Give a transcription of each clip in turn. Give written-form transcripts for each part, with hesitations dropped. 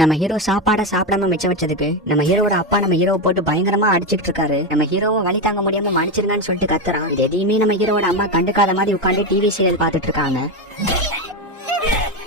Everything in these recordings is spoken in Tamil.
நம்ம ஹீரோ சாப்பாடை சாப்பிடாம மிச்சம் வச்சதுக்கு நம்ம ஹீரோட அப்பா நம்ம ஹீரோ போட்டு பயங்கரமா அடிச்சிட்டு இருக்காரு. நம்ம ஹீரோவும் வழி தாங்க முடியாம மன்னிச்சிருங்கன்னு சொல்லிட்டு கத்துறான். இது எதையுமே நம்ம ஹீரோட அம்மா கண்டுக்காத மாதிரி உட்காந்து டிவி சீரியல் பாத்துட்டு இருக்காங்க.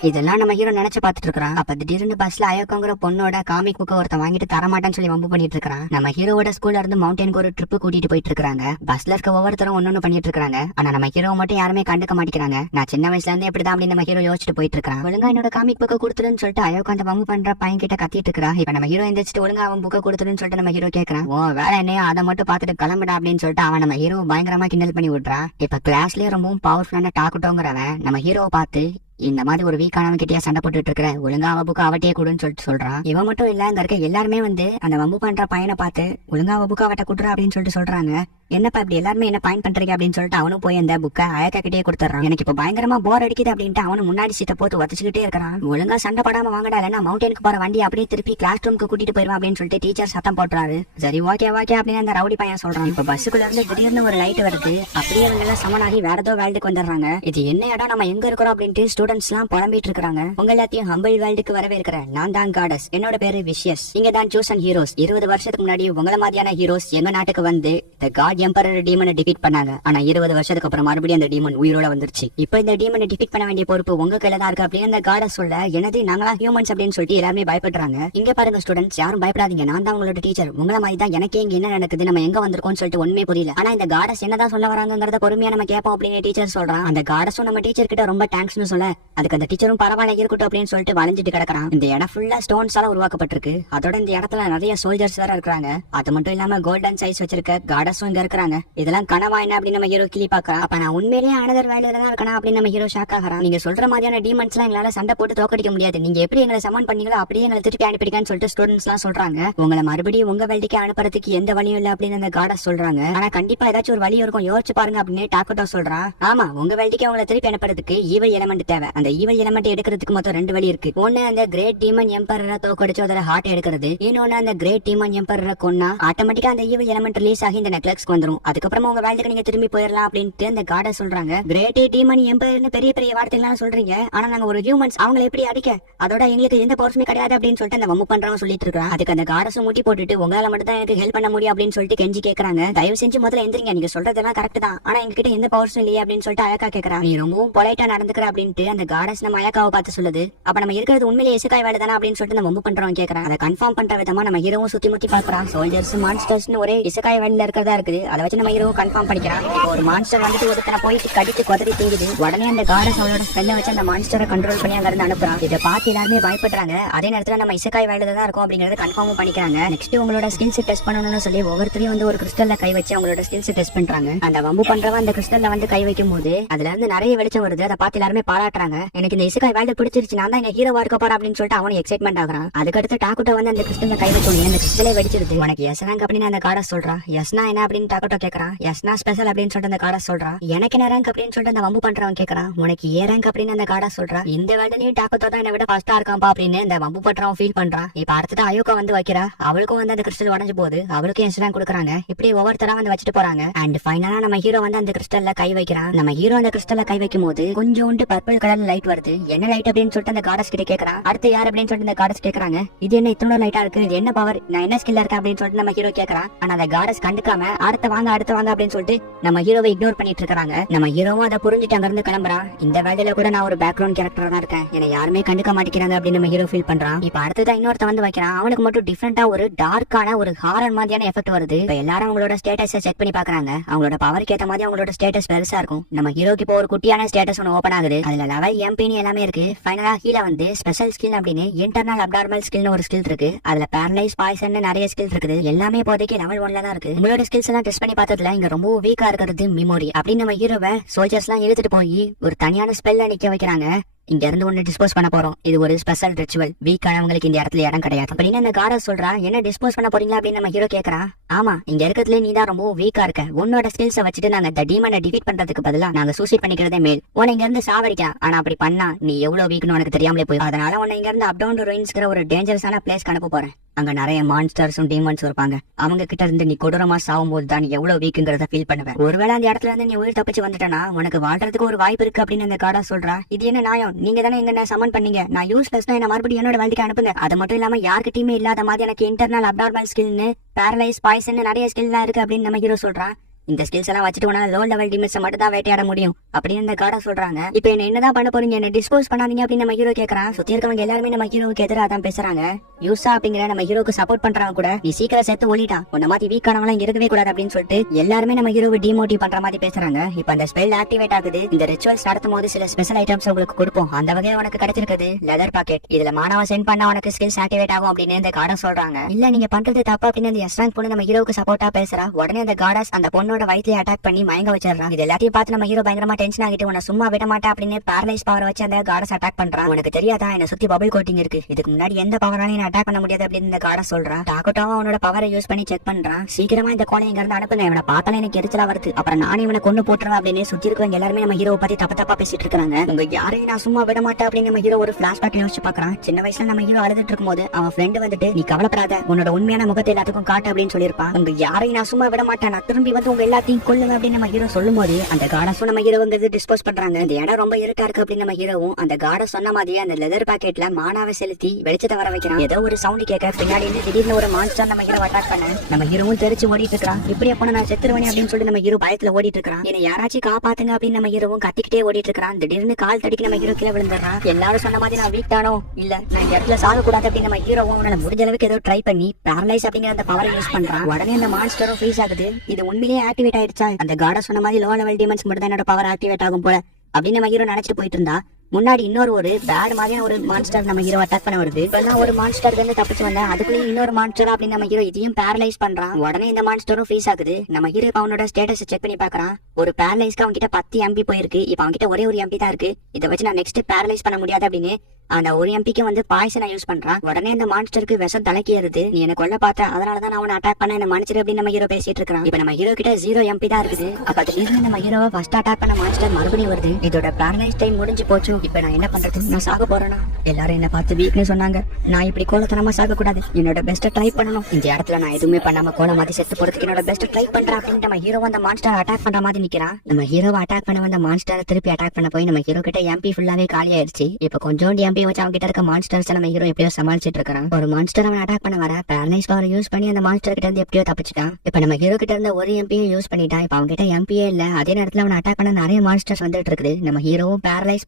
இதெல்லாம் நம்ம ஹீரோ நினைச்சு பாத்துட்டு இருக்கான். அப்ப திடீர்னு பஸ்ல அயோக்கோங்கிற பொண்ணோட காமிக் புக்க ஒருத்த வாங்கிட்டு தரமாட்டேன்னு சொல்லி வம்பு பண்ணிட்டு இருக்கான். நம்ம ஹீரோட ஸ்கூல்ல இருந்து மவுண்டனுக்கு ஒரு ட்ரிப் கூட்டிட்டு போயிட்டு இருக்காங்க. பஸ்ல இருக்க ஒவ்வொருத்தரும் ஒன்னொன்னு பண்ணிட்டு இருக்காங்க. ஆனா நம்ம ஹீரோ மட்டும் யாருமே கண்டுக்க மாட்டேங்கிறாங்க. நான் சின்ன வயசுல இருந்து எப்படிதான் அப்படின்னு நம்ம ஹீரோ யோசிச்சுட்டு போயிட்டு இருக்கான். ஒழுங்கா என்னோட காமிக் புக்க கொடுத்துருன்னு சொல்லிட்டு அயோக்கா அந்த வம்பு பண்ற பையன் கிட்ட கத்திட்டு இருக்கா. இப்ப நம்ம ஹீரோ எந்திரிச்சிட்டு ஒழுங்கா அவன் புக்க கொடுத்துருன்னு சொல்லிட்டு நம்ம ஹீரோ கேட்கறான். ஓ வேற என்னையா அதை மட்டும் பாத்துட்டு கிளம்பிடா அப்படின்னு சொல்லிட்டு அவன் நம்ம ஹீரோ பயங்கரமா கிண்டல் பண்ணி விடுறான். இப்ப கிளாஸ்லயே ரொம்பவும் பவர்ஃபுல்லான டாக்குட்டோங்கிறவன் நம்ம ஹீரோவை பார்த்து இந்த மாதிரி ஒரு வீக்கானவன் கிட்டயா சண்டை போட்டுட்டு இருக்கிற, ஒழுங்கா அவ புக்கு அவட்டே கூடுன்னு சொல்றான். இவன் மட்டும் இல்ல, அங்க இருக்க எல்லாருமே அந்த வம்பு பண்ற பையனை பார்த்து ஒழுங்கா அவ புக்கு அவட்ட கூட்டுறா அப்படின்னு சொல்லிட்டு சொல்றாங்க. என்னப்பா இப்படி எல்லாருமே என்ன பாயிண்ட் பண்றீங்க அப்படின்னு சொல்லிட்டு அவனும் போய் அந்த புக்கை அயக்கா கிட்டே கொடுத்துறான். எனக்கு இப்ப பயங்கரமா போர் அடிக்குது அப்படின்ட்டு அவனு முன்னாடி சீட்டை போட்டு வச்சுக்கிட்டே இருக்கிறான். ஒழுங்கா சண்டை படாம வாங்கடா, இல்லைன்னா மவுண்டனுக்கு போற வண்டி அப்படியே திருப்பி கிளாஸ் ரூமுக்கு கூட்டிட்டு போயிருவான் அப்படின்னு சொல்லிட்டு டீச்சர் சத்தம் போட்டுறாரு. சரி ஓகே அப்படின்னு அந்த ரவுடி பையன் சொல்றான். இப்ப பஸ்ஸுக்குள்ள இருந்து திடீர்னு ஒரு லைட் வருது. அப்படியே அவங்க எல்லாம் சமனாகி வேற ஏதோ வேல்டுக்கு வந்துடுறாங்க. இது என்ன இடம், நம்ம எங்க இருக்கிறோம் அப்படின்ட்டு ஸ்டூடெண்ட்ஸ் எல்லாம் புலம்பிட்டு இருக்காங்க. உங்க எல்லாத்தையும் ஹம்பிள் வேல்டுக்கு வரவே இருக்கிறேன். நான் தான் காடஸ், என்னோட பேரு விஷயஸ். இங்க தான் சூசன் ஹீரோஸ். 20 வருஷத்துக்கு முன்னாடி உங்களை மாதிரியான ஹீரோஸ் எங்க நாட்டுக்கு வந்து த காட் எம்பரர் டீமனை டிஃபீட் பண்ணாங்க. ஆனா 20 வருஷத்துக்கு அப்புறம் மறுபடியும் அந்த டீமன் உயிரோட வந்துருச்சு. இப்போ இந்த டீமனை டிஃபீட் பண்ண வேண்டிய பொறுப்பு உங்க கையில தான் இருக்கு அப்படின்னு அந்த காடஸ் சொல்ல, எனது நாங்களா ஹியூமன்ஸ் அப்படின்னு சொல்லிட்டு எல்லாருமே பயப்படுறாங்க. இங்க பாருங்க ஸ்டூடெண்ட்ஸ், யாரும் பயப்படாதீங்க, நான் தான் உங்களோட டீச்சர். உங்களை மாதிரி தான் எனக்கே இங்க என்ன நடக்குது, நம்ம எங்க வந்திருக்கோம்னு சொல்லிட்டு ஒண்ணுமே புரியல. ஆனா இந்த காடஸ் என்னதான் சொல்ல வராங்கிறத பொறுமையா நம்ம கேட்போம் அப்படின்னு டீச்சர் சொல்றான். அந்த காடஸும் நம்ம டீச்சர் கிட்ட ரொம்ப தேங்க்ஸ்னு சொல்ல, அதுக்கு அந்த டீச்சரும் பரவாயில்ல இருக்கட்டும் அப்படின்னு சொல்லிட்டு வளைஞ்சிட்டு கிடக்குறான். இந்த இடம் ஃபுல்லா ஸ்டோன்ஸால உருவாக்கப்பட்டிருக்கு. அதோட இந்த இடத்துல நிறைய சோல்ஜர்ஸ் வேற இருக்காங்க. அது மட்டும் இல்லாம கோல்டன் சைஸ் வச்சிருக்க காடஸும் இங்க இருக்காங்க. இதெல்லாம் கனவா என்ன அப்படின்னு நம்ம ஹீரோ கிளி பாக்குறான். அப்ப நான் உண்மையிலேயே அனதர் வேலையில தான் இருக்கணும் அப்படின்னு நம்ம ஹீரோ ஷாக் ஆகிறான். நீங்க சொல்ற மாதிரியான டீமன்ஸ் எல்லாம் எங்களால சண்டை போட்டு தோக்கடிக்க முடியாது. நீங்க எப்படி எங்களை சமன் பண்ணீங்களோ அப்படியே எங்களை திருப்பி அனுப்பிடுங்கன்னு சொல்லிட்டு ஸ்டூடெண்ட்ஸ் எல்லாம் சொல்றாங்க. உங்களை மறுபடியும் உங்க வேலைக்கு அனுப்புறதுக்கு எந்த வழியும் இல்ல அப்படின்னு அந்த காடஸ் சொல்றாங்க. ஆனா கண்டிப்பா ஏதாச்சும் ஒரு வழி இருக்கும், யோசிச்சு பாருங்க அப்படின்னு டாக்கோட்டோ சொல்றான். ஆமா, உங்க வேலைக்கு உங்களை திருப்பி அனுப்புறதுக்கு ஈவல் எலமெண்ட் தேவை. அந்த ஈவல் எலமெண்ட் எடுக்கிறதுக்கு மொத்தம் 2 வழி இருக்கு. ஒன்னு அந்த கிரேட் டீமன் எம்பரரை தோக்கடிச்சு அதோட ஹார்ட் எடுக்கிறது. இன்னொன்னு அந்த கிரேட் டீமன் எம்பரரை கொன்னா ஆட்டோமேட்டிக்கா அந்த ஈவல் எலமெண்ட் ரிலீஸ் ஆகி இந்த நெக்லஸ்க்கு வந்துரும். அதுக்கப்புறமா உங்க வேலைக்கு நீங்க திரும்பி போயிடலாம் அப்படின்ட்டு அந்த காட சொல்றாங்க. கிரேட் டீமன் எம்பரர்னு பெரிய பெரிய வார்த்தைகள் சொல்றீங்க, ஆனா நாங்க ஒரு ஹியூமன்ஸ், அவங்களை எப்படி அடிக்க, அதோட எங்களுக்கு எந்த பவர்ஸுமே கிடையாது அப்படின்னு சொல்லிட்டு அந்த வம்பு பண்றவங்க சொல்லிட்டு இருக்கான். அதுக்கு அந்த காடஸும் முட்டி போட்டுட்டு உங்களால மட்டும் தான் எனக்கு ஹெல்ப் பண்ண முடியும் அப்படின்னு சொல்லிட்டு கெஞ்சி கேக்குறாங்க. தயவு செஞ்சு முதல்ல எந்திரிங்க, நீங்க சொல்றதெல்லாம் கரெக்ட் தான், ஆனா எங்ககிட்ட எந்த பவர்ஸும் இல்லையே அப்படின்னு சொல்லிட்டு அயக்கா கேக்குறான். நீ ரொம்பவும் பொலைட்டா நடந்துக்கிற அப்படின்ட்டு அந்த காடஸ் நம்ம அயக்காவை பார்த்து சொல்லுது. அப்ப நம்ம இருக்கிறது உண்மையிலேயே இசக்காய் வேலை தானே அப்படின்னு சொல்லிட்டு நம்ம வம்பு பண்றவங்க கேக்குறான். அதை கன்ஃபார்ம் பண்ற விதமா நம்ம ஹீரோவும் சுத்தி முத்தி பாக்குறான். சோல்ஜர்ஸ் மான்ஸ்டர்ஸ்னு ஒரே இசக்காய் வேலையில இருக்கிறதா இருக்குது. அதை வச்சு நம்ம ஹீரோவும் கன்ஃபார்ம் பண்ணிக்கிறான். ஒரு மான்ஸ்டர் வந்துட்டு ஒருத்தனை போயிட்டு கடிச்சு குதறி திங்குது. உடனே அந்த காடஸ் அவளோட ஸ்பெல்ல வச்சு அந்த மான்ஸ்டரை கண்ட்ரோல் பண்ணி அங்க இருந்து அனுப்புறான். இதை பார்த்து எல்லாருமே பயப்படுறாங்க. அதே நேரத்துல நம்ம இசக்காய் வேலையில தான் இருக்கும் அப்படிங்கறத கன்ஃபார்மும் பண்ணிக்கிறாங்க. நெக்ஸ்ட் உங்களோட ஸ்கில்ஸ் டெஸ்ட் பண்ணணும்னு சொல்லி ஒவ்வொருத்தரையும் ஒரு கிறிஸ்டல்ல கை வச்சு அவங்களோட ஸ்கில்ஸ் டெஸ்ட் பண்றாங்க. அந்த வம்பு பண்றவன் அந்த கிறிஸ்டல்ல கை வைக்கும் போது அதுல இருந்து நிறைய வெளிச்சம் வருது. அதை பார்த்து எல்லாருமே பாராட்டுறாங்க. எனக்கு இந்த இசக்காய் வேலை பிடிச்சிருச்சு, நான் தான் இந்த ஹீரோவா இருக்க போறேன் அப்படின்னு சொல்லிட்டு அவனும் எக்ஸைட்மெண்ட் ஆகுறான். அதுக்கடுத்து டாக்குட்டோ அந்த கிறிஸ்டல்ல கை வச்சோம், அந்த கிறிஸ்டலே வெடிச்சிருது. உனக்கு எஸ் ரேங்க் அப்படின்னு அந்த காடஸ் சொல்றா. எஸ்னா என்ன அப்படின்னு டாக்குட்டோ கேக்குறான். எஸ்னா ஸ்பெஷல் அப்படின்னு சொல்லிட்டு அந்த காடஸ் சொல்றா. எனக்கு என்ன ரேங்க் அப்படின்னு சொல்லிட்டு அந்த வம்பு பண்றவன் கேக்குறான். உனக்கு ஏ ரேங்க் அப்படின்னு அந்த காடஸ் சொல்றா. இந்த வேலையும் டாக்குட்டோ தான் என்னை விட ஃபர்ஸ்டா இருக்கான்பா அப்படின்னு அந்த வம்பு பண்றவன் ஃபீல் பண்றான். இப்ப அடுத்தது அயோக்கா வைக்கிறா. அவளுக்கும் அந்த கிறிஸ்டல் உடஞ்சு போகுது. அவளுக்கும் எஸ் ரேங்க் கொடுக்குறாங்க. இப்படி ஒவ்வொருத்தரா வச்சுட்டு போறாங்க. அண்ட் ஃபைனலா நம்ம ஹீரோ அந்த கிறிஸ்டல்ல கை வைக்கிறான். நம்ம ஹீரோ அந்த கிறிஸ்டல்ல கை வைக்கும் போது கொஞ்சோண்டு பர்பிள் கலர்ல லைட் வருது. என்ன லைட் அப்படின்னு சொல்லிட்டு அந்த காடஸ் கிட்ட கேக்குறான். அடுத்து யார் அப்படின்னு சொல்லிட்டு அந்த காடஸ் கேக்குறாங்க. இது என்ன இத்தனை லைட்டா இருக்கு, இது என்ன பவர், நான் என்ன ஸ்கில்ல இருக்கேன் அப்படின்னு சொல்லிட்டு நம்ம ஹீரோ கேக்குறான். ஆனா அந்த காடஸ் கண்டுக்காம அடுத்து வாங்க அப்படின்னு சொல்லிட்டு நம்ம ஹீரோவை இக்னோர் பண்ணிட்டு இருக்காங்க. நம்ம ஹீரோவும் அதை புரிஞ்சுட்டு அங்க இருந்து கிளம்புறான். இந்த வேலையில கூட நான் ஒரு பேக்ரவுண்ட் கேரக்டரா தான் இருக்கேன், என்னை யாருமே கண்டுக்க மாட்டேங்கிறாங்க அப்படின்னு நம்ம ஹீரோ ஃபீல் பண்றான். இப்ப அடுத்ததான் இன்னொருத்த வைக்கிறான். அவனுக்கு மட்டும் டிஃபரெண்டா ஒரு டார்க்கான ஒரு ஹாரர் மாதிரியான எஃபெக்ட் வருது. இப்ப எல்லாரும் அவங்களோட ஸ்டேட்டஸ் செக் பண்ணி பாக்குறாங்க. அவங்களோட பவருக்கு ஏத்த மாதிரி அவங்களோட ஸ்டேட்டஸ் பெருசா இருக்கும். நம்ம ஹீரோக்கு இப்போ ஒரு குட்டியான ஸ்டேட்டஸ் ஒன்று ஓபன் ஆகுது. அதுல லெவல் எம்பின்னு எல்லாமே இருக்கு. ஃபைனலா கீழே ஸ்பெஷல் ஸ்கில் அப்படின்னு இன்டர்னல் அப்டார்மல் ஸ்கில்னு ஒரு ஸ்கில் இருக்கு. அதுல பேரலைஸ் பாய்சன் நிறைய ஸ்கில் இருக்குது. எல்லாமே இப்போதைக்கு லெவல் 1ல தான் இருக்கு. உங்களோட ஸ்கில்ஸ் எல்லாம் டெஸ்ட் பண்ணி பார்த்ததுல இங்க ரொம்ப வீக்கா இருக்கிறது மெமரி அப்படின்னு நம்ம ஹீரோவை சோல்ஜர்ஸ் எல்லாம் இழுத்துட்டு போய் ஒரு தனியான ஸ்பெல்ல நிக்க வைக்கிறாங்க. இங்க இருந்து ஒண்ணு டிஸ்போஸ் பண்ண போறோம். இது ஒரு ஸ்பெஷல் ரிச்சுவல். வீக்கானவங்களுக்கு இந்த இடத்துல இடம் கிடையாது அப்படின்னு அந்த காரஸ் சொல்றா. என்ன டிஸ்போஸ் பண்ண போறீங்களா அப்படின்னு நம்ம ஹீரோ கேக்குறா. ஆமா, இங்க இருக்கிறதுல நீ தான் ரொம்ப வீக்கா இருக்க. உன்னோட ஸ்கில்ஸை வச்சுட்டு நாங்க இந்த டீமனை டிஃபீட் பண்றதுக்கு பதிலா நாங்க சூசைட் பண்ணிக்கிறதே மேல். உன்னை இங்க இருந்து சாவடிக்கலாம். ஆனா அப்படி பண்ணா நீ எவ்வளவு வீக்னு உனக்கு தெரியாமலே போய், அதனால உன்னை இங்க இருந்து அப் டவுன் டு ருயின்ஸ்ங்கிற ஒரு டேஞ்சரஸான பிளேஸ்க்கு அனுப்ப போறேன். அங்க நிறைய மான்ஸ்டர்ஸும் டீமன்ஸும் இருப்பாங்க. அவங்க கிட்ட இருந்து நீ கொடூரமா சாவும் போது தான் நீ எவ்வளவு வீக்குங்கிறத ஃபீல் பண்ணுவேன். ஒருவேளை அந்த இடத்துல இருந்து நீ உயிர் தப்பிச்சு வந்துட்டனா உனக்கு வாழ்றதுக்கு ஒரு வாய்ப்பு இருக்கு அப்படின்னு அந்த காடா சொல்றா. இது என்ன நியாயம்? நீங்க தானே எங்க சமன் பண்ணீங்க, நான் யூஸ்லெஸ்னா என்ன மறுபடியும் என்னோட வாழ்க்கைக்கு அனுப்புங்க. அது மட்டும் இல்லாம யார்கிட்டயுமே இல்லாத மாதிரி எனக்கு இன்டர்னல் அப்நார்மல் ஸ்கில்னு பேரலைஸ் பாய்சன் நிறைய ஸ்கில்லாம் இருக்கு அப்படின்னு நம்ம ஹீரோ சொல்றான். இந்த ஸ்கில்ஸ் எல்லாம் வச்சுட்டு உனால லோ லெவல் டீமன்ஸ் மட்டும் தான் வேட்டையாட முடியும் அப்படின்னு இந்த கார்டா சொல்றாங்க. இப்போ என்னதான் பண்ண போறீங்க, என்ன டிஸ்போஸ் பண்ணாதீங்க அப்படின்னு நம்ம ஹீரோ கேக்குறான். சுத்தி இருக்கவங்க எல்லாருமே நம்ம ஹீரோவுக்கு எதிராக தான் பேசுறாங்க. யூசா அப்படிங்கிற நம்ம ஹீரோக்கு சப்போர்ட் பண்றவங்க கூட நீ சீக்கிரம் சேர்த்து ஓடிட்டான், உன்ன மாதிரி வீக்கானவங்க இங்க இருக்கவே கூடாது அப்படின்னு சொல்லிட்டு எல்லாருமே நம்ம ஹீரோவை டிமோட்டிவ் பண்ற மாதிரி பேசுறாங்க. இப்போ அந்த ஸ்பெல் ஆக்டிவேட் ஆகுது. இந்த ரிச்சுவல்ஸ் நடத்தும் போது சில ஸ்பெஷல் ஐட்டம்ஸ் உங்களுக்கு கொடுப்போம். அந்த வகையில உனக்கு கிடைச்சிருக்குது லெதர் பாக்கெட். இதுல மாணவ சென்ட் பண்ணா உனக்கு ஸ்கில்ஸ் ஆக்டிவேட் ஆகும் அப்படின்னு இந்த கார்டா சொல்றாங்க. இல்ல நீங்க பண்றது தப்பு அப்படின்னு அந்த எஸ்ராங் பொண்ணு நம்ம ஹீரோவுக்கு சப்போர்ட்டா பேசுறா. உடனே அந்த கார்டாஸ் அந்த பொண்ணோட வயிற்றுல அட்டாக் பண்ணி மயங்க வச்சிடறான். இது எல்லாத்தையும் பார்த்து நம்ம ஹீரோ பயங்கரமா டென்ஷன் ஆகிட்டு உன்னை சும்மா விட மாட்டா அப்படின்னு பேரலைஸ் பவர் வச்சு அந்த கார்டஸ் அட்டாக் பண்றான். உனக்கு தெரியாதா என்ன சுத்தி பபிள் கோட்டிங் இருக்கு, இதுக்கு முன்னாடி எந்த பவராலையும் என்ன அட்டாக் பண்ண முடியாது அப்படின்னு இந்த கார்டஸ் சொல்றான். டாக்கோட்டாவா அவனோட பவரை யூஸ் பண்ணி செக் பண்றான். சீக்கிரமா இந்த கோலை இங்க இருந்து அனுப்புங்க, இவனை பார்த்தாலே எனக்கு எரிச்சலா வருது, அப்புறம் நானே இவனை கொண்டு போட்டுருவேன் அப்படின்னு சுத்தி இருக்கவங்க எல்லாருமே நம்ம ஹீரோவை பத்தி தப்பா பேசிட்டு இருக்காங்க. உங்க யாரையும் நான் சும்மா விட மாட்டேன் அப்படின்னு நம்ம ஹீரோ ஒரு பிளாஷ்பேக் யோசிச்சு பாக்குறான். சின்ன வயசுல நம்ம ஹீரோ அழுதுட்டு இருக்கும் போது அவன் ஃப்ரெண்டு வந்துட்டு நீ கவலைப்படாத உன்னோட உண்மையான முகத்தை எல்லாத்துக்கும் காட்டு அப்படின்னு சொல்லியிருப்பான். உங்க யாரையும் நான் சும்மா விட மாட்டேன், நான் திரும்பி வந்து உங்க எல்லாத்தையும் கொல்லுங்க அப்படின்னு நம்ம ஹீரோ சொல்லும் போது அந்த கார்டஸும் நம்ம ஹீரோங்கிறது டிஸ்போஸ் பண்றாங்க. இந்த இடம் ரொம்ப இருட்டா இருக்கு அப்படின்னு நம்ம ஹீரோவும் அந்த கார்டஸ் சொன்ன மாதிரியே அந்த லெதர் பாக்கெட்ல மானாவை செலுத்தி வெளிச்சத்தை வர வைக்கிறான். ஏதோ ஒரு சவுண்ட் கேட்க பின்னாடி இருந்து திடீர்னு ஒரு மான்ஸ்டர் நம்ம ஹீரோ அட்டாக் பண்ண நம்ம ஹீரோவும் தெரிச்சு ஓடிட்டு இருக்கான். இப்படி அப்ப நான் செத்துருவேன் அப்படின்னு சொல்லிட்டு நம்ம ஹீரோ பயத்துல ஓடிட்டு இருக்கான். என்ன யாராச்சும் காப்பாத்துங்க அப்படின்னு நம்ம ஹீரோவும் கத்திக்கிட்டே ஓடிட்டு இருக்கான். திடீர்னு கால் தடிக்கு நம்ம ஹீரோ கீழே விழுந்துறான். எல்லாரும் சொன்ன மாதிரி நான் வீக் தானோ இல்ல நான் இந்த இடத்துல சாக கூடாது அப்படின்னு நம்ம ஹீரோவும் முடிஞ்ச அளவுக்கு ஏதோ ட்ரை பண்ணி பேரலைஸ் அப்படிங்கிற அந்த பவரை யூஸ் பண்றான். உடனே அந்த மான்ஸ்டரும் ஃப்ரீஸ் ஆகுது. இது உண்மையிலேயே ஆக்டிவேட் ஆயிடுச்சா, அந்த கார்டஸ் சொன்ன மாதிரி லோ லெவல் டீமன்ஸ் மட்டும் தான் என்னோட பவர் ஆக்டிவேட் ஆகும் போல அப்படின்னு நம்ம ஹீரோ நினைச்சிட்டு போயிட்டு இருந்தா முன்னாடி இன்னொரு பேட் மாதிரியான ஒரு மான்ஸ்டர் நம்ம ஹீரோ அட்டாக் பண்ண வருது. இப்பெல்லாம் ஒரு மான்ஸ்டர் இருந்து தப்பிச்சு வந்தேன், அதுக்குள்ளேயும் இன்னொரு மான்ஸ்டர் அப்படின்னு நம்ம ஹீரோ இதையும் பேரலைஸ் பண்றான். உடனே இந்த மான்ஸ்டரும் ஃப்ரீஸ் ஆகுது. நம்ம ஹீரோ அவனோட ஸ்டேட்டஸ் செக் பண்ணி பாக்குறான். ஒரு பேரலைஸ்க்கு அவங்க கிட்ட 10 MP போயிருக்கு. இப்ப அவங்க கிட்ட ஒரே ஒரு MP தான் இருக்கு. இதை வச்சு நான் நெக்ஸ்ட் பேரலைஸ் பண்ண முடியாது அப்படின்னு அந்த ஒரு எம்பிக்கு வந்து பாய்சனை யூஸ் பண்றான். உடனே அந்த மான்ஸ்டருக்கு விஷம் தலைக்கு ஏறுது. நீ என்ன கொல்ல பார்த்த, அதனாலதான் நான் அவனை அட்டாக் பண்ண, என்ன மன்னிச்சிரு அப்படின்னு நம்ம ஹீரோ பேசிட்டு இருக்கான். இப்ப நம்ம ஹீரோ கிட்ட 0 MP தான் இருக்குது. அப்ப திடீர்னு நம்ம ஹீரோவை ஃபர்ஸ்ட் அட்டாக் பண்ண மான்ஸ்டர் மறுபடியும் வருது. இதோட பேரலைஸ் டைம் முடிஞ்சு போச்சு. இப்ப நான் என்ன பண்றது, நான் சாக போறேனா? எல்லாரும் என்ன பார்த்து வீக்னு சொன்னாங்க. நான் இப்படி கோலத்தனமா சாக கூடாது, என்னோட பெஸ்ட் ட்ரை பண்ணணும். இந்த இடத்துல நான் எதுவுமே பண்ணாம கோல மாதிரி செத்து போறதுக்கு என்னோட பெஸ்ட் ட்ரை பண்றேன் அப்படின்னு நம்ம ஹீரோ அந்த மான்ஸ்டர் அட்டாக் பண்ற மாதிரி நிக்கிறான். நம்ம ஹீரோவை அட்டாக் பண்ண வந்த மான்ஸ்டரை திருப்பி அட்டாக் பண்ண போய் நம்ம ஹீரோ கிட்ட MP ஃபுல்லாவே காலி ஆயிடுச்சு. இப்ப கொஞ்சோண்டு MP வச்சு அவங்க கிட்ட இருக்க மான்ஸ்டர்ஸ் நம்ம ஹீரோ எப்படியோ சமாளிச்சிட்டு இருக்கான். ஒரு மான்ஸ்டர் அவன் அட்டாக் பண்ண வர பேரலைஸ் பவர் யூஸ் பண்ணி அந்த மான்ஸ்டர் கிட்ட இருந்து எப்படியோ தப்பிச்சிட்டான். இப்ப நம்ம ஹீரோ கிட்ட இருந்த ஒரு MP யூஸ் பண்ணிட்டான். இப்ப அவங்க கிட்ட MP இல்ல. அதே நேரத்துல அவன் அட்டாக் பண்ண நிறைய மான்ஸ்டர்ஸ் வந்துட்டு இருக்குது. நம்ம ஹீரோவும் பேரலைஸ்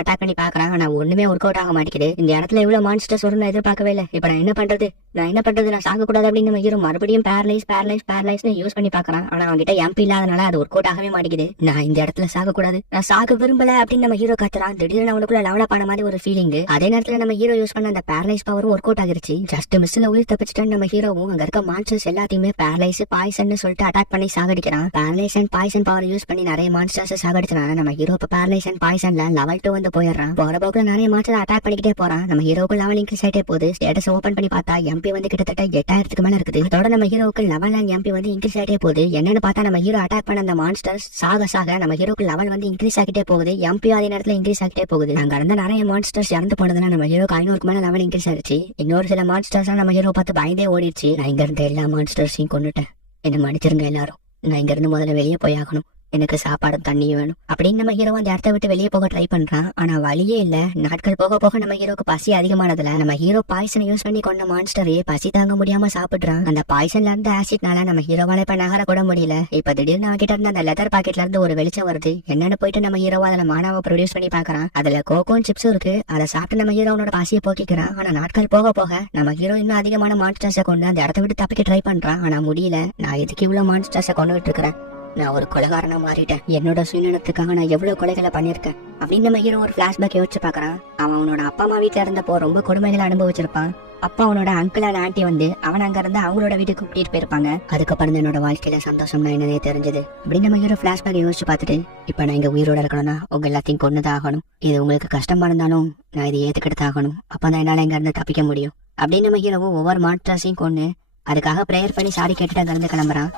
அட்டாக் பண்ணி பாக்குறான். ஆனா ஒண்ணுமே ஒர்க் அவுட் ஆக மாட்டேங்குது. இந்த இடத்துல இவ்வளவு மான்ஸ்டர்ஸ் வரும்னு எதிர்பார்க்கவே இல்லை. இப்ப நான் என்ன பண்றது, நான் சாக கூடாது அப்படின்னு நம்ம ஹீரோ மறுபடியும் பேரலைஸ் யூஸ் பண்ணி பாக்குறான். ஆனா அவங்க கிட்ட MP இல்லாதனால அது ஒர்க் அவுட் ஆகவே மாட்டேங்குது. நான் இந்த இடத்துல சாக கூடாது, நான் சாக விரும்பல அப்படின்னு நம்ம ஹீரோ கத்துறான். திடீர்னு அவனுக்குள்ள லெவலப் ஆன மாதிரி ஒரு ஃபீலிங். அதே நேரத்துல நம்ம ஹீரோ யூஸ் பண்ண அந்த பேரலைஸ் பவரும் ஒர்க் அவுட் ஆகிருச்சு. ஜஸ்ட் மிஸ்ல உயிர் தப்பிச்சுட்டு நம்ம ஹீரோவும் அங்க இருக்க மான்ஸ்டர்ஸ் எல்லாத்தையுமே பேரலைஸ் பாய்சன் சொல்லிட்டு அட்டாக் பண்ணி சாகடிக்கிறான். Paralyse and poison power use பண்ணி நிறைய மான்ஸ்டர்ஸ் சாகடிச்சான். நம்ம ஹீரோ இப்ப பேரலைஸ் அண்ட் பாய்சன்ல லெவல் 2 வந்து போயிடுறான். போற போக்குல நிறைய மான்ஸ்டர் அட்டாக் பண்ணிக்கிட்டே போறான். நம்ம ஹீரோக்கு லெவல் இன்க்ரீஸ் ஆயிட்டே போகுது. ஸ்டேட்டஸ் ஓபன் பண்ணி பார்த்தா MP வந்து கிட்டத்தட்ட 8000க்கு மேல இருக்குது. அதோட நம்ம ஹீரோக்கு லெவல் அண்ட் MP வந்து இன்க்ரீஸ் ஆயிட்டே போகுது. என்னன்னு பார்த்தா நம்ம ஹீரோ அட்டாக் பண்ண அந்த மான்ஸ்டர்ஸ் சாக நம்ம ஹீரோக்கு லெவல் வந்து இன்க்ரீஸ் ஆகிட்டே போகுது. MP அதே நேரத்துல இன்க்ரீஸ் ஆகிட்டே போகுது. அங்க இருந்த நிறைய மான்ஸ்டர்ஸ் இறந்து போனதுல நம்ம ஹீரோக்கு 500க்கு மேல லெவல் இன்க்ரீஸ் ஆயிடுச்சு. இன்னொரு சில மான்ஸ்டர்ஸ் நம்ம ஹீரோ பார்த்து பயந்தே ஓடிடுச்சு. நான் இங்க இருந்த எல்லா மான்ஸ்டர்ஸையும் கொண்டுட்டேன், என்ன மன்னிச்சிருங்க எல்லாரும், நான் இங்க இருந்து முதல்ல வெளியே போய் ஆகணும், எனக்கு சாப்பாடும் தண்ணியும் வேணும் அப்படின்னு நம்ம ஹீரோ அந்த இடத்த விட்டு வெளியே போக ட்ரை பண்றான். ஆனா வழியே இல்ல. நாட்கள் போக போக நம்ம ஹீரோக்கு பசி அதிகமானதுல நம்ம ஹீரோ பாய்சன் யூஸ் பண்ணி கொண்ட மான்ஸ்டரே பசி தாங்க முடியாம சாப்பிடுறான். அந்த பாய்சன்ல இருந்து ஆசிட்னால நம்ம ஹீரோவால இப்ப நகர கூட முடியல. இப்ப திடீர்னு அவன் கிட்ட இருந்து அந்த லெதர் பாக்கெட்ல இருந்து ஒரு வெளிச்சம் வருது. என்னன்னு போயிட்டு நம்ம ஹீரோவா அதுல மானாவை ப்ரொடியூஸ் பண்ணி பாக்குறான். அதுல கோகோன் சிப்ஸும் இருக்கு. அதை சாப்பிட்டு நம்ம ஹீரோனோட பசியை போக்கிக்கிறான். ஆனா நாட்கள் போக போக நம்ம ஹீரோ இன்னும் அதிகமான மான்ஸ்டர்ஸை கொண்டு அந்த இடத்த விட்டு தப்பிக்க ட்ரை பண்றான். ஆனா முடியல. நான் எதுக்கு இவ்வளவு மான்ஸ்டர்ஸை கொண்டுகிட்டு இருக்கிறேன், நான் ஒரு கொலைகாரனா மாறிட்டேன், என்னோட சுயநலத்துக்காக நான் எவ்வளவு கொலைகளை பண்ணிருக்கேன் அப்படின்னு நம்ம ஹீரோ ஒரு பிளாஷ்பேக் யோசிச்சு பாக்குறான். அவனோட அப்பா அம்மா வீட்டுல இருந்தப்போ ரொம்ப கொடுமைகளை அனுபவிச்சிருப்பான். அப்பா அவனோட அங்கிள் அண்ட் ஆன்ட்டி வந்து அவன் அங்க இருந்து அவங்களோட வீட்டுக்கு கூட்டிட்டு போயிருப்பாங்க. அதுக்கப்புறம் என்னோட வாழ்க்கையில சந்தோஷம்னா என்னன்னே தெரிஞ்சது அப்படின்னு நம்ம ஹீரோ பிளாஷ்பேக் யோசிச்சு பார்த்துட்டு இப்ப நான் இங்க உயிரோட இருக்கணும்னா உங்க எல்லாத்தையும் கொண்டுதான் ஆகணும், இது உங்களுக்கு கஷ்டமா இருந்தாலும் நான் இதை ஏத்துக்கிட்டு ஆகணும், அப்பதான் என்னால இங்க இருந்து தப்பிக்க முடியும் அப்படின்னு நம்ம ஹீரோவும் ஒவ்வொரு மான்ஸ்டர்ஸையும் கொண்டு அதுக்காக பிரேயர் பண்ணி சாரி கேட்டுட்டு அங்க இருந்து கிளம்புறான்.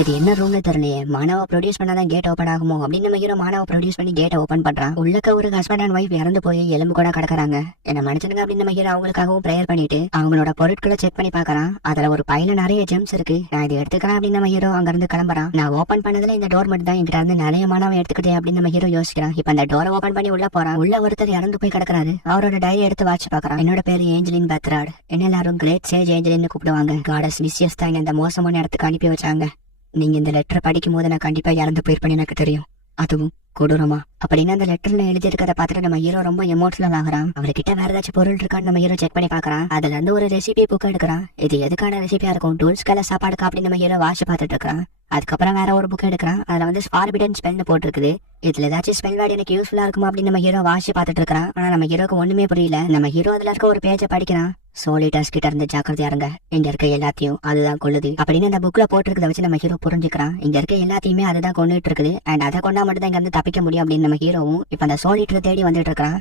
இது என்ன ரூம்னு தெரியலையே, மானவ ப்ரொடியூஸ் பண்ணாதான் கேட் ஓபன் ஆகுமோ அப்படின்னு நம்ம ஹீரோ மானவ ப்ரொடியூஸ் பண்ணி கேட்டை ஓபன் பண்றான். உள்ளக்க ஒரு ஹஸ்பண்ட் அண்ட் ஒய்ஃப் இறந்து போய் எலும்பு கூட கிடக்குறாங்க. என்ன மனுஷனுங்க அப்படின்னு நம்ம ஹீரோ அவங்களுக்காகவும் ப்ரேயர் பண்ணிட்டு அவங்களோட பொருட்களை செக் பண்ணி பாக்குறான். அதுல ஒரு பையில நிறைய ஜெம்ஸ் இருக்கு, நான் இதை எடுத்துக்கிறேன் அப்படின்னு நம்ம ஹீரோ அங்க இருந்து கிளம்புறான். நான் ஓபன் பண்ணதுல இந்த டோர் மட்டும் தான் என்கிட்ட இருந்து நிறைய மானவ எடுத்துக்கிட்டே அப்படின்னு நம்ம ஹீரோ யோசிக்கிறான். இப்ப அந்த டோரை ஓபன் பண்ணி உள்ள போறான். உள்ள ஒருத்தர் இறந்து போய் கிடக்குறாரு. அவரோட டைரி எடுத்து வாட்ச் பாக்குறான். என்னோட பேரு ஏஞ்சலின் பெத்ராட், என்ன எல்லாரும் கிரேட் சேஜ் ஏஞ்சலின்னு கூப்பிடுவாங்க. காடஸ் விசியஸ் தான் இந்த மோசமான இடத்துக்கு அனுப்பி வச்சாங்க. நீங்க இந்த லெட்டர் படிக்கும் போது நான் கண்டிப்பா இறந்து போயிருப்பேன்னு எனக்கு தெரியும், அதுவும் கொடூரமா அப்படின்னு அந்த லெட்டர்ல எழுதி இருக்கிறத பார்த்துட்டு நம்ம ஹீரோ ரொம்ப எமோஷனல் ஆகுறான். அவர்கிட்ட வேற ஏதாச்சும் பொருள் இருக்கான்னு நம்ம ஹீரோ செக் பண்ணி பாக்குறான். அதுல இருந்து ஒரு ரெசிபி புக் எடுக்கிறான். இது எதுக்கான ரெசிபியா இருக்கும், டூல்ஸ்கால சாப்பாடுக்கா அப்படின்னு நம்ம ஹீரோ வாட்ச் பார்த்துட்டு இருக்கான். அதுக்கப்புறம் வேற ஒரு புக் எடுக்கிறான். அதுல வந்து ஃபார்பிடன் ஸ்பெல்னு போட்டிருக்குது. இதுல ஏதாச்சும் ஸ்பெல் வேர்டு எனக்கு யூஸ்ஃபுல்லா இருக்குமா அப்படின்னு நம்ம ஹீரோ வாட்ச் பார்த்துட்டு இருக்கான். ஆனா நம்ம ஹீரோக்கு ஒண்ணுமே புரியல. நம்ம ஹீரோ அதுல இருக்க ஒரு பேஜை படிக்கிறான். சோலிட்டர்ஸ் கிட்ட இருந்து ஜாக்கிரதையா இருங்க, இங்க இருக்க எல்லாத்தையும் அதுதான் கொள்ளுது அப்படின்னு அந்த புக்ல போட்டிருக்கத வச்சு நம்ம ஹீரோ புரிஞ்சுக்கிறான். இங்க இருக்க எல்லாத்தையுமே அதுதான் கொண்டுட்டு இருக்குது அண்ட் அதை கொண்டா மட்டும் தான் இங்க இருந்து தப்பிக்க முடியும் அப்படின்னு நம்ம ஹீரோவும் இப்ப அந்த சோலிட்டரை தேடி வந்துட்டு இருக்கான்.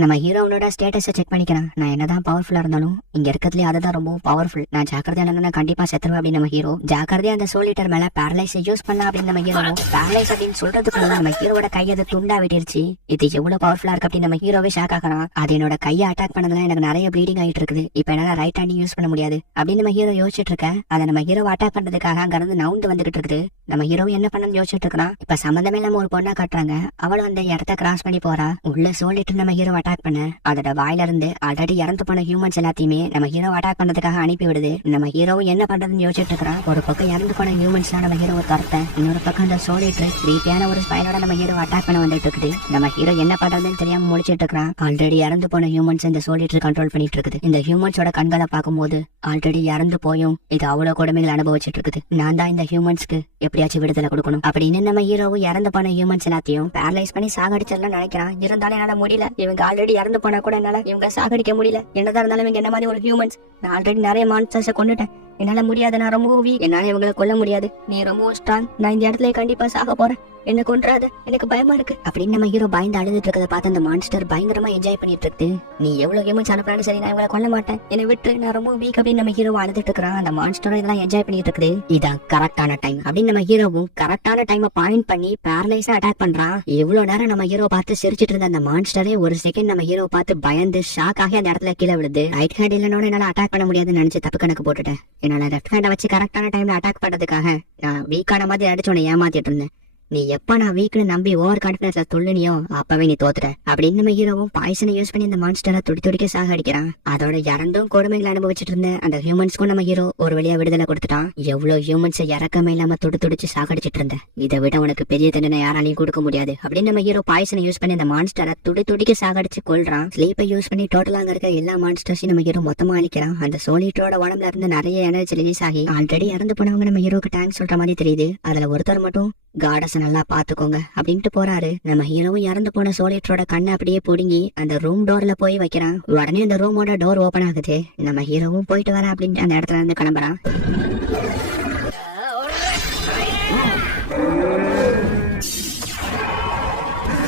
நம்ம ஹீரோனோட ஸ்டேட்டஸை செக் பண்ணிக்கிறான். நான் என்னதான் பவர்ஃபுல்லா இருந்தாலும் இங்க இருக்கிறதுல அதுதான் ரொம்ப பவர்ஃபுல், நான் ஜாக்கிரதையா இல்லைன்னா கண்டிப்பா செத்துருவேன் அப்படின்னு நம்ம ஹீரோ ஜாக்கிரதையா அந்த சோலிட்டர் மேல பேரலைஸ் யூஸ் பண்ணலாம் அப்படின்னு நம்ம ஹீரோ பேரலைஸ் அப்படின்னு சொல்றதுக்குள்ள நம்ம ஹீரோட கையை அது துண்டா விட்டுருச்சு. இது எவ்வளவு பவர்ஃபுல்லா இருக்கு அப்படின்னு நம்ம ஹீரோவே ஷாக் ஆகிறான். அது என்னோட கையை அட்டாக் பண்ணதுல எனக்கு நிறைய ப்ளீடிங் ஆகிட்டு இருக்குது, இப்ப என்னால ரைட் ஹேண்ட் யூஸ் பண்ண முடியாது அப்படின்னு நம்ம ஹீரோ யோசிச்சுட்டு இருக்க. அதை நம்ம ஹீரோ அட்டாக் பண்றதுக்காக அங்க இருந்து நவுந்து வந்துகிட்டு இருக்குது. நம்ம ஹீரோ என்ன பண்ணணும்னு யோசிச்சுட்டு இருக்கான். இப்ப சம்பந்தமே இல்லாம ஒரு பொண்ணா காட்டுறாங்க. அவளும் அந்த இடத்த கிராஸ் பண்ணி போறா. உள்ள சோலிட்டர் நம்ம ஹீரோ அட்டாக் பண்ண அதோட வாயில இருந்து ஆல்ரெடி இறந்து போன ஹியூமன்ஸ் எல்லாத்தையுமே நம்ம ஹீரோ அட்டாக் பண்றதுக்காக அனுப்பி விடுது. நம்ம ஹீரோ என்ன பண்றதுன்னு யோசிச்சுட்டு இருக்கிறான். ஒரு பக்கம் இறந்து போன ஹியூமன்ஸ் நம்ம ஹீரோவை துரத்த, இன்னொரு பக்கம் அந்த சோலிட்டர் ரீதியான ஒரு ஸ்பைனோட நம்ம ஹீரோ அட்டாக் பண்ண வந்துட்டு இருக்குது. நம்ம ஹீரோ என்ன பண்றதுன்னு தெரியாம முடிச்சிட்டு இருக்கிறான். ஆல்ரெடி இறந்து போன ஹியூமன்ஸ் இந்த சோலிட்டர் கண்ட்ரோல் பண்ணிட்டு இருக்குது. இந்த ஹியூமன்ஸோட கண்களை பார்க்கும்போது ஆல்ரெடி இறந்து போயும் இது அவ்வளவு கொடுமைகள் அனுபவிச்சுட்டு இருக்குது. நான் தான் இந்த ஹியூமன்ஸ்க்கு எப்படியாச்சும் விடுதலை கொடுக்கணும் அப்படின்னு நம்ம ஹீரோவும் இறந்து போன ஹியூமன்ஸ் எல்லாத்தையும் பேரலைஸ் பண்ணி சாகடிச்சிடலாம் நினைக்கிறான். இருந்தாலும் என்னால முடியல, இவங்க ஆல்ரெடி இறந்து போன கூட என்னால இவங்க சாகடிக்க முடியல. என்னதான் இருந்தாலும் இவங்க என்ன மாதிரி ஒரு ஹியூமன்ஸ், நான் ஆல்ரெடி நிறைய மான்ஸ்டர்ஸை கொண்டுட்டேன், என்னால முடியாது, நான் ரொம்ப வீக், என்னால இவங்களை கொல்ல முடியாது, நீ ரொம்ப ஸ்ட்ராங், நான் இந்த இடத்துல கண்டிப்பா சாக போறேன், என்ன கொன்றாத, எனக்கு பயமா இருக்கு அப்படின்னு நம்ம ஹீரோ பயந்து அழுதுட்டு இருக்கதை பார்த்து அந்த மான்ஸ்டர் பயங்கரமா என்ஜாய் பண்ணிட்டு இருக்கு. நீ எவ்வளவு ஹியூமன்ஸ் அனுப்புறாலும் சரி, நான் இவங்களை கொல்ல மாட்டேன், என்னை விட்டு, நான் ரொம்ப வீக் அப்படின்னு நம்ம ஹீரோ அழுதுட்டு இருக்கிறான். அந்த மான்ஸ்டரும் இதெல்லாம் என்ஜாய் பண்ணிட்டு இருக்குது. இதான் கரெக்டான டைம் அப்படின்னு நம்ம ஹீரோவும் கரெக்டான டைமை பாயிண்ட் பண்ணி பேரலைஸா அட்டாக் பண்றான். எவ்வளவு நேரம் நம்ம ஹீரோ பார்த்து சிரிச்சிட்டு இருந்த அந்த மான்ஸ்டரே ஒரு செகண்ட் நம்ம ஹீரோ பார்த்து பயந்து ஷாக் ஆகி அந்த இடத்துல கீழே விழுது. ரைட் ஹேண்ட் இல்லைன்னு என்னால அட்டாக் பண்ண முடியாதுன்னு நினைச்சு தப்பு கணக்கு போட்டுட்டேன். என்னால லெஃப்ட் ஹேண்டை வச்சு கரெக்டான டைம்ல அட்டாக் பண்றதுக்காக நான் வீக்கான மாதிரி அடிச்சு உன்னை ஏமாத்திட்டு இருந்தேன். நீ எப்ப நான் வீக்னு நம்பி ஓவர் கான்பிடன்ஸ்ல துள்ளுனியோ அப்பவே நீ தோத்துட்ட அப்படின்னு நம்ம ஹீரோவும் பாய்சனை யூஸ் பண்ணி இந்த மான்ஸ்டரை துடிக்க சாக அடிக்கிறான். அதோட இறந்தும் கொடுமைகளை அனுபவிச்சுட்டு இருந்த அந்த ஹியூமன்ஸ்க்கும் நம்ம ஹீரோ ஒரு வழியா விடுதலை கொடுத்துட்டான். எவ்வளவு ஹியூமன்ஸை இறக்கமே இல்லாம துடிச்சு சாகடிச்சிட்டு இருந்த, இதை விட உனக்கு பெரிய தண்டனை யாராலையும் கொடுக்க முடியாது அப்படின்னு நம்ம ஹீரோ பாய்சனை யூஸ் பண்ணி அந்த மான்ஸ்டரை துடிக்க சாகடிச்சு கொள்றான். ஸ்லீப்பை யூஸ் பண்ணி டோட்டலா அங்க இருக்க எல்லா மான்ஸ்டர்ஸையும் நம்ம ஹீரோ மொத்தமா அழிக்கிறான். அந்த சோலிட்டரோட உடம்புல இருந்து நிறைய எனர்ஜி ரிலீஸ் ஆகி ஆல்ரெடி இறந்து போனவங்க நம்ம ஹீரோக்கு டேங்க் சொல்ற மாதிரி தெரியுது. அதுல ஒருத்தர் மட்டும் காடஸ நல்லா பாத்துக்கோங்க அப்படின்ட்டு போறாரு. நம்ம ஹீரோவும் இறந்து போன சோலிட்டரோட கண்ணை அப்படியே புடுங்கி அந்த ரூம் டோர்ல போய் வைக்கிறான். உடனே அந்த ரூமோட டோர் ஓபன் ஆகுது. நம்ம ஹீரோவும் போயிட்டு வரேன் அப்படின்ட்டு அந்த இடத்துல இருந்து கிளம்புறான்.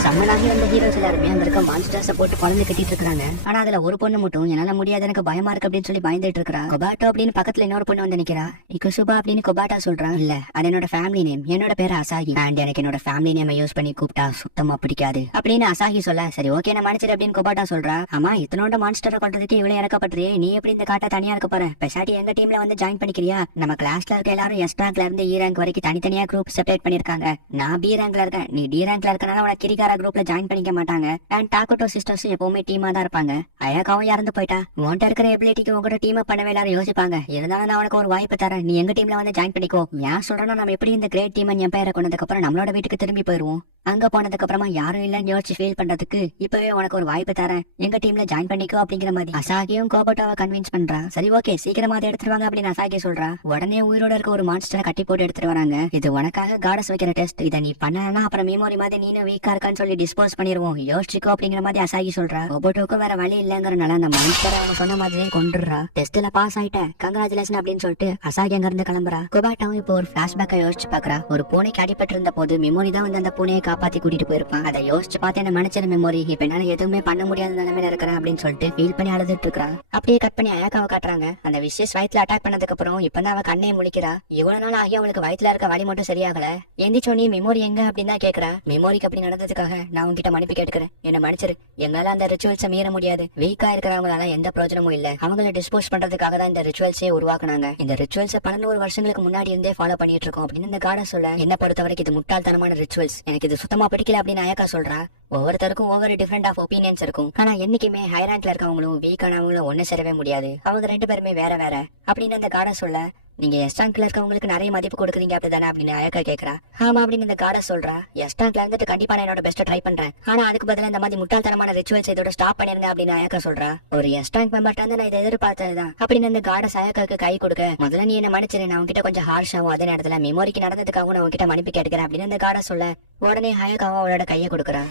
சம்மனாகி வந்த ஹீரோஸ் எல்லாருமே அங்க இருக்க மான்ஸ்டர்ஸை போட்டு குழந்தை கட்டிட்டு இருக்காங்க. ஆனா அதுல ஒரு பொண்ணு மட்டும் என்னால முடியாது, எனக்கு பயமா இருக்கு அப்படின்னு சொல்லி பயந்துட்டு இருக்கா. கொபாட்டோ அப்படின்னு பக்கத்துல இன்னொரு பொண்ணு வந்து நிக்கிறா. இக்குசுபா அப்படின்னு கொபாட்டா சொல்றான். இல்ல, அது என்னோட ஃபேமிலி நேம், என்னோட பேரு அசாகி, அண்ட் எனக்கு என்னோட ஃபேமிலி நேம் யூஸ் பண்ணி கூப்பிட்டா சுத்தமா பிடிக்காது அப்படின்னு அசாகி சொல்ல, சரி ஓகே நான் மன்னிச்சிரு அப்படின்னு கொபாட்டா சொல்றா. ஆமா, இத்தனோட மான்ஸ்டரை கொள்றதுக்கு இவ்வளவு இறக்கப்படுறியே, நீ எப்படி இந்த காட்டை தனியா இருக்க போற, பெசாட்டி எங்க டீம்ல வந்து ஜாயின் பண்ணிக்கிறியா? நம்ம கிளாஸ்ல இருக்க எல்லாரும் எஸ் ரேங்க்ல இருந்து இ ரேங்க் வரைக்கும் தனித்தனியா குரூப் செப்பரேட் பண்ணிருக்காங்க. நான் பி ரேங்க்ல இருக்கேன், நீ டி ரேங்க்ல இருக்கனால உனக்கு கிரிகாரா குரூப்ல ஜாயின் பண்ணிக்க மாட்டாங்க. அண்ட் டாக்கோட்டோ சிஸ்டர்ஸ் எப்பவுமே டீமா தான் இருப்பாங்க. அயாக்காவும் இறந்து போயிட்டா, உன்கிட்ட இருக்கிற எபிலிட்டிக்கு உங்களோட டீம் பண்ணவே எல்லாரும் யோசிப்பாங்க. இருந்தாலும் நான் உனக்கு ஒரு வாய்ப்பு தரேன், நீ எங்க டீம்ல வந்து ஜாயின் பண்ணிக்கோ. ஏன் சொல்றேன்னா, நம்ம எப்படி இந்த கிரேட் டீம் என் பேரை கொண்டதுக்கு அப்புறம் நம்மளோட வீட்டுக்கு திரும்பி போயிருவோம். அங்க போனதுக்கு அப்புறமா யாரும் இல்லன்னு யோசிச்சு ஃபீல் பண்றதுக்கு இப்பவே உனக்கு ஒரு வாய்ப்பு தரேன், எங்க டீம்ல ஜாயின் பண்ணிக்கோ அப்படிங்கிற மாதிரி அசாகியும் கோபட்டோவை கன்வின்ஸ் பண்றா. சரி ஓகே, சீக்கிரமா அதை எடுத்துருவாங்க அப்படின்னு அசாகி சொல்றா. உடனே உயிரோட இருக்க ஒரு மான்ஸ்டரை கட்டி போட்டு எடுத்துட்டு வராங்க. இது உனக்காக காடஸ் வைக்கிற டெஸ்ட், இதை நீ பண்ணனா அப்புறம் மெமோரி மாதிரி நீனும் வீக்கா இருக்கான்னு சொல்லி டிஸ்போஸ் பண்ணிடுவோம், யோசிச்சுக்கோ அப்படிங்கிற மாதிரி அசாகி சொல்றா. ஒபோட்டோக்கும் வேற வழி இல்லங்கறனால அந்த மான்ஸ்டரை அவங்க சொன்ன மாதிரியே கொண்டுடுறா. டெஸ்ட்ல பாஸ் ஆயிட்ட, கங்க்ராச்சுலேஷன் அப்படின்னு சொல்லிட்டு அசாகி அங்க இருந்து கிளம்புறா. குபாட்டாவும் இப்போ ஒரு பிளாஷ்பேக்கை யோசிச்சு பாக்குறா. ஒரு பூனைக்கு அடிபட்டு இருந்த போது மெமோரி தான் வந்து அந்த பூனையை காப்பாத்தி கூட்டிட்டு போயிருப்பான். அதை யோசிச்சு பார்த்து என்ன மன்னிச்சிரு மெமோரி, இப்ப என்னால எதுவுமே பண்ண முடியாத நிலைமையில இருக்கிறேன் அப்படின்னு சொல்லிட்டு ஃபீல் பண்ணி அழுதுட்டு இருக்கா. அப்படியே கட் பண்ணி அயாக்காவை காட்டுறாங்க. அந்த விஷயஸ் வயித்துல அட்டாக் பண்ணதுக்கு அப்புறம் இப்பதான் அவ கண்ணே முழிக்கிறா. இவ்வளவு நாள் ஆகி அவளுக்கு வயித்துல இருக்க வலி மட்டும் சரியாகல. எந்திச்சோனி மெமோரி எங்க அப்படின்னு தான் கேக்குறா. மெமோரிக்கு அப்படி நடந்ததுக்காக நான் உங்ககிட்ட மன்னிப்பு கேட்டுக்கிறேன், என்ன மன்னிச்சிரு. எங்களால அந்த ரிச்சுவல்ஸை மீற முடியாது. வீக்கா இருக்கிறவங்களால எந்த பிரயோஜனமும் இல்ல. அவங்கள டிஸ்போஸ் பண்றதுக்காக தான் இந்த ரிச்சுவல்ஸே உருவாக்குனாங்க. இந்த ரிச்சுவல்ஸை 11 வருஷங்களுக்கு முன்னாடி இருந்தே ஃபாலோ பண்ணிட்டு இருக்கோம் அப்படின்னு இந்த கார்டன் சொல்ல, என்ன பொறுத்த வரைக்கும் இது முட்டாள்தனமான ரிச்சுவல்ஸ், எனக்கு இது சுத்தமா பிடிக்கல அப்படின்னு அயக்கா சொல்றா. ஒவ்வொருத்தருக்கும் ஒவ்வொரு டிஃபரெண்ட் ஆஃப் ஒப்பீனியன்ஸ் இருக்கும். ஆனா என்னைக்குமே ஹை ரேங்க்ல இருக்கவங்களும் வீக்கானவங்களும் ஒண்ணு சேரவே முடியாது. அவங்க 2 பேருமே வேற வேற அப்படின்னு இந்த கார்டன் சொல்ல, நீங்க எஸ்டாங்க்ல இருக்கவங்களுக்கு நிறைய மதிப்பு கொடுக்குறீங்க அப்படிதானே அப்படின்னு அயக்கா கேக்குறா. ஆமா அப்படின்னு இந்த கார்டன் சொல்றா. எஸ்டாங்க்ல இருந்துட்டு கண்டிப்பா நான் என்னோட பெஸ்ட்டை ட்ரை பண்றேன். ஆனா அதுக்கு பதிலா இந்த மாதிரி முட்டாள்தனமான ரிச்சுவல்ஸ் இதோட ஸ்டாப் பண்ணிருங்க அப்படின்னு அயக்கா சொல்றா. ஒரு எஸ்டாங்க் மெம்பர்ட்ட வந்து நான் இதை எதிர்பார்த்ததுதான் அப்படின்னு இந்த கார்டன் அயக்காக்கு கை கொடுக்க, முதல்ல நீ என்ன மன்னிச்சிரு, நான் உங்ககிட்ட கொஞ்சம் ஹார்ஷாவும் அதே நேரத்துல மெமோரிக்கு நடந்ததுக்காகவும் நான் உங்ககிட்ட மன்னிப்பு கேட்டுக்கிறேன் அப்படின்னு இந்த கார்டன் சொல்ல, உடனே அயக்காவும் அவளோட கையை கொடுக்குறா.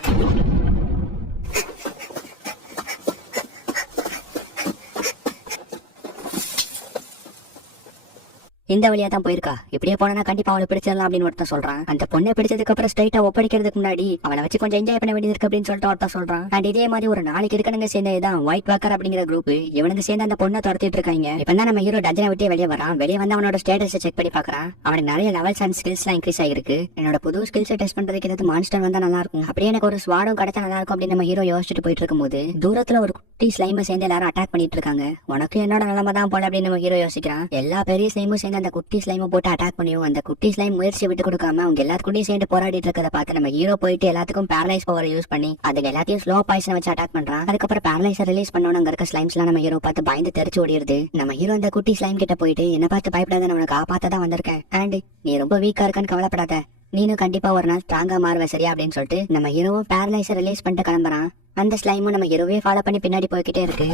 இந்த வழியா தான் போயிருக்கா. இப்படியே போனா கண்டிப்பா அவளை பிடிச்சிடலாம் அப்படின்னு ஒருத்தன் சொல்றான். அந்த பொண்ணை பிடிச்சதுக்கு அப்புறம் ஸ்ட்ரைட்டா ஒப்படைக்கிறதுக்கு முன்னாடி அவளை வச்சு கொஞ்சம் என்ஜாய் பண்ண வேண்டியது இருக்கு அப்படின்னு சொல்லிட்டு ஒருத்தன் சொல்றான். அண்ட் இதே மாதிரி ஒரு நாளைக்கு இருக்கணுங்க சேர்ந்ததுதான் ஒயிட் வாக்கர் அப்படிங்கிற குரூப். இவனுக்கு சேர்ந்து அந்த பொண்ணை துரத்திட்டு இருக்காங்க. இப்பதான் நம்ம ஹீரோ டஜனை விட்டே வெளியே வரான். வெளியே வந்து அவனோட ஸ்டேட்டஸை செக் பண்ணி பாக்குறான். அவனுக்கு நிறைய லெவல்ஸ் அண்ட் ஸ்கில்ஸ் எல்லாம் இன்க்ரீஸ் ஆயிருக்கு. என்னோட புது ஸ்கில்ஸை டெஸ்ட் பண்றதுக்கு ஏதாவது மான்ஸ்டர் வந்தா நல்லா இருக்கும், அப்படியே எனக்கு ஒரு ஸ்வாடும் கிடைச்சா நல்லா இருக்கும் அப்படின்னு நம்ம ஹீரோ யோசிச்சுட்டு போயிட்டு இருக்கும்போது தூரத்துல ஒரு குட்டி ஸ்லைமை சேர்ந்து எல்லாரும் அட்டாக் பண்ணிட்டு இருக்காங்க. உனக்கு என்னோட நிலைமை தான் போல அப்படின்னு நம்ம ஹீரோ யோசிக்கிறான். எல்லா பெரிய ஸ்லைமும் சேர்ந்து அந்த குட்டி ஸ்லைமை போட்டு அட்டாக் பண்ணியும் அந்த குட்டி ஸ்லைம் முயற்சி விட்டு கொடுக்காம அவங்க எல்லாத்துக்கூடயும் சேர்ந்து போராடிட்டு இருக்கதை பார்த்து நம்ம ஹீரோ போயிட்டு எல்லாத்துக்கும் பேரலைஸ் பவர் யூஸ் பண்ணி அதுக்கு எல்லாத்தையும் ஸ்லோ பாய்சன் வச்சு அட்டாக் பண்றான். அதுக்கப்புறம் பேரலைஸை ரிலீஸ் பண்ணோம். அங்க இருக்க ஸ்லைம்ஸ் எல்லாம் நம்ம ஹீரோ பார்த்து பயந்து தெரிச்சு ஓடிடுது. நம்ம ஹீரோ அந்த குட்டி ஸ்லைம் கிட்ட போயிட்டு என்ன பார்த்து பயப்படாத, நான் உனக்கு காப்பாத்தான் வந்திருக்கேன், அண்ட் நீ ரொம்ப வீக்கா இருக்கான்னு கவலைப்படாத, நீனும் கண்டிப்பா ஒரு நாள் ஸ்ட்ராங்கா மாறுவ சரியா அப்படின்னு சொல்லிட்டு நம்ம ஹீரோவும் பேரலைஸை ரிலீஸ் பண்ணிட்டு கிளம்புறான். அந்த ஸ்லைமும் நம்ம ஹீரோவே ஃபாலோ பண்ணி பின்னாடி போய்கிட்டே இருக்கு.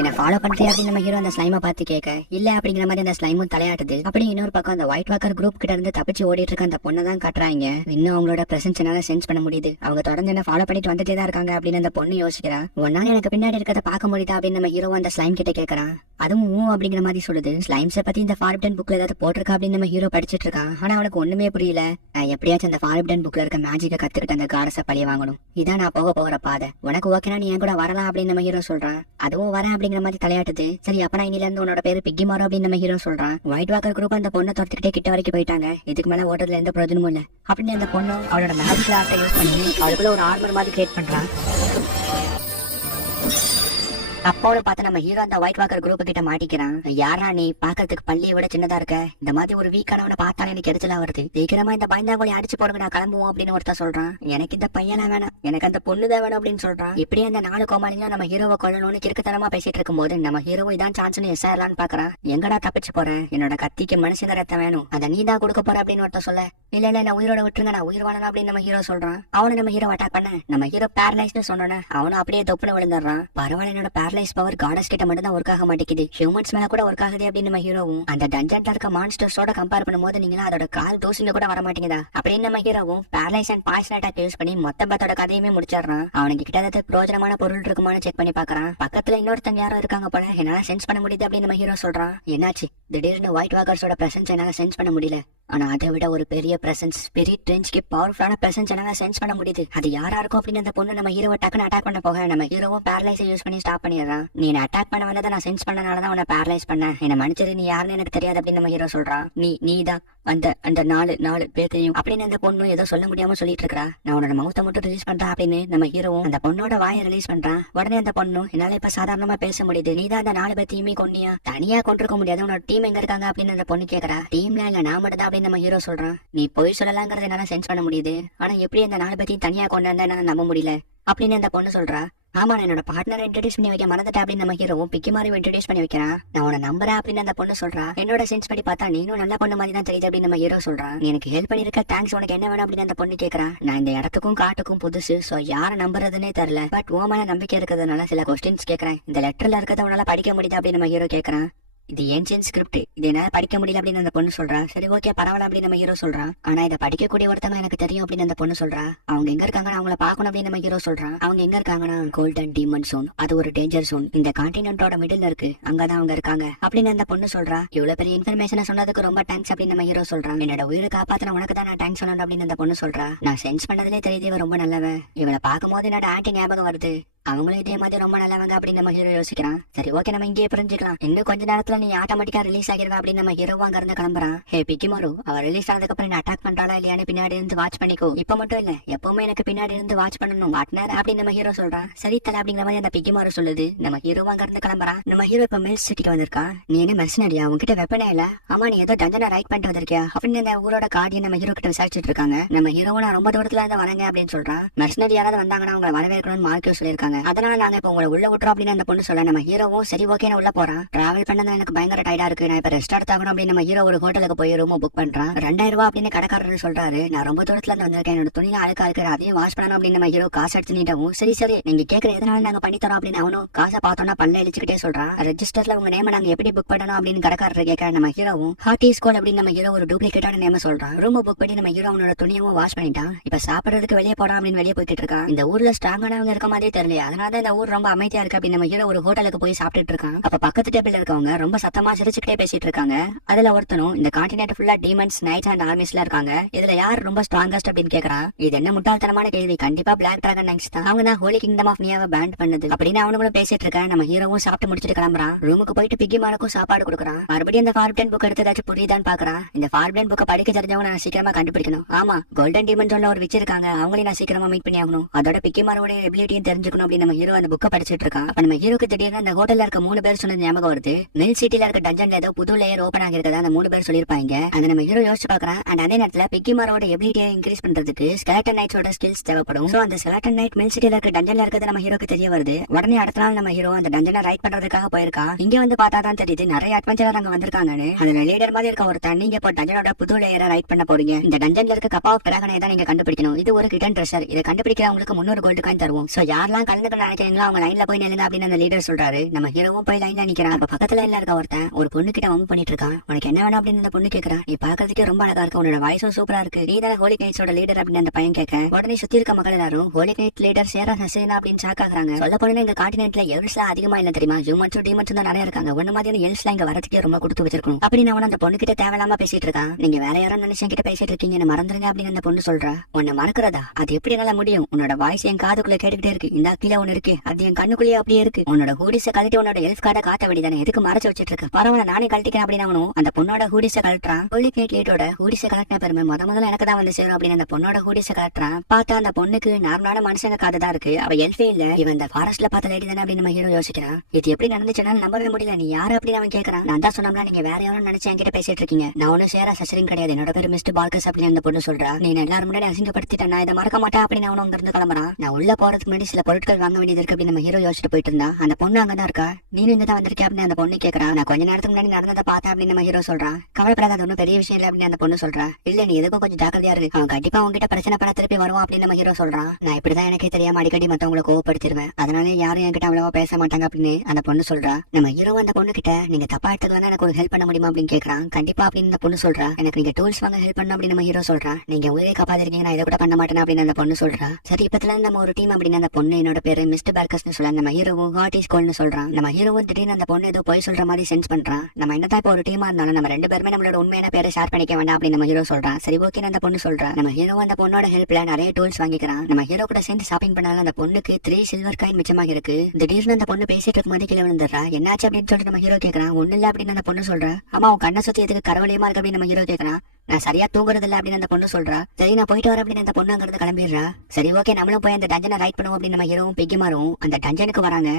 என்ன ஃபாலோ பண்றியா அப்படின்னு நம்ம ஹீரோ அந்த ஸ்லைமை பார்த்து கேட்க, இல்ல அப்படிங்கிற மாதிரி அந்த ஸ்லைமும் தலையாட்டுது. அப்படி இன்னொரு பக்கம் அந்த ஒயிட் வாக்கர் குரூப் கிட்ட இருந்து தப்பிச்சு ஓடிட்டு இருக்க அந்த பொண்ணை தான் காட்டுறாங்க. இன்னும் அவங்களோட பிரசன்ஸ் என்னால சென்ஸ் பண்ண முடியுது. அவங்க தொடர்ந்து என்ன ஃபாலோ பண்ணிட்டு வந்துட்டே தான் இருக்காங்க அப்படின்னு அந்த பொண்ணு யோசிக்கிறா. ஒன்னால எனக்கு பின்னாடி இருக்கிறத பார்க்க முடியுதா அப்படின்னு நம்ம ஹீரோ அந்த ஸ்லைம் கிட்ட கேட்கறான். அதுவும் அப்படிங்கிற மாதிரி சொல்லுது. ஸ்லைம்ஸை பத்தி இந்த ஃபார்பிடன் புக்ல ஏதாவது போட்டிருக்கா அப்படின்னு நம்ம ஹீரோ படிச்சிட்டு இருக்கான். ஆனா அவனுக்கு ஒண்ணுமே புரியல. நான் எப்படியாச்சும் அந்த ஃபார்பிடன் புக்ல இருக்க மேஜிக்கை கத்துக்கிட்டு அந்த காடஸை பழிய வாங்கணும், இதான் நான் போக போகிற பாதை. உனக்கு ஓகேனா நீ என் கூட வரலாம் அப்படின்னு நம்ம ஹீரோ சொல்றான். அதுவும் வரேன் அப்படிங்கிற மாதிரி தலையாட்டுது. சரி அப்ப நான் இன்னில இருந்து உன்னோட பேரு பிக்கி மாரோ அப்படின்னு நம்ம ஹீரோ சொல்றான். ஒயிட் வாக்கர் குரூப் அந்த பொண்ணை துரத்துக்கிட்டே கிட்ட வரைக்கும் போயிட்டாங்க. இதுக்கு மேல ஓட்டத்துல எந்த பிரயோஜனமும் இல்ல அப்படின்னு அந்த பொண்ணு அவளோட மேஜிக்கல் ஆர்ட்டை யூஸ் பண்ணி அவளுக்குள்ள ஒரு ஆர்மர் மாதிரி கிரியேட் பண்றான். அப்போன்னு பார்த்து நம்ம ஹீரோ அந்த ஒயிட் வாக்கர் குரூப் கிட்ட மாட்டிக்கிறான். யாரா நீ, பாக்கிறதுக்கு பள்ளியை விட சின்னதா இருக்க, இந்த மாதிரி ஒரு வீக்கானவனை பார்த்தாலே எனக்கு எரிச்சலா வருது, சீக்கிரமா இந்த பயந்தாங்கோலி அடிச்சு போடுங்க, நான் கிளம்புவோம் அப்படின்னு ஒருத்தர் சொல்றான். எனக்கு இந்த பையனா வேணாம், எனக்கு அந்த பொண்ணுதான் வேணும் அப்படின்னு சொல்றான். இப்படியே அந்த 4 கோமாளிங்களும் நம்ம ஹீரோவை கொல்லணும்னு கிறுக்குத்தனமா பேசிட்டு இருக்கும் போது நம்ம ஹீரோ இதான் சான்ஸ்னு எஸ்ஆர்லான்னு பாக்குறான். எங்கடா தப்பிச்சு போறேன், என்னோட கத்திக்கு மனுஷங்க ரத்தம் வேணும், அதை நீ தான் கொடுக்க போற அப்படின்னு ஒருத்தர் சொல்ல, இல்ல இல்ல நான் உயிரோட விட்டுருங்க, நான் உயிர் வாழணும் அப்படின்னு நம்ம ஹீரோ சொல்றான். அவனு நம்ம ஹீரோ அட்டாக் பண்ண நம்ம ஹீரோ பேரலைஸ்னு சொன்னோன்னே அவனும் அப்படியே தொப்புன்னு விழுந்துடுறான். பரவாயில்ல, என்னோட பேரலைஸ் பவர் காடஸ் கிட்ட மட்டும் தான் ஒர்க் ஆக மாட்டேங்குது, ஹியூமன்ஸ் மேல கூட ஒர்க் ஆகுது அப்படின்னு நம்ம ஹீரோவும் அந்த டஞ்சன்ல இருக்க மான்ஸ்டர்ஸோட கம்பேர் பண்ணும்போது நீங்களா அதோட கால் தூசிங்க கூட வர மாட்டேங்குதா அப்படின்னு நம்ம ஹீரோவும் paralyse and poison attack use பண்ணி மொத்த பத்தோட கதையுமே முடிச்சிடறான். அவனுக்கு கிட்டத்தட்ட பிரோஜனமான பொருள் இருக்குமான்னு செக் பண்ணி பாக்குறான். பக்கத்துல இன்னொருத்தங்க யாரும் இருக்காங்க போல, என்னால சென்ஸ் பண்ண முடியுது அப்படின்னு நம்ம ஹீரோ சொல்றான். என்னாச்சு, திடீர்னு ஒயிட் வாக்கர்ஸோட பிரசன்ஸ் என்னால சென்ஸ் பண்ண முடியல, ஆனா அதை விட ஒரு பெரிய பிரசன்ஸ், ஸ்பிரிட் ரேஞ்ச்க்கு பவர்ஃபுல்லான பிரசன்ஸ் என்னால சென்ஸ் பண்ண முடியுது, அது யாரா இருக்கும் அப்படின்னு அந்த பொண்ணு நம்ம ஹீரோவை டக்குன்னு அட்டாக் பண்ண போக நம்ம ஹீரோவும் பேரலைஸை யூஸ் பண்ணி ஸ்டாப் பண்ணிடுறான். நீ அட்டாக் பண்ண வந்ததை நான் சென்ஸ் பண்ணனாலதான் உன்னை பேரலைஸ் பண்ண, என்ன மன்னிச்சிரு, நீ யாருன்னு எனக்கு தெரியாது அப்படின்னு நம்ம ஹீரோ சொல்றான். நீ தான் அந்த அந்த 4 பேர்த்தையும் அப்படின்னு அந்த பொண்ணு ஏதோ சொல்ல முடியாம சொல்லிட்டு இருக்கா. நான் உன்னோட மவுத்தை மட்டும் ரிலீஸ் பண்றா அப்படின்னு நம்ம ஹீரோவும் அந்த பொண்ணோட வாயை ரிலீஸ் பண்றான். உடனே அந்த பொண்ணு என்னால இப்ப சாதாரணமா பேச முடியுது, நீ தான் அந்த 4 பேர்த்தையுமே கொன்னியா, தனியா கொண்டிருக்க முடியாது, உன்னோட டீம் எங்க இருக்காங்க அப்படின்னு அந்த பொண்ணு கேக்குறா. டீம்ல இல்ல நான் மட்டும் தான் அப்படின்னு நம்ம ஹீரோ சொல்றான். நீ போய் சொல்லலாங்கிறத என்னால சென்ஸ் பண்ண முடியுது, ஆனா எப்படி அந்த 4 பேர்த்தையும் தனியா கொண்டாந்தா என்னால நம்ப முடியல அப்படின்னு அந்த பொண்ணு சொல்றா. ஆமா, நான் என்னோட பார்ட்னரை இன்ட்ரடியூஸ் பண்ணி வைக்க மறந்துட்டேன் அப்படின்னு நம்ம ஹீரோவும் பிக்கி மாதிரி இன்ட்ரடியூஸ் பண்ணி வைக்கிறான். நான் உன நம்புறேன் அப்படின்னு அந்த பொண்ணு சொல்றா. என்னோட சென்ஸ் படி பார்த்தா நீனும் நல்ல பொண்ணு மாதிரி தான் தெரியுது அப்படின்னு நம்ம ஹீரோ சொல்றான். நீ எனக்கு ஹெல்ப் பண்ணிருக்க, தேங்க்ஸ், உனக்கு என்ன வேணும் அப்படின்னு அந்த பொண்ணு கேட்கறா. நான் இந்த இடத்துக்கும் காட்டுக்கும் புதுசு, சோ யாரை நம்புறதுன்னே தெரியல, பட் ஓ மேல நம்பிக்கை இருக்கிறதுனால சில கொஸ்டின்ஸ் கேட்கறேன், இந்த லெட்டர்ல இருக்கிறத உன்னால படிக்க முடியுது அப்படின்னு நம்ம ஹீரோ கேட்கறான். இது ஏன்ஷியன்ட் ஸ்கிரிப்ட், இது என்னால படிக்க முடியல அப்படின்னு அந்த பொண்ணு சொல்றா. சரி ஓகே பரவாயில்ல அப்படின்னு நம்ம ஹீரோ சொல்றான். ஆனா இதை படிக்கக்கூடிய ஒருத்தவங்க எனக்கு தெரியும் அப்படின்னு அந்த பொண்ணு சொல்றா. அவங்க எங்க இருக்காங்கன்னா அவங்கள பாக்கணும் அப்படின்னு நம்ம ஹீரோ சொல்றான். அவங்க எங்க இருக்காங்கன்னா கோல்டன் டீமன் சோன், அது ஒரு டேஞ்சர் சோன், இந்த கான்டினென்ட்டோட மிடில் இருக்கு, அங்கதான் அவங்க இருக்காங்க அப்படின்னு அந்த பொண்ணு சொல்றா. இவ்வளவு பெரிய இன்ஃபர்மேஷனை சொன்னதுக்கு ரொம்ப தேங்க்ஸ் அப்படின்னு நம்ம ஹீரோ சொல்றான். என்னோட உயிரை காப்பாத்தின உனக்கு தான் நான் தேங்க்ஸ் சொல்லணும் அப்படின்னு அந்த பொண்ணு சொல்றா. நான் சென்ஸ் பண்ணதுலே தெரியுது இவ ரொம்ப நல்லவன், இவளை பார்க்கும்போது என்னோட ஆன்ட்டி ஞாபகம் வருது, அவங்களும் இதே மாதிரி ரொம்ப நல்லவங்க அப்படின்னு நம்ம ஹீரோ யோசிக்கிறான். சரி ஓகே நம்ம இங்கே புரிஞ்சுக்கலாம், இன்னும் கொஞ்ச நேரத்துல நீ ஆட்டோமேட்டிக்கா ரிலீஸ் ஆகிருவா அப்படின்னு நம்ம ஹீரோ அங்க இருந்து கிளம்புறான். ஹே பிக்கிமாரு, அவ ரிலீஸ் ஆனதுக்கு அப்புறம் அட்டாக் பண்றாளா இல்லையான்னு பின்னாடி இருந்து வாட்ச் பண்ணிக்கோ, இப்ப மட்டும் இல்ல எப்பவுமே எனக்கு பின்னாடி இருந்து வாட்ச் பண்ணணும் பார்ட்னர் அப்படின்னு நம்ம ஹீரோ சொல்றான். சரி தல அப்படிங்கிற மாதிரி அந்த பிக்கிமாரு சொல்லுது. நம்ம ஹீரோ அங்க இருந்து கிளம்புறான். நம்ம ஹீரோ இப்ப மில்ஸ் சிட்டிக்கு வந்திருக்கான். நீ என்ன மெர்சனரியா, உன்கிட்ட வெப்பனே இல்ல? ஆமா நீ ஏதோ டஞ்சனை ரைட் பண்ணிட்டு வந்திருக்கியா அப்படின்னு இந்த ஊரோட கார்டியன் நம்ம ஹீரோ கிட்ட விசாரிச்சுட்டு இருக்காங்க. நம்ம ஹீரோ நான் ரொம்ப தூரத்துல இருந்து வரேங்க அப்படின்னு சொல்றான். மெர்சனரி யாராவது வந்தாங்கன்னா அவங்க வரவேற்கணும்னு மார்க்கியோ சொல்லியிருக்காங்க, அதனால நாங்க இப்ப உங்களை உள்ள விட்டுறோம் அப்படின்னு அந்த பொண்ணு சொல்ல. நம்ம ஹீரோவும் சரி ஓகேன்னு உள்ள போறான். டிராவல் பண்ணதான் எனக்கு பயங்கர டயர்டா இருக்கு, நான் இப்ப ரெஸ்ட் எடுத்தாகணும் அப்படின்னு நம்ம ஹீரோ ஒரு ஹோட்டலுக்கு போய் ரூம் புக் பண்றான். 2000 ரூபாய் அப்படின்னு கடைக்காரர் சொல்றாரு. நான் ரொம்ப தூரத்துல இருந்து வந்திருக்கேன், என்னோட துணியில அழுக்கா இருக்கு, அதையும் வாஷ் பண்ணணும் அப்படின்னு நம்ம ஹீரோ காசு எடுத்து நீட்டவும் சரி சரி நீங்க கேட்கற எதனால நாங்க பண்ணி தரோம் அப்படின்னு அவனும் காசை பார்த்தோம்னா பல்ல இழிச்சுக்கிட்டே சொல்றான். ரெஜிஸ்டர்ல உங்க நேம நாங்க எப்படி புக் பண்ணணும் அப்படின்னு கடைக்காரர் கேட்க நம்ம ஹீரோவும் ஹார்டி ஸ்கூல் அப்படின்னு நம்ம ஹீரோ ஒரு டூப்ளிகேட்டான நேம சொல்றான். ரூம் புக் பண்ணி நம்ம ஹீரோ அவனோட துணியவும் வாஷ் பண்ணிட்டான். இப்ப சாப்பிடுறதுக்கு வெளியே போறான் அப்படின்னு வெளியே போய்கிட்டு இருக்கான். இந்த ஊர்ல ஸ்ட்ராங்கானவங்க இருக்க மாதிரியே தெரியல, அதனால இந்த ஊர் ரொம்ப அமைதியா இருக்கு அப்படின்னு நம்ம ஹீரோ ஒரு ஹோட்டலுக்கு போய் சாப்பிட்டுட்டு இருக்கான். அப்ப பக்கத்து டேபிள்ல இருக்கவங்க ரொம்ப சத்தமா சிரிச்சுக்கிட்டே பேசிட்டு இருக்காங்க. அதுல ஒருத்தனும் இந்த கான்டினென்ட் ஃபுல்லா டீமன்ஸ் நைட்ஸ் அண்ட் ஆர்மிஸ்ல இருக்காங்க, இதுல யார் ரொம்ப ஸ்ட்ராங்கஸ்ட் அப்படின்னு கேக்குறான். இது என்ன முட்டாள்தனமான கேள்வி, கண்டிப்பா பிளாக் டிராகன் நைட்ஸ் தான், அவங்க தான் ஹோலி கிங்டம் ஆஃப் நியாவை பேண்ட் பண்ணது அப்படின்னு அவனுங்களும் பேசிட்டு இருக்கான். நம்ம ஹீரோவும் சாப்பிட்டு முடிச்சிட்டு கிளம்புறான். ரூமுக்கு போயிட்டு பிக்கிமாருக்கும் சாப்பாடு கொடுக்குறான். மறுபடியும் அந்த ஃபார்ப்டன் புக் எடுத்து ஏதாச்சும் புரியுதான்னு பாக்குறான். இந்த ஃபார்ப்டன் புக்கை படிக்க தெரிஞ்சவங்க நான் சீக்கிரமா கண்டுபிடிக்கணும். ஆமா கோல்டன் டீமன் சொல்ல ஒரு விச் இருக்காங்க, அவங்களையும் நான் சீக்கிரமா மீட் பண்ணி ஆகணும், அதோட பிக்கிமாரோட எபிலிட்டியும் தெரிஞ்சுக்கணும் அப்படின்னு நம்ம ஹீரோ அந்த புக்கை படிச்சிட்டு இருக்கான். அப்ப நம்ம ஹீரோக்கு திடீர்னு அந்த ஹோட்டல்ல இருக்க 3 பேர் சொன்னது ஞாபகம் வருது. மில் சிட்டில இருக்க டஞ்சன்ல ஏதோ புது லேயர் ஓபன் ஆகிருக்கதா அந்த 3 பேர் சொல்லிருப்பாங்க. அந்த நம்ம ஹீரோ யோசிச்சு பாக்குறான். அண்ட் அதே நேரத்துல பிக்கிமாரோட எபிலிட்டியை இன்க்ரீஸ் பண்றதுக்கு ஸ்கெலட்டன் நைட்ஸோட ஸ்கில்ஸ் தேவைப்படும். சோ அந்த ஸ்கெலட்டன் நைட் மில் சிட்டில இருக்க டஞ்சன்ல இருக்கிறது நம்ம ஹீரோக்கு தெரிய வருது. உடனே அடுத்த நாள் நம்ம ஹீரோ அந்த டஞ்சனை ரைட் பண்றதுக்காக போயிருக்கான். இங்க வந்து பார்த்தா தான் தெரியுது நிறைய அட்வென்ச்சரர் அங்க வந்திருக்காங்கன்னு. அதுல லீடர் மாதிரி இருக்க ஒருத்தன், நீங்க இப்போ டஞ்சனோட புது லேயரை ரைட் பண்ண போறீங்க, இந்த டஞ்சன்ல இருக்க கப் ஆஃப் டிராகனை தான் நீங்க கண்டுபிடிக்கணும், இது ஒரு கிட்டன் ட்ரெஷர், இதை கண்டுபிடிக்க உங்களுக்கு 300 கோல்டு காயின் தருவோம், சோ யாரெல்லாம் கலந்துக்க நினைக்கிறீங்களோ அவங்க லைன்ல போய் நில்லுங்க அப்படின்னு அந்த லீடர் சொல்றாரு. நம்ம ஹீரோவும் போய் லைன்ல நிக்கிறான். அப்ப பக்கத்துல லைன்ல இருக்க ஒருத்தன் ஒரு பொண்ணு கிட்ட வம்பு பண்ணிட்டு இருக்கான். உனக்கு என்ன வேணும் அப்படின்னு அந்த பொண்ணு கேக்குறான். நீ பாக்குறதுக்கே ரொம்ப அழகா இருக்கு, உன்னோட வாய்ஸும் சூப்பரா இருக்கு, நீ தானே ஹோலி நைட்ஸோட லீடர் அப்படின்னு அந்த பையன் கேட்க உடனே சுத்தி இருக்க மக்கள் எல்லாரும் ஹோலி நைட் லீடர் சேரா ஹசேனா அப்படின்னு சாக்காக்குறாங்க. சொல்ல போனா எங்க கான்டினென்ட்ல எல்ஸ்லாம் அதிகமா இல்ல தெரியுமா, ஹியூமன்ஸும் டீமன்ஸும் தான் நிறைய இருக்காங்க, ஒண்ணு மாதிரியான எல்ஸ்லாம் இங்க வரதுக்கே ரொம்ப கொடுத்து வச்சிருக்கணும் அப்படின்னு அவன் அந்த பொண்ணு கிட்ட தேவையில்லாம பேசிட்டு இருக்கான். நீங்க வேற யாரும் நினைச்சு கிட்ட பேசிட்டு இருக்கீங்கன்னு மறந்துருங்க அப்படின்னு அந்த பொண்ணு சொல்றா. உன்னை மறக்கிறதா, அது எப்படி என்னால முடியும், உன்னோட வாய்ஸ் என் காதுக்குள்ள கேட்டுக்கிட்டே இருக்கு, இந்த கீழே ஒண்ணு இருக்கு அது என் கண்ணுக்குள்ளேயே அப்படியே இருக்கு, உன்னோட ஹூடிஸ கழட்டி உன்னோட எல்ஃப் கார்டை காட்ட வேண்டியதானே, எதுக்கு மறைச்சு வச்சிட்டு இருக்க, பரவாயில்ல நானே கழட்டிக்கிறேன் அப்படின்னு அவனும் அந்த பொண்ணோட ஹூடிஸ கழட்டுறான். ஹோலி நைட் லீடரோட ஹூடிஸ கலட்டின பெருமை முதல்ல எனக்கு தான் வந்து சேரும் அப்படின்னு அந்த பொண்ணோட ஹூடிஸ கலட்டுறான். பார்த்தா அந்த பொண்ணுக்கு நார்மலான மனுஷங்க காது தான் இருக்கு, அவ எல்ஃபே இல்ல, இவன் இந்த ஃபாரஸ்ட்ல பார்த்த லேடி தானே அப்படின்னு நம்ம ஹீரோ யோசிக்கிறான். இது எப்படி நடந்துச்சுன்னா நம்பவே முடியல, நீ யாரு அப்படின்னு அவன் கேட்கறான். நான் தான் சொன்னோம்னா நீங்க வேற யாரும் நினைச்சு என்கிட்ட பேசிட்டு இருக்கீங்க, நான் ஒன்னும் சேரா சசரிங் கிடையாது, என்னோட பேரு மிஸ்டர் பால்கஸ் அப்படின்னு அந்த பொண்ணு சொல்றா. நீ எல்லாரும் முன்னாடி அசிங்கப்படுத்திட்ட, நான் இதை மறக்க மாட்டேன் அப்படின்னு அவனும் அங்க இருந்து கிளம்புறான். நான் உள்ள போறதுக்கு முன்னாடி சில பொருட்கள் வாங்க வேண்டியது இருக்கு அப்படின்னு நம்ம ஹீரோ யோசிச்சுட்டு போயிட்டு இருந்தா. அந்த பொண்ணு அங்கதான் இருக்கா. நீனும் இங்க தான் வந்திருக்கேன் அப்படின்னு அந்த பொண்ணு கேட்கறா. நான் கொஞ்ச நேரத்துக்கு முன்னாடி நடந்ததை பார்த்தேன் அப்படின்னு நம்ம ஹீரோ சொல்றான். கவலைப்படாத, ஒன்னும் பெரிய விஷயம் இல்லை அப்படின்னு அந்த பொண்ணு சொல்றா. இல்ல நீ எதுக்கும் கொஞ்சம் ஜாக்கிரதையா இருக்கு, அவன் கண்டிப்பா உங்ககிட்ட பிரச்சனை பண்ண திருப்பி வருவான் அப்படின்னு நம்ம ஹீரோ சொல்றான். நான் இப்படிதான் எனக்கே தெரியாம அடிக்கடி மத்தவங்களை கோவப்படுத்திடுவேன், அதனால யாரும் என்கிட்ட அவ்வளவா பேச மாட்டாங்க அப்படின்னு அந்த பொண்ணு சொல்றா. நம்ம ஹீரோ அந்த பொண்ணு கிட்ட நீங்க தப்பா எடுத்துக்கலாம் எனக்கு ஒரு ஹெல்ப் பண்ண முடியுமா அப்படின்னு கேட்கறான். கண்டிப்பா அப்படின்னு அந்த பொண்ணு சொல்றா. எனக்கு நீங்க டூல்ஸ் வாங்க ஹெல்ப் பண்ணணும் அப்படின்னு நம்ம ஹீரோ சொல்றா. நீங்க உயிரை காப்பாத்திருக்கீங்க, நான் இதை கூட பண்ண மாட்டேன் அப்படின்னு அந்த பொண்ணு சொல்றா. சரி இப்பத்துல நம்ம ஒரு டீம் அப்படின்னு அந்த பொண்ணு என்னோட பேரு மிஸ்டர் பால்கஸ்னு சொல்ல நம்ம ஹீரோவும் ஹார்ட் இஸ் கோல்ட்னு சொல்றான். நம்ம ஹீரோவும் திடீர்னு அந்த பொண்ணு ஏதோ போய் சொல்ற மாதிரி சென்ஸ் பண்றான். நம்ம என்னதான் இப்போ ஒரு டீமா இருந்தாலும் நம்ம 2 பேருமே நம்மளோட உண்மையான பேரை ஷேர் பண்ணிக்க வேண்டாம் அப்படின்னு நம்ம ஹீரோ சொல்றான். சரி ஓகே அந்த பொண்ணு சொல்றா. நம்ம ஹீரோ அந்த பொண்ணோட ஹெல்ப்ல நிறைய டூல்ஸ் வாங்கிக்கிறான். நம்ம ஹீரோ கூட சேர்ந்து ஷாப்பிங் பண்ணாலும் அந்த பொண்ணுக்கு 3 சில்வர் காயின் மிச்சமாக இருக்கு. திடீர்னு அந்த பொண்ணு பேசிட்டு இருக்கும் போது கீழே விழுந்துடுறா. என்னாச்சு அப்படின்னு சொல்லிட்டு நம்ம ஹீரோ கேட்கறான். ஒண்ணு இல்ல அப்படின்னு அந்த பொண்ணு சொல்றா. ஆமா உன் கண்ணை சுத்தி எதுக்கு கரவலியமா இருக்கு அப்படின்னு நம்ம ஹீரோ கேட்கறான். நான் சரியா தூங்குறது இல்ல அப்படின்னு அந்த பொண்ணு சொல்றா. சரி நான் போயிட்டு வரேன் அப்படின்னு அந்த பொண்ணு அங்கிருந்து கிளம்பிடுறா. சரி ஓகே நம்மளும் போய் அந்த டஞ்சனை ரைட் பண்ணுவோம் அப்படின்னு நம்ம ஹீரோவும் பிக்கிமாரும் அந்த டஞ்சனுக்கு வராங்க.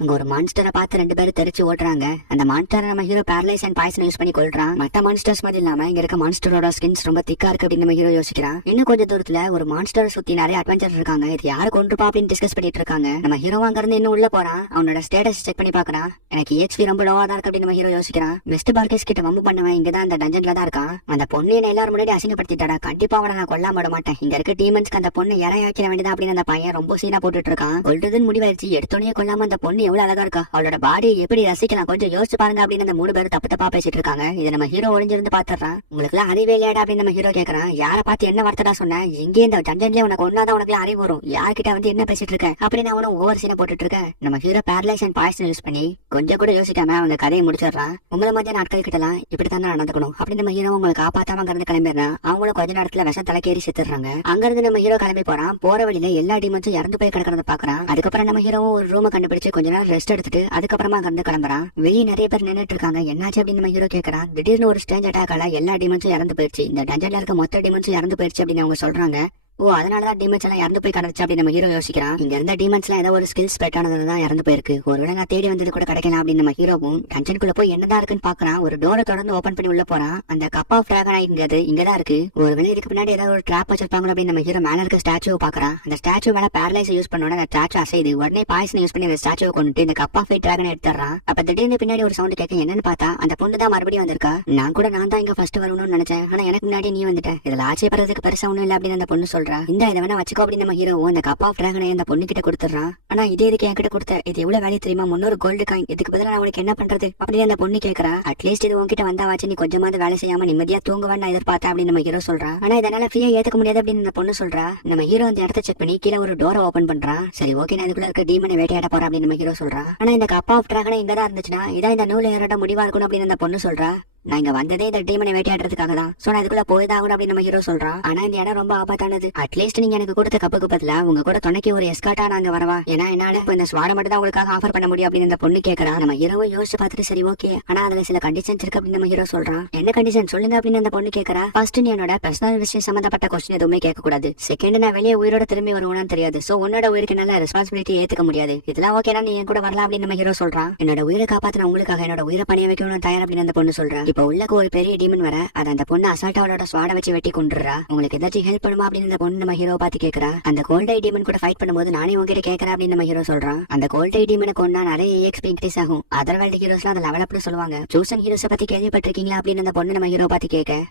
அங்க ஒரு மான்ஸ்டரை பார்த்து 2 பேரும் தெரிச்சு ஓட்டுறாங்க. அந்த மான்ஸ்டரை நம்ம hero paralyse and poison use பண்ணி கொல்றான். மத்த மான்ஸ்டர்ஸ் மாதிரி இல்லாம இங்க இருக்க மான்ஸ்டரோட ஸ்கின்ஸ் ரொம்ப திக்கா இருக்கு அப்படின்னு நம்ம ஹீரோ யோசிக்கிறான். இன்னும் கொஞ்சம் தூரத்துல ஒரு மான்ஸ்டர் சுத்தி நிறைய அட்வென்ச்சர் இருக்காங்க. இது யாரு கொண்டுப்பா அப்படின்னு டிஸ்கஸ் பண்ணிட்டு இருக்காங்க. நம்ம ஹீரோ அங்க இருந்து இன்னும் உள்ள போறான். அவனோட ஸ்டேட்டஸ் செக் பண்ணி பாக்குறான். எனக்கு ஹெச்பி ரொம்ப லோவா தான் இருக்கு அப்படின்னு நம்ம ஹீரோ யோசிக்கிறான். மிஸ்டர் பால்கஸ் கிட்ட வம்பு பண்ணவன் இங்கதான் அந்த டஞ்சன்ல தான் இருக்கான். அந்த பொண்ணு என்ன எல்லாரும் முன்னாடி அசிங்கப்படுத்திட்டாடா, கண்டிப்பா அவனை நான் கொல்லாம விட மாட்டேன், இங்க இருக்க டீமன்ஸ்க்கு அந்த பொண்ணு இறையாக்கிற வேண்டியதா அப்படின்னு அந்த பையன் ரொம்ப சீனா போட்டுட்டு இருக்கான். கொல்றதுன்னு முடிவாயிருச்சு, எடுத்தோடனே கொல்லாம அந்த பொண்ணு எவ்வளவு அழகா இருக்கா, அவளோட பாடி எப்படி ரசிக்கலாம், கொஞ்சம் யோசிச்சு பாருங்க அப்படின்னு அந்த 3 பேரும் தப்பு தப்பா பேசிட்டு இருக்காங்க. இதை நம்ம ஹீரோ ஒளிஞ்சிருந்து பாத்துறான். உங்களுக்கு எல்லாம் அறிவே இல்லையாடா அப்படின்னு நம்ம ஹீரோ கேக்குறான். யாரை பார்த்து என்ன வார்த்தைடா சொன்ன, இங்கே இந்த ஜஞ்சன்லயே உனக்கு ஒன்னாதான் உனக்கு அறிவு வரும், யார்கிட்ட வந்து என்ன பேசிட்டு இருக்க அப்படின்னு அவனும் ஒவ்வொரு சீனை போட்டுட்டு இருக்க. நம்ம hero paralyse and poison use பண்ணி கொஞ்சம் கூட யோசிக்காம அவங்க கதையை முடிச்சிடறான். உங்களை மாதிரி நாட்கள் கிட்டலாம் இப்படித்தானே நடந்துக்கணும் அப்படின்னு நம்ம ஹீரோ உங்களை காப்பாத்தாம அங்க இருந்து கிளம்பிடுறான். அவங்களும் கொஞ்ச நேரத்துல விஷம் தலைக்கேறி செத்துறாங்க. அங்க இருந்து நம்ம ஹீரோ கிளம்பி போறான். போற வழியில எல்லா டீமன்ஸும் இறந்து போய் கிடக்கிறத பாக்குறான். அதுக்கப்புறம் நம்ம ஹீரோவும் ஒரு ரூமை கண்டுபிடிச்சு கொஞ்ச நேரம் ரெஸ்ட் எடுத்துட்டு அதுக்கப்புறமா அங்க இருந்து கிளம்புறான். வெளியே நிறைய பேர் நின்னுட்டு இருக்காங்க. என்னாச்சு அப்படின்னு நம்ம ஹீரோ கேக்குறான். திடீர்னு ஒரு ஸ்ட்ரேஞ்ச் அட்டாக்கால எல்லா டீமன்ஸும் இறந்து போயிடுச்சு, இந்த டஞ்சன்ல இருக்க மொத்த டீமன்ஸும் இறந்து போயிடுச்சு அப்படின்னு அவங்க சொல்றாங்க. ஓ, அதனாலதான் டீமன்ஸ் எல்லாம் இறந்து போய் கிடந்துச்சு அப்படின்னு நம்ம ஹீரோ யோசிக்கிறான். இங்க இருந்த டீமன்ஸ் எல்லாம் ஏதோ ஒரு ஸ்கில் ஸ்பெட் ஆனதுதான் இறந்து போயிருக்கு. ஒருவேளை நான் தேடி வந்தது கூட கிடைக்கலாம் அப்படின்னு நம்ம ஹீரோவும் டஞ்சனுக்குள்ள போய் என்னதான் இருக்குன்னு பாக்குறான். ஒரு டோரை தொடர்ந்து ஓபன் பண்ணி உள்ள போறான். அந்த கப் ஆஃப் டிராகன் இங்கதான் இருக்கு. ஒருவேளை இதுக்கு பின்னாடி ஏதாவது ஒரு ட்ராப் வச்சிருப்பாங்க அப்படின்னு நம்ம ஹீரோ மேல இருக்க ஸ்டாச்சுவை பாக்குறான். அந்த ஸ்டாச்சு மேல பேரலைஸ் யூஸ் பண்ணோட அந்த ஸ்டாச்சு அசைது. உடனே பாய்சன் யூஸ் பண்ணி அந்த ஸ்டாச்சுவை கொண்டு இந்த கப் ஆஃப் டிராகன் எடுத்துறான். அப்ப திடீர்னு பின்னாடி ஒரு சவுண்ட் கேட்க என்னன்னு பார்த்தா அந்த பொண்ணு தான் மறுபடியும் வந்திருக்கா. நான் தான் இங்க ஃபர்ஸ்ட் வரணும்னு நினைச்சேன், ஆனா எனக்கு முன்னாடி நீ வந்துட்ட, இதுல ஆச்சரியப்படுறதுக்கு பெருசா ஒண்ணும் இல்ல அப்படின்னு அந்த பொண்ணு சொல்றா. இந்த இதை வேணா வச்சுக்கோ அப்படின்னு நம்ம ஹீரோ அந்த கப் ஆஃப் டிராகனை அந்த பொண்ணு கிட்ட கொடுத்துறான். ஆனா இதே இதுக்கு என்கிட்ட கொடுத்த இது எவ்வளவு வேலை தெரியுமா, 300 கோல்டு காயின், இதுக்கு பதிலா நான் உனக்கு என்ன பண்றது அப்படின்னு அந்த பொண்ணு கேக்குறா. அட்லீஸ்ட் இது உன்கிட்ட வந்தாவாச்சு நீ கொஞ்சமாவது வேலை செய்யாம நிம்மதியா தூங்குவான்னு நான் எதிர்பார்த்தேன் அப்படின்னு நம்ம ஹீரோ சொல்றான். ஆனா இதனால ஃப்ரீயா ஏத்துக்க முடியாது அப்படின்னு அந்த பொண்ணு சொல்றா. நம்ம ஹீரோ அந்த இடத்த செக் பண்ணி கீழே ஒரு டோரை ஓபன் பண்றான். சரி ஓகே, நான் இதுக்குள்ள இருக்க டீமனை வேட்டையாட போறேன் அப்படின்னு நம்ம ஹீரோ சொல்றான். ஆனா இந்த கப் ஆஃப் டிராகனை இங்கதான் இருந்துச்சுன்னா இதான் இந்த நூல் ஏறோட முடிவா இருக்கணும் அப்படின்னு அந்த பொண்ணு சொல்றா. நான் இங்க வந்ததே இந்த டீமனை வேட்டையாடுறதுக்காக தான், சோ நான் இதுக்குள்ள போய்தான் ஆகணும் அப்படின்னு நம்ம ஹீரோ சொல்றான். ஆனா இந்த இடம் ரொம்ப ஆபத்தானது, அட்லீஸ்ட் நீங்க எனக்கு கொடுத்த கப்புக்கு பதிலா உங்க கூட துணைக்கு ஒரு எஸ்கார்ட்டா நாங்க வரவா, ஏன்னா என்னால இப்ப இந்த ஸ்வாட மட்டும் தான் உங்களுக்காக ஆஃபர் பண்ண முடியும் அப்படின்னு இந்த பொண்ணு கேக்குறா. நம்ம ஹீரோவை யோசிச்சு பார்த்துட்டு சரி ஓகே, ஆனா அதுல சில கண்டிஷன்ஸ் இருக்கு அப்படின்னு நம்ம ஹீரோ சொல்றான். என்ன கண்டிஷன் சொல்லுங்க அப்படின்னு அந்த பொண்ணு கேக்குறா. ஃபர்ஸ்ட் நீ என்னோட பர்சனல் விஷயம் சம்பந்தப்பட்ட கொஸ்டின் எதுவுமே கேட்க கூடாது. செகண்ட், நான் வெளியே உயிரோட திரும்பி வருவானு தெரியாது, சோ உன்னோட உயிருக்கு நல்ல ரெஸ்பான்சிபிலிட்டி ஏத்துக்க முடியாது. இதெல்லாம் ஓகேனா நீ என் கூட வரலாம் அப்படின்னு நம்ம ஹீரோ சொல்றான். என்னோட உயிரை காப்பாத்தின உங்களுக்காக என்னோட உயிரை பணிய வைக்கணும்னு தயார் அப்படின்னு அந்த பொண்ணு சொல்றா. இப்ப உள்ள ஒரு பெரிய டீமன் வர அத அந்த பொண்ணு அசால்ட்டா அவளோட ஸ்வாட வச்சு வெட்டி கொண்டுறா. உங்களுக்கு ஏதாச்சும் ஹெல்ப் பண்ணுமா அப்படின்னு அந்த பொண்ணு நம்ம ஹீரோ பார்த்து கேக்குறா. அந்த கோல்ட் ஐ டீமன் கூட ஃபைட் பண்ணும்போது நானே உங்ககிட்ட கேக்குறேன் அப்படின்னு நம்ம ஹீரோ சொல்றான். அந்த கோல்ட் ஐ டீமனை கொண்டா நிறைய எக்ஸ்பி இன்க்ரீஸ் ஆகும். அதர் வேர்ல்ட் ஹீரோஸ்லாம் அந்த லெவல் அப்னு சொல்லுவாங்க. சூசன் ஹீரோஸை பத்தி கேள்விப்பட்டிருக்கீங்களா அப்படின்னு அந்த பொண்ணு நம்ம ஹீரோ பார்த்து கேட்க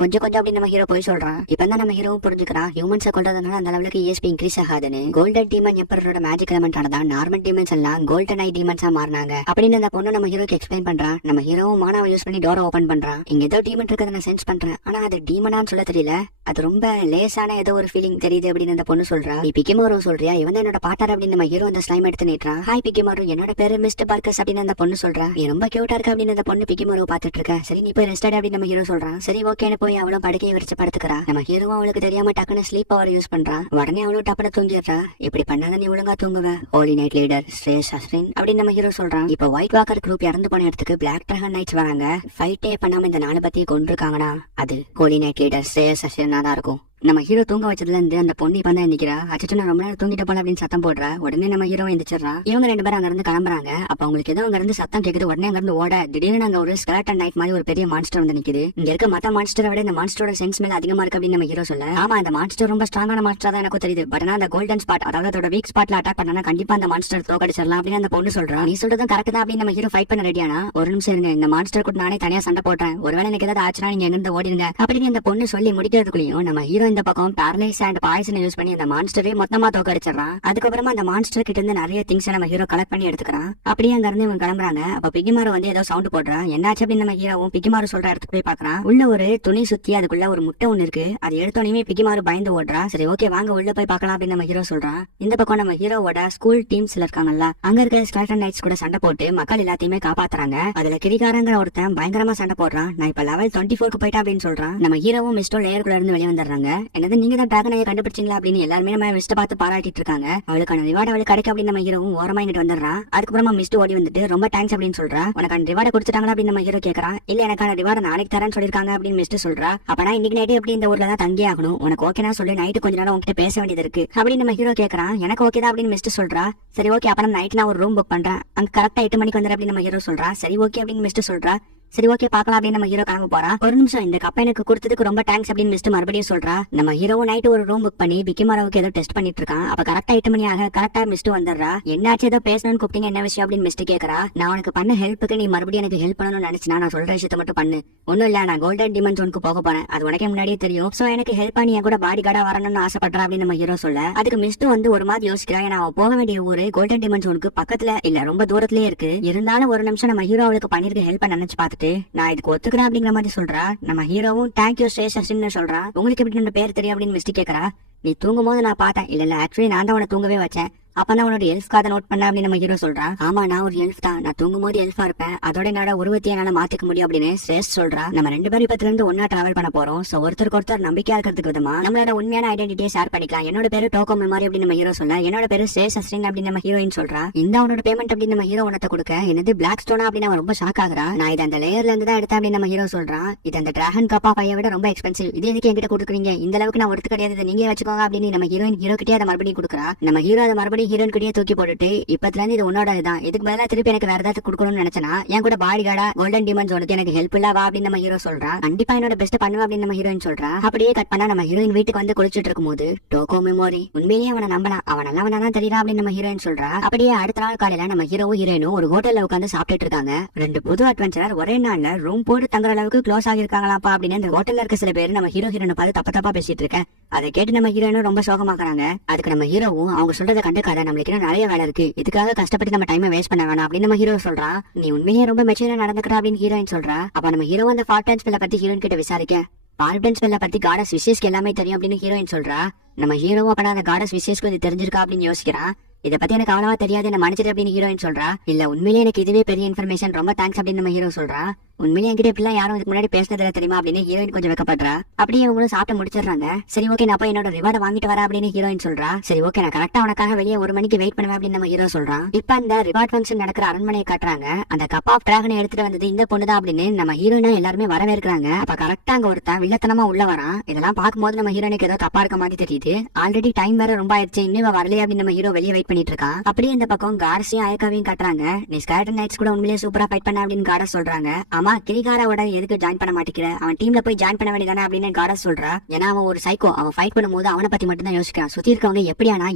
கொஞ்சம் அப்படின்னு நம்ம ஹீரோ போய் சொல்றான். இப்ப தான் நம்ம ஹீரோவும் புரிஞ்சுக்கிறான் ஹியூமன்ஸை கொள்றதுனால அந்த லெவலுக்கு ESP இன்க்ரீஸ் ஆகாதுன்னு. கோல்டன் டீமன் எம்பரோட மேஜிக் எலமெண்ட் ஆனதான் நார்மல் டீமன்ஸ் எல்லாம் கோல்டன் ஐ டீமன்ஸா மாறினாங்க அப்படின்னு அந்த பொண்ணு நம்ம ஹீரோக்கு எக்ஸ்பிளைன் பண்றான். நம்ம ஹீரோவும் மானாவை யூஸ் பண்ணி டோரை ஓபன் பண்றான். இங்க ஏதோ டீமன் இருக்கிறத நான் சென்ஸ் பண்றேன், ஆனா அது டீமனான்னு சொல்ல தெரியல, அது ரொம்ப லேசான ஏதோ ஒரு ஃபீலிங் தெரியுது அப்படின்னு அந்த பொண்ணு சொல்றா. நீ பிக்கிமாரு சொல்றியா, இவன் என்னோட பாட்டார் அப்படின்னு நம்ம ஹீரோ அந்த ஸ்லைம் எடுத்து நீட்டுறான். ஹாய் பிக்கிமாரு, என்னோட பேரு மிஸ்டர் பார்க்கஸ் அப்படின்னு அந்த பொண்ணு சொல்றா. நீ ரொம்ப கியூட்டா இருக்க அப்படின்னு அந்த பொண்ணு பிக்கிமாரு பாத்துட்டு இருக்க. சரி நீ போய் ரெஸ்ட் ஆடு அப்படின்னு நம்ம ஹீரோ சொல்றான். சரி ஓகேன்னு போய் அவளும் படுக்கையை விரிச்சு படுத்துக்கிறா. நம்ம ஹீரோவும் அவளுக்கு தெரியாம டக்குன்னு ஸ்லீப் பவர் யூஸ் பண்றான். உடனே அவளும் டப்புனு தூங்கிடுறா. இப்படி பண்ணாத நீ ஒழுங்கா தூங்குவ, ஹோலி நைட் லீடர் ஸ்ரேஷ் அஸ்வின் அப்படின்னு நம்ம ஹீரோ சொல்றான். இப்ப ஒயிட் வாக்கர் குரூப் இறந்து போன இடத்துக்கு பிளாக் டிராகன் நைட்ஸ் வராங்க. ஃபைட்டே பண்ணாம இந்த 4 பத்தி கொண்டிருக்காங்கன்னா அது ஹோலி நைட் லீடர் ஸ்ரேஷ் அஸ்வினா தான் இருக்கும். நம்ம ஹீரோ தூங்க வச்சதுல இருந்து அந்த பொண்ணு இப்ப தான் எந்திக்கிறா. அச்சோ நான் ரொம்ப நேரம் தூங்கிட்ட போல அப்படின்னு சத்தம் போடுறா. உடனே நம்ம ஹீரோ எந்திரிச்சிடறா. இவங்க 2 பேரும் அங்க இருந்து கிளம்புறாங்க. அப்ப அவங்களுக்கு ஏதோ அங்க இருந்து சத்தம் கேக்குது. உடனே அங்க இருந்து ஓட திடீர்னு அங்க ஒரு ஸ்கெலட்டன் நைட் மாதிரி ஒரு பெரிய மான்ஸ்டர் வந்து நிக்குது. இங்க இருக்க மத்த மான்ஸ்டரை விட இந்த மான்ஸ்டரோட சென்ஸ் மேல அதிகமா இருக்கு அப்படின்னு நம்ம ஹீரோ சொல்ல. ஆமா, அந்த மான்ஸ்டர் ரொம்ப ஸ்ட்ராங்கான மான்ஸ்டர் தான் எனக்கு தெரியுது, பட் அந்த கோல்டன் ஸ்பாட் அதாவது அதோட வீக் ஸ்பாட்ல அட்டாக் பண்ணா கண்டிப்பா அந்த மான்ஸ்டர் தோக்கடிச்சிடலாம் அப்படின்னு அந்த பொண்ணு சொல்றா. நீ சொல்றதும் கரெக்ட் தான் அப்படின்னு நம்ம ஹீரோ ஃபைட் பண்ண ரெடியானா. ஒரு நிமிஷம் இருங்க, இந்த மான்ஸ்டர் கூட நானே தனியா சண்டை போடுறேன், ஒருவேளை எனக்கு ஏதாவது ஆச்சுன்னா நீங்க எங்க ஓடிடுங்க அப்படின்னு அந்த பொண்ணு சொல்லி முடிக்கிறதுக்குள்ளயும் நம்ம ஹீரோ இந்த பக்கம் பேரலைஸ் அண்ட் பாய்சனை யூஸ் பண்ணி அந்த மான்ஸ்டரே மொத்தமா தோக்கடிச்சிடறான். அதுக்கப்புறமா அந்த மான்ஸ்டர் கிட்ட இருந்து நிறைய திங்ஸ் நம்ம ஹீரோ கலெக்ட் பண்ணி எடுத்துக்கிறான். அப்படியே அங்க இருந்து இவங்க கிளம்புறாங்க. அப்ப பிகிமாரு வந்து ஏதோ சவுண்ட் போடுறான். என்னாச்சு அப்படின்னு நம்ம ஹீரோவும் பிகிமாரு சொல்ற இடத்துக்கு போய் பாக்குறான். உள்ள ஒரு துணி சுத்தி அதுக்குள்ள ஒரு முட்டை ஒண்ணு இருக்கு. அது எடுத்தோடனே பிகிமாரு பயந்து ஓடுறா. சரி ஓகே வாங்க உள்ள போய் பார்க்கலாம் அப்படின்னு நம்ம ஹீரோ சொல்றான். இந்த பக்கம் நம்ம ஹீரோவோட ஸ்கூல் டீம்ஸ்ல இருக்காங்கல்ல, அங்க இருக்கிற ஸ்கெலட்டன் நைட்ஸ் கூட சண்டை போட்டு மக்கள் எல்லாத்தையுமே காப்பாத்துறாங்க. அதுல கிரிகாரங்கிற ஒருத்தன் பயங்கரமா சண்டை போடுறான். நான் இப்ப லெவல் 24க்கு போயிட்டேன் அப்படின்னு சொல்றான். நம்ம ஹீரோவும் மிஸ்டோ லேயருக்குள்ள இருந்து வெளியே வந்துடுறாங்க. என்னது நீங்க தான் டிராகனை கண்டுபிடிச்சீங்களா அப்படின்னு எல்லாருமே நம்ம மிஸ்ட பார்த்து பாராட்டிட்டு இருக்காங்க. அவளுக்கான ரிவார்டு அவளுக்கு கிடைக்கும் அப்படின்னு நம்ம ஹீரோவும் ஓரமா இங்கிட்டு வந்துடுறான். அதுக்கப்புறமா மிஸ்ட் ஓடி வந்துட்டு ரொம்ப தேங்க்ஸ் அப்படின்னு சொல்றா. உனக்கான ரிவார்டை கொடுத்துட்டாங்களா அப்படின்னு நம்ம ஹீரோ கேக்குறான். இல்ல எனக்கான ரிவார்டு நாளைக்கு தரேன்னு சொல்லிருக்காங்க அப்படின்னு மிஸ்ட் சொல்றா. அப்பனா இன்னைக்கு நைட்டு எப்படி இந்த ஊர்ல தான் தங்கி ஆகணும், உனக்கு ஓகேனா சொல்லி நைட்டு கொஞ்ச நேரம் உங்ககிட்ட பேச வேண்டியது இருக்கு அப்படின்னு நம்ம ஹீரோ கேக்குறான். எனக்கு ஓகே தான் அப்படின்னு மிஸ்ட் சொல்றா. சரி ஓகே அப்ப நைட் நான் ஒரு ரூம் புக் பண்றேன், அங்க கரெக்டா 8 மணிக்கு வந்துரு அப்படின்னு நம்ம ஹீரோ சொல்றா. சரி ஓகே அப்படின்னு மிஸ்ட் சொல்றா. சரி ஓகே பாக்கலாம் அப்படின்னு நம்ம ஹீரோ கிளம்ப போறான். ஒரு நிமிஷம், இந்த கப்பை எனக்கு கொடுத்ததுக்கு ரொம்ப தேங்க்ஸ் அப்படின்னு மிஸ்ட் மறுபடியும் சொல்றா. நம்ம ஹீரோவும் நைட் ஒரு ரூம் புக் பண்ணி பிக்கிமாராவுக்கு ஏதோ டெஸ்ட் பண்ணிட்டு இருக்கான். அப்ப கரெக்டா 8 மணி ஆக கரெக்டா மிஸ்ட் வந்துடுறா. என்னாச்சு, ஏதோ பேசணும்னு கூப்பிட்டீங்க, என்ன விஷயம் அப்படின்னு மிஸ்ட் கேக்குறா. நான் உனக்கு பண்ண ஹெல்ப்புக்கு நீ மறுபடியும் எனக்கு ஹெல்ப் பண்ணணும்னு நினைச்சினா நான் சொல்ற விஷயத்த மட்டும் பண்ணு. ஒன்னும் இல்ல, நான் கோல்டன் டிமன் ஜோனுக்கு போக போறேன், அது உனக்கே முன்னாடியே தெரியும். சோ எனக்கு ஹெல்ப் பண்ணி என் கூட பாடி கார்டா வரணும்னு ஆசைப்படுறா அப்படின்னு நம்ம ஹீரோ சொல்ல, அதுக்கு மிஸ்ட் வந்து ஒரு மாதிரி யோசிக்கிறா. ஏன்னா அவன் போக வேண்டிய ஊரு கோல்டன் டிமன் ஜோனுக்கு பக்கத்துல இல்ல, ரொம்ப தூரத்திலேயே இருக்கு. இருந்தாலும் ஒரு நிமிஷம் நம்ம ஹீரோ அவளுக்கு பண்ணிருக்க ஹெல்ப் நினைச்சு பார்த்துட்டு நான் இதுக்கு ஒத்துக்கிறேன் அப்படிங்கிற மாதிரி சொல்றா. நம்ம ஹீரோவும் தேங்க்யூ ஸ்டேஷன் சொல்றா. உங்களுக்கு எப்படி இந்த பேர் தெரியும் அப்படின்னு மிஸ்ட் கேக்குறா. நீ தூங்கும் போது நான் பார்த்தேன். இல்ல ஆக்சுவலி நான் தான் உன தூங்கவே வச்சேன். அப்பதான் உன்னோட எல்ஃப் காதை நோட் பண்ண அப்படின்னு நம்ம ஹீரோ சொல்றா. ஆமா, நான் ஒரு எல்ஃப் தான். நான் தூங்கும் போது எல்ஃபா இருப்பேன். அதோட என்னோட உருவத்தை என்னால மாத்திக்க முடியும் அப்படின்னு ஸ்ரேஷ்ட் சொல்றா. நம்ம 2 பேரும் இப்பத்துல இருந்து ஒன்னா டிராவல் பண்ண போறோம். சோ ஒருத்தருக்கு ஒருத்தர் நம்பிக்கையா இருக்கிறதுக்கு விதமா நம்மளோட உண்மையான ஐடென்டிட்டியை ஷேர் பண்ணிக்கலாம். என்னோட பேரு டோக்கோ மெமரி அப்படின்னு நம்ம ஹீரோ சொல்ல, என்னோட பேரு ஸ்ரேஷ் அஸ்ரின் அப்படின்னு நம்ம ஹீரோயின் சொல்றா. இந்த அவனோட பேமெண்ட் அப்படின்னு நம்ம ஹீரோ உனத்தை கொடுக்க, என்னது பிளாக் ஸ்டோனா அப்படின்னு அவன் ரொம்ப ஷாக் ஆகுறா. நான் இது அந்த லேயர்ல இருந்து தான் எடுத்தேன் அப்படின்னு நம்ம ஹீரோ சொல்றான். இது அந்த டிராகன் கப்பா பையை விட ரொம்ப எக்ஸ்பென்சிவ். இது எதுக்கு என்கிட்ட கொடுக்குறீங்க, இந்த அளவுக்கு நான் ஒருத்து கிடையாது, நீங்க வச்சுக்கோங்க அப்படின்னு நம்ம ஹீரோயின் ஹீரோ கிட்டே அதை மறுபடியும் கொடுக்குறா. நம்ம ஹீரோ அதை மறுபடியும் ஹீரோயின் கிட்டே தூக்கி போட்டுட்டு, இப்பத்துல இருந்து இது உன்னோட இதுதான், இதுக்கு பதிலா திருப்பி எனக்கு வேற ஏதாவது கொடுக்கணும்னு நினைச்சனா என் கூட பாடி கார்டா கோல்டன் டிமன் ஜோனுக்கு எனக்கு ஹெல்ப் இல்ல வா அப்படின்னு நம்ம ஹீரோ சொல்றா. கண்டிப்பா என்னோட பெஸ்ட் பண்ணுவா அப்படின்னு நம்ம ஹீரோயின் சொல்றா. அப்படியே கட் பண்ணா நம்ம ஹீரோயின் வீட்டுக்கு வந்து குளிச்சுட்டு இருக்கும் போது டோக்கோ மெமோரி உண்மையிலேயே அவனை நம்பலாம், அவன் நல்லவனா தான் தெரியறா அப்படின்னு நம்ம ஹீரோயின் சொல்றா. அப்படியே அடுத்த நாள் காலையில நம்ம ஹீரோவும் ஹீரோயினும் ஒரு ஹோட்டல்ல உட்காந்து சாப்பிட்டுட்டு இருக்காங்க. 2 புது அட்வென்ச்சர் ஒரே நாள்ல ரூம் போட்டு தங்குற அளவுக்கு க்ளோஸ் ஆகிருக்காங்களாப்பா அப்படின்னு அந்த ஹோட்டல்ல இருக்க சில பேர் நம்ம ஹீரோயினை பார்த்து தப்பா பேசிட்டு இருக்கேன். அதை கேட்டு நம்ம ஹீரோயினும் ரொம்ப சோகமாக்குறாங்க. அதுக்கு நம்ம ஹீரோவும் அவங்க சொல்றதை கண்டுக்காத, நம்மளுக்கு இன்னும் நிறைய வேலை இருக்கு, இதுக்காக கஷ்டப்பட்டு நம்ம டைமை வேஸ்ட் பண்ண வேணாம் அப்படின்னு நம்ம ஹீரோ சொல்றா. நீ உண்மையே ரொம்ப மெச்சூரா நடந்துக்கிறா அப்படின்னு ஹீரோயின் சொல்றா. அப்ப நம்ம ஹீரோ அந்த ஃபால்டன்ஸ் ஸ்பெல்ல பத்தி ஹீரோயின் கிட்ட விசாரிக்க, ஃபால்டன்ஸ் ஸ்பெல்ல பத்தி காடஸ் விசேஷ்க்கு எல்லாமே தெரியும் அப்படின்னு ஹீரோயின் சொல்றா. நம்ம ஹீரோவும் அப்ப அந்த காடஸ் விசேஷ்க்கு இது தெரிஞ்சிருக்கா அப்படின்னு யோசிக்கிறான். இதை பத்தி எனக்கு அவ்வளவா தெரியாது, என்ன மன்னிச்சிட்டு அப்படின்னு ஹீரோயின் சொல்றா. இல்ல உண்மையிலேயே எனக்கு இதுவே பெரிய இன்ஃபர்மேஷன், ரொம்ப தேங்க்ஸ் அப்படின்னு நம்ம ஹீரோ சொல்றா. உண்மையிலே என்கிட்ட இப்படிலாம் யாரும் இதுக்கு முன்னாடி பேசினதுல தெரியுமா அப்படின்னு ஹீரோயின் கொஞ்சம் வெக்கப்படுறா. அப்படியே அவங்களும் சாப்பிட்டு முடிச்சிடுறாங்க. சரி ஓகே, நான் போய் என்னோட ரிவார்டை வாங்கிட்டு வரேன் அப்படின்னு ஹீரோயின் சொல்றா. சரி ஓகே, நான் கரெக்டா உனக்காக வெளியே 1 மணிக்கு வெயிட் பண்ணுவேன் அப்படின்னு நம்ம ஹீரோ சொல்றான். இப்ப அந்த ரிவார்ட் ஃபங்க்ஷன் நடக்கிற அரண்மனையை காட்டுறாங்க. அந்த கப் ஆஃப் டிராகனை எடுத்துட்டு வந்தது இந்த பொண்ணுதான் அப்படின்னு நம்ம ஹீரோயினா எல்லாருமே வரவேற்கிறாங்க. அப்ப கரெக்டா அங்க ஒருத்தன் வில்லத்தனமா உள்ள வரான். இதெல்லாம் பார்க்கும்போது நம்ம ஹீரோனுக்கு ஏதோ தப்பா இருக்க மாதிரி தெரியுது. ஆல்ரெடி டைம் வேற ரொம்ப ஆயிடுச்சு, இன்னும் வரலையே அப்படின்னு நம்ம ஹீரோ வெளியே வெயிட் பண்ணிட்டு இருக்கான். அப்படியே இந்த பக்கம் கார்ஸையும் அயக்காவையும் காட்டுறாங்க. நீ ஸ்கேட்டர் நைட்ஸ் கூட உண்மையிலேயே சூப்பரா ஃபைட் பண்ண அப்படின்னு கார்டஸ் சொல்றாங்க. ஆமா, கிரிகாராவோட எதுக்கு ஜாயின் பண்ண மாட்டேங்கிற, அவன் டீம்ல போய் ஜாயின் பண்ண வேண்டியதானே அப்படின்னு கார்டஸ் சொல்றா. ஏன்னா அவன் ஒரு சைக்கோ, அவன் ஃபைட் பண்ணும்போது அவனை பத்தி மட்டும் தான் யோசிக்கிறான். சுத்தி இருக்கவங்க